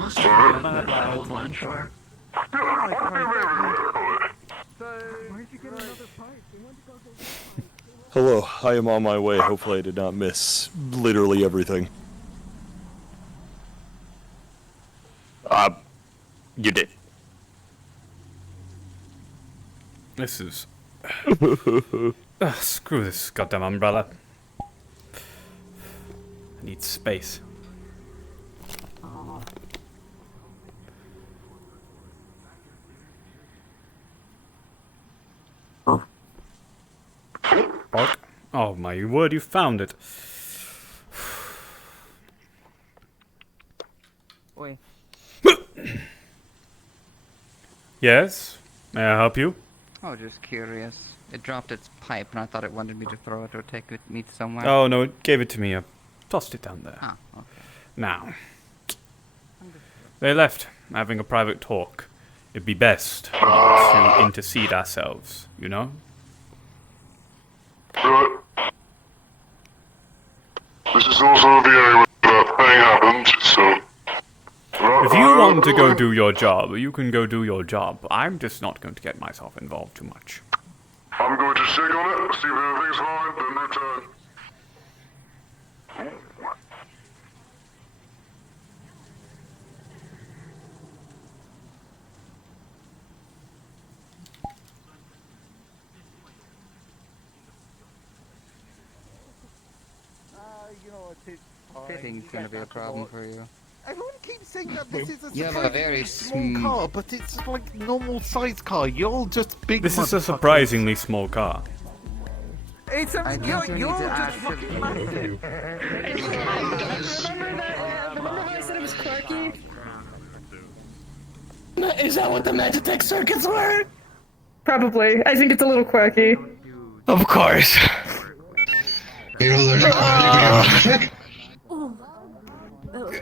Hello, I am on my way. Hopefully I did not miss literally everything. You did. This is... screw this goddamn umbrella. I need space. Bark. Oh my word, you found it. Oi. Yes? May I help you? Oh, just curious. It dropped its pipe and I thought it wanted me to throw it or take it with me somewhere. Oh no, it gave it to me. I tossed it down there. Ah, okay. Now. They left, having a private talk. It'd be best to intercede ourselves, you know? Right. This is also the area where that thing happened, so... If you want to go do your job, you can go do your job. I'm just not going to get myself involved too much. I'm going to check on it, see if everything's fine, then return. Fitting's gonna be a problem for you. Everyone keeps saying that this is a You have a very small car, but it's like normal size car. You're all just big. This is a surprisingly small car. It's a, you're just fucking massive. Remember how I said it was quirky? Is that what the Magitech circuits were? Probably. I think it's a little quirky. Of course. You're allergic.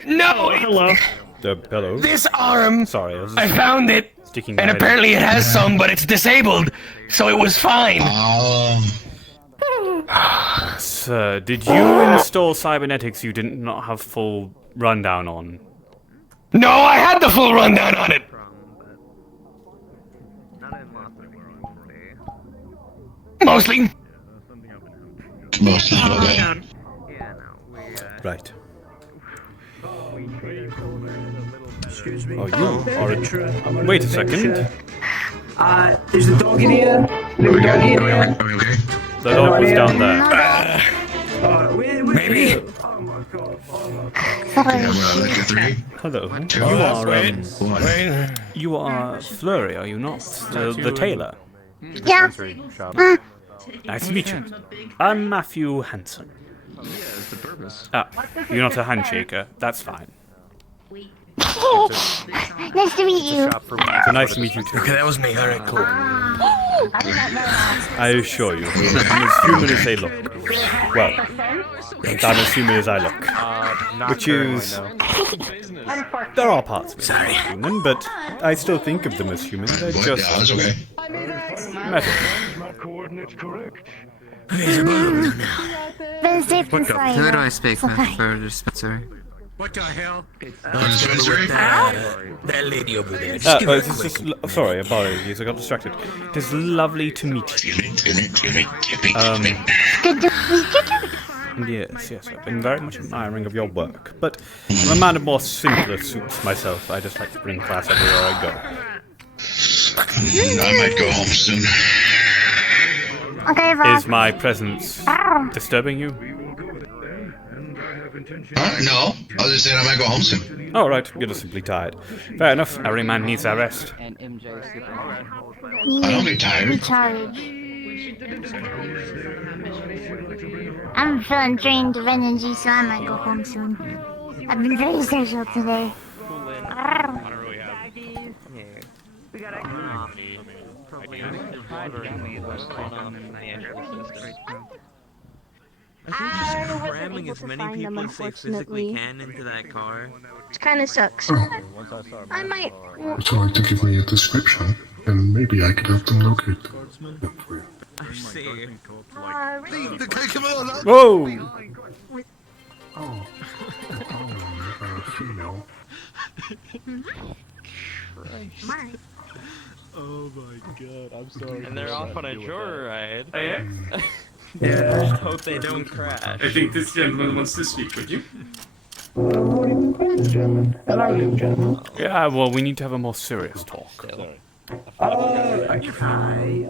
No! Hello. Hello. This arm! Sorry, I was I found it! sticking And my head apparently it has some, but it's disabled. So it was fine. Sir, did you install cybernetics you did not have full rundown on? No, I had the full rundown on it! Mostly. Mostly, okay. Right. Excuse me. Oh, you are a... Wait a second. Is the dog in here? Little dog in here? The dog was down there. Maybe. Hello. You are Flurry, are you not? The tailor. Yeah. Nice to meet you. I'm Matthew Hanson. Ah, you're not a handshaker. That's fine. Nice to meet you. So nice to meet you too. Okay, that was me. Alright, cool. I assure you, I'm as human as they look. Well, I'm as human as I look. Which is... There are parts of me that are human, but I still think of them as human. They're just... Yeah, that's okay. metal. Who do I speak with for dispensary? What the hell? That lady over there. Sorry, apologies, I got distracted. It is lovely to meet you. Yes, I've been very much admiring of your work, but I'm a man of more simpler suits myself. I just like to bring class everywhere I go. I might go home soon. Okay, Rob. Is my presence disturbing you? No, I was just saying I might go home soon. Oh, right, you're just simply tired. Fair enough, every man needs their rest. And MJ I don't get tired. Recharge. I'm feeling drained of energy, so I might go home soon. I've been very social today. I think just cramming as many people as they physically can into that car. Which kind of sucks. I might. Would you like to give me a description? And maybe I could help them locate them. I see. Whoa! Oh. Female. Oh my god, I'm sorry. And they're off on a joyride. Oh, yeah? Yeah. Just hope they don't crash. I think this gentleman wants to speak with you. Hello, little gentleman. Yeah, well, we need to have a more serious talk. It's fine.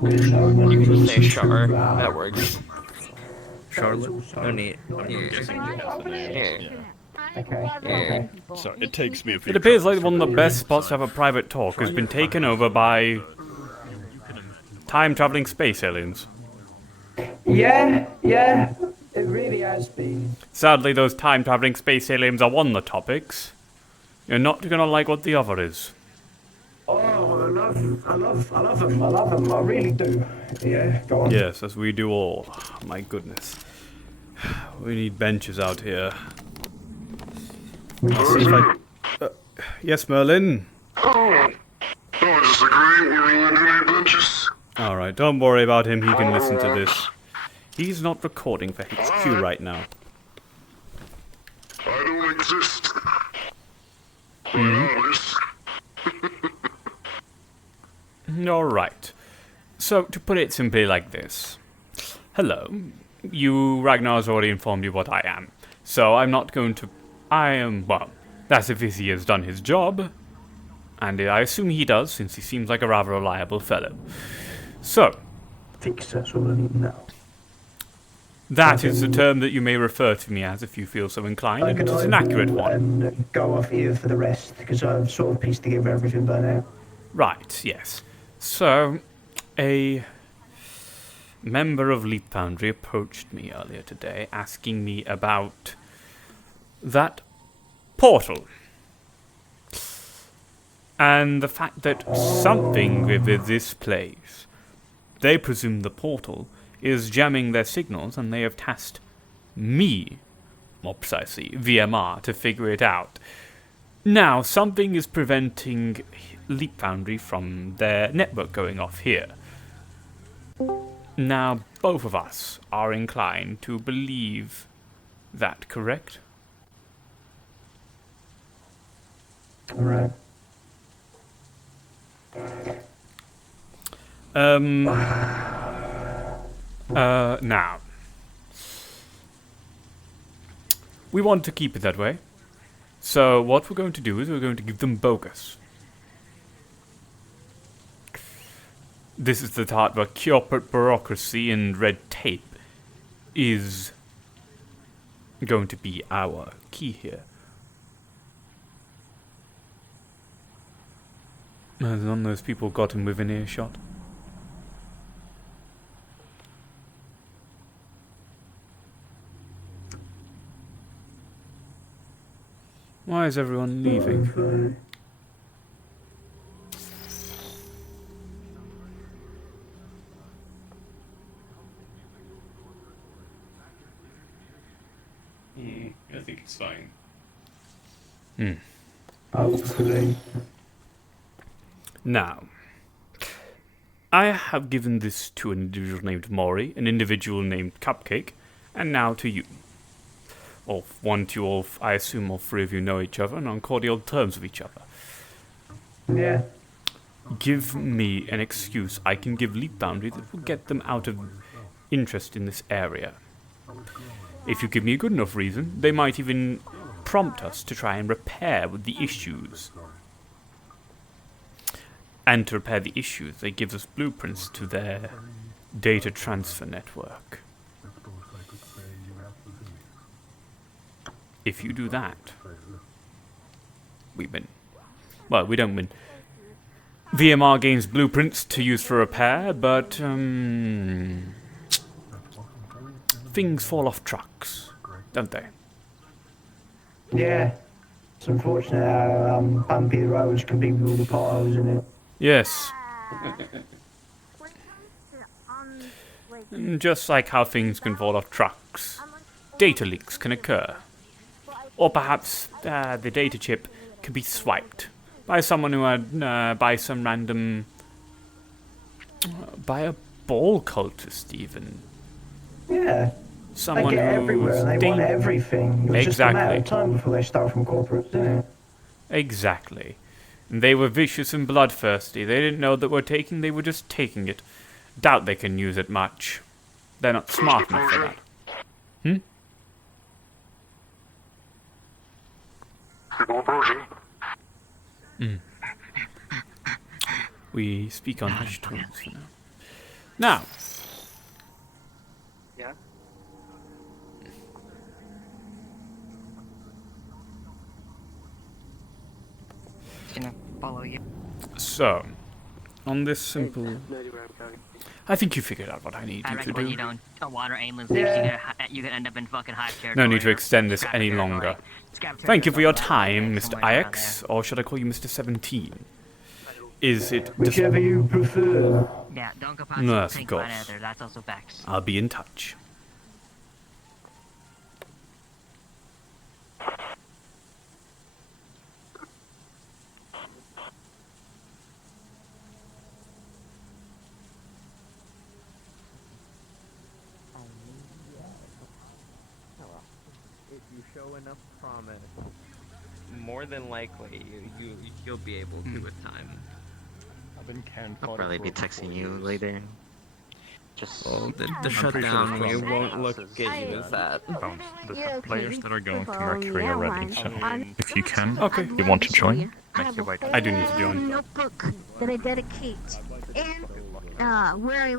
You can just say Char. That works. Charlotte? No need. Okay. Sorry, it takes me a few. It appears like one of the best spots to have a private talk has been taken over by time-traveling space aliens. Yeah, it really has been. Sadly, those time-traveling space aliens are one of the topics. You're not gonna like what the other is. Oh, I love them. I really do. Yeah, go on. Yes, as we do all. My goodness. We need benches out here. Let's see if I... yes, Merlin? Oh, just agreeing. You need benches. Alright, don't worry about him. He can listen to this. He's not recording for HQ right now. I don't exist. Alright. So, to put it simply like this. Hello. Ragnar's already informed you what I am. So, I'm not going to... well, that's if he has done his job. And I assume he does, since he seems like a rather reliable fellow. So... Fix that's all I need now. That is the term that you may refer to me as if you feel so inclined, and it is an accurate one. And go off here for the rest, because I've sort of pieced together everything by now. Right, yes. So, a member of Leap Foundry approached me earlier today, asking me about that portal. And the fact that something with this place They presume the portal is jamming their signals, and they have tasked me, more precisely, VMR, to figure it out. Now, something is preventing Leap Foundry from their network going off here. Now, both of us are inclined to believe that, correct? Correct. Now, we want to keep it that way. So what we're going to do is we're going to give them bogus. This is the part where corporate bureaucracy and red tape is going to be our key here. None of those people got him within earshot. Why is everyone leaving? I think it's fine. Hopefully. Now, I have given this to an individual named Maury, an individual named Cupcake, and now to you. I assume all three of you know each other and are on cordial terms with each other. Yeah. Give me an excuse I can give Leap Foundry that will get them out of interest in this area. If you give me a good enough reason, they might even prompt us to try and repair the issues. And to repair the issues, they give us blueprints to their data transfer network. If you do that, we win. Well, we don't win. VMR gains blueprints to use for repair, but things fall off trucks, don't they? Yeah. It's unfortunate how bumpy the roads can be with all the potholes in it. Yes. Just like how things can fall off trucks, data leaks can occur. Or perhaps the data chip can be swiped by someone who had, by some random, by a ball cultist even. Yeah. Someone they get everywhere and they want everything. It was just a matter of time before they start from corporate, didn't it? Exactly. And they were vicious and bloodthirsty. They didn't know that they were just taking it. Doubt they can use it much. They're not smart enough for that. We speak on hushed tones for now. Now. Yeah. Gonna follow you. So, on this simple... I think you figured out what I need you to do. You don't water aimlessly, you can end up in fucking hive territory. No need to extend this any longer. Thank you for your time, Mr. IX, or should I call you Mr. 17? Is it... Whichever you prefer. Yeah, don't go past Yes, the of course. either, that's also facts. I'll be in touch. If you show enough promise, more than likely you'll be able to with time. I've been I'll probably be texting you later. Just the shutdown we won't look at you as that. The players that are going to Mercury are ready, so if you can, you want to join, make your way down. I do need to join. Notebook that I dedicate. And where I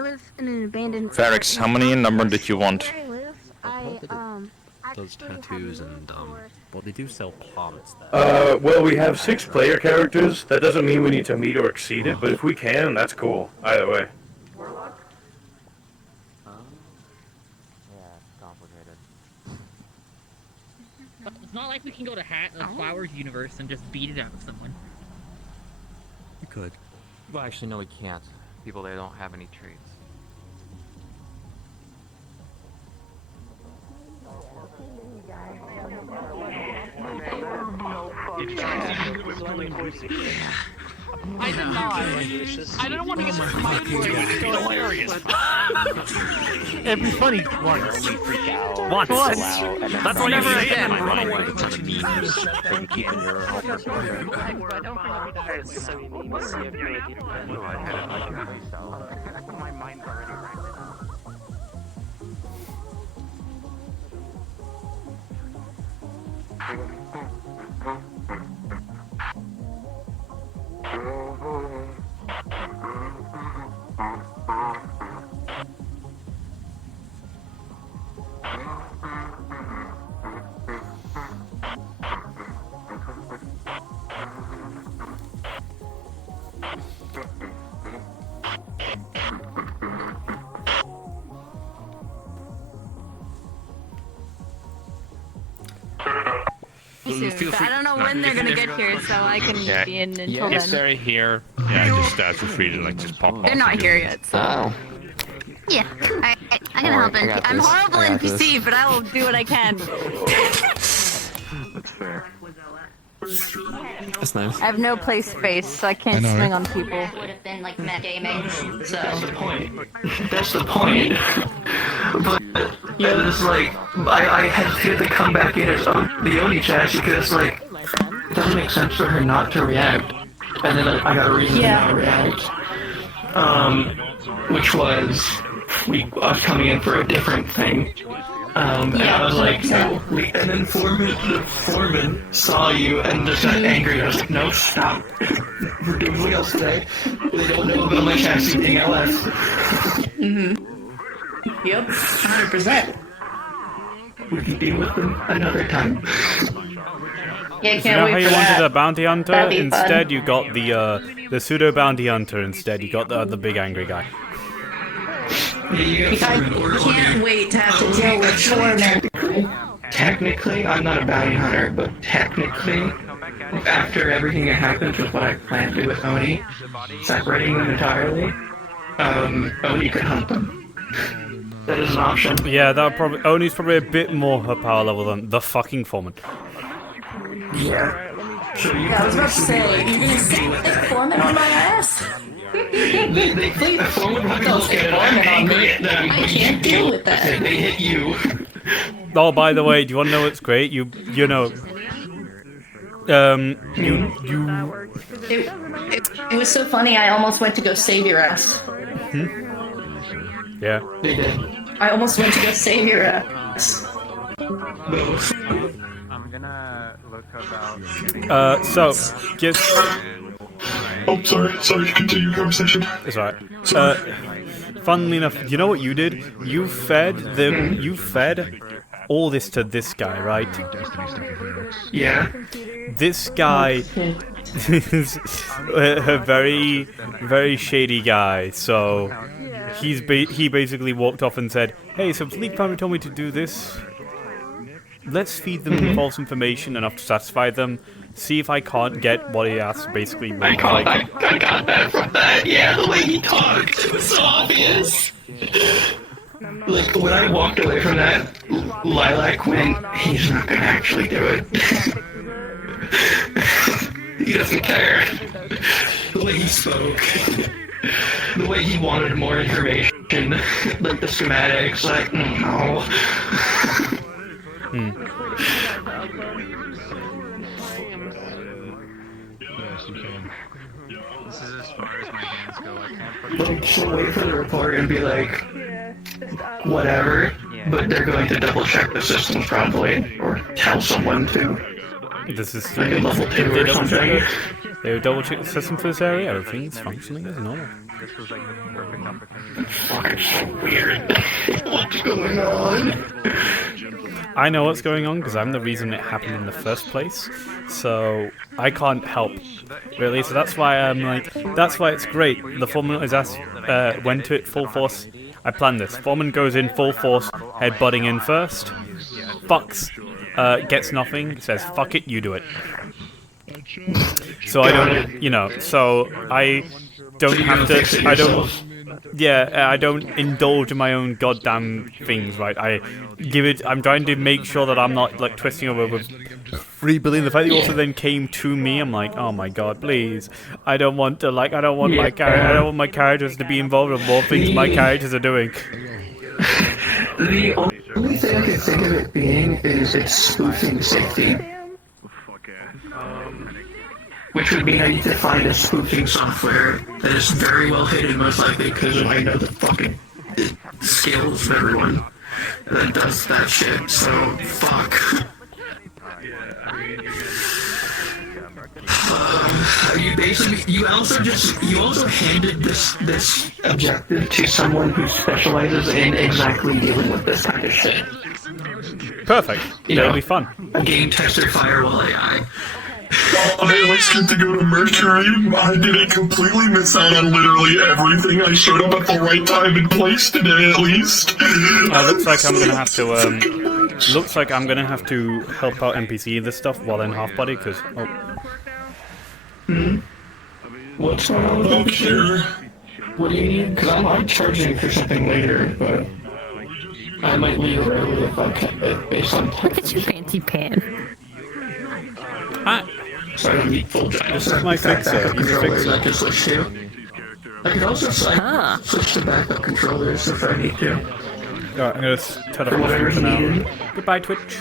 live in an abandoned. Varix, how many in number did you want? Where I live, those tattoos and well, they do sell plants there. Well, we have 6 player characters. That doesn't mean we need to meet or exceed it, but if we can, that's cool. Either way. It's not like we can go to Flowers universe and just beat it out of someone. You could. Well, actually, no, we can't. people there don't have any traits. I did not. I didn't want to get this mic word. It's hilarious. It'd be funny once. Once. That's all you Never say again. in my mind. My mind's already right now. I don't know when they're gonna get here, so I can be in until If then. they're here, just feel free to just pop off. They're not here yet, so. Yeah, I can help in. I'm horrible in PC, but I will do what I can. That's fair. That's nice. I have no play space, so I can't I know, swing right? on people. Would have been like metagaming. So That's the point. That's the point. But yeah, it's like I hesitated to come back in as the Oni chat because like it doesn't make sense for her not to react, and then I got a reason to not react. Which was us coming in for a different thing. And I was like, no. And then Foreman saw you and just got angry. I was like, no, stop. We're doing something else today. They don't know about my chassis being LS. Yep, 100%. We can deal with them another time. Yeah, You know how you wanted a bounty hunter? That'd be fun. Instead, you got the pseudo bounty hunter. Instead, you got the big angry guy. I can't wait to have to deal with Foreman. Technically, I'm not a bounty hunter, but technically, after everything that happened with what I planned to do with Oni, separating them entirely, Oni could hunt them. That is an option. Yeah, that probably Oni's probably a bit more her power level than the fucking Foreman. Yeah. So you Yeah, I was about to say, you're gonna set Foreman on my ass? they think the Foreman would look at it, I'm angry at them. I can't deal with that. They hit you. Oh, by the way, do you want to know what's great? You know, It was so funny, I almost went to go save your ass. Yeah. They did. I almost went to go save your ass. I'm gonna look about. So, just. Oh, sorry, continue your conversation. It's alright. Funnily enough, you know what you did? You fed all this to this guy, right? Yeah. This guy is a very, very shady guy, so he basically walked off and said, hey, so Fleet Primary told me to do this. Let's feed them false information enough to satisfy them. See if I can't get what he asked, basically. I got that from that. Yeah, the way he talked, it was so obvious. Like, when I walked away from that, Lilac went, he's not gonna actually do it. He doesn't care. The way he spoke. The way he wanted more information. Like the schematics, like, no. Yes, you can. This is as far as my hands go. I can't put. Like, she'll wait for the report and be like, whatever, but they're going to double check the systems probably, or tell someone to. This is like a level 2 or something. They would double check the system for this area. Everything's functioning as normal. This was like the perfect opportunity. Fucking so weird. What's going on? I know what's going on because I'm the reason it happened in the first place, so I can't help, really. So that's why I'm like, that's why it's great. The foreman is asked, went to it full force. I planned this. Foreman goes in full force, head butting in first, fucks, gets nothing, says fuck it, you do it. So I don't, so I don't have to. I don't. Yeah, I don't indulge in my own goddamn things, right? I give it. I'm trying to make sure that I'm not like twisting over with 3 billion. The fact that you also then came to me, I'm like, oh my god, please. I don't want to like. I don't want my I don't want my characters to be involved in more things my characters are doing. The only thing I can think of it being is it's spoofing safety. Which would mean I need to find a spoofing software that is very well hidden, most likely, because I know the fucking skills of everyone that does that shit, so fuck. You also handed this objective to someone who specializes in exactly dealing with this kind of shit. Perfect. It'll be fun. A game tester firewall AI. I always get to go to Mercury. I didn't completely miss out on literally everything. I showed up at the right time and place today, at least. Looks like I'm gonna have to. Looks like I'm gonna have to help out NPC this stuff while in half body, because. Oh. What's going on with NPC? What do you need? Because I'm charging for something later, but I might leave early if I can, based on. Look at your fancy pan. So I don't need full giant. This is my fixer. He's a fixer. I can switch to. I can also switch to backup controllers if I need to. Alright, I'm gonna teleport for now. Goodbye, Twitch.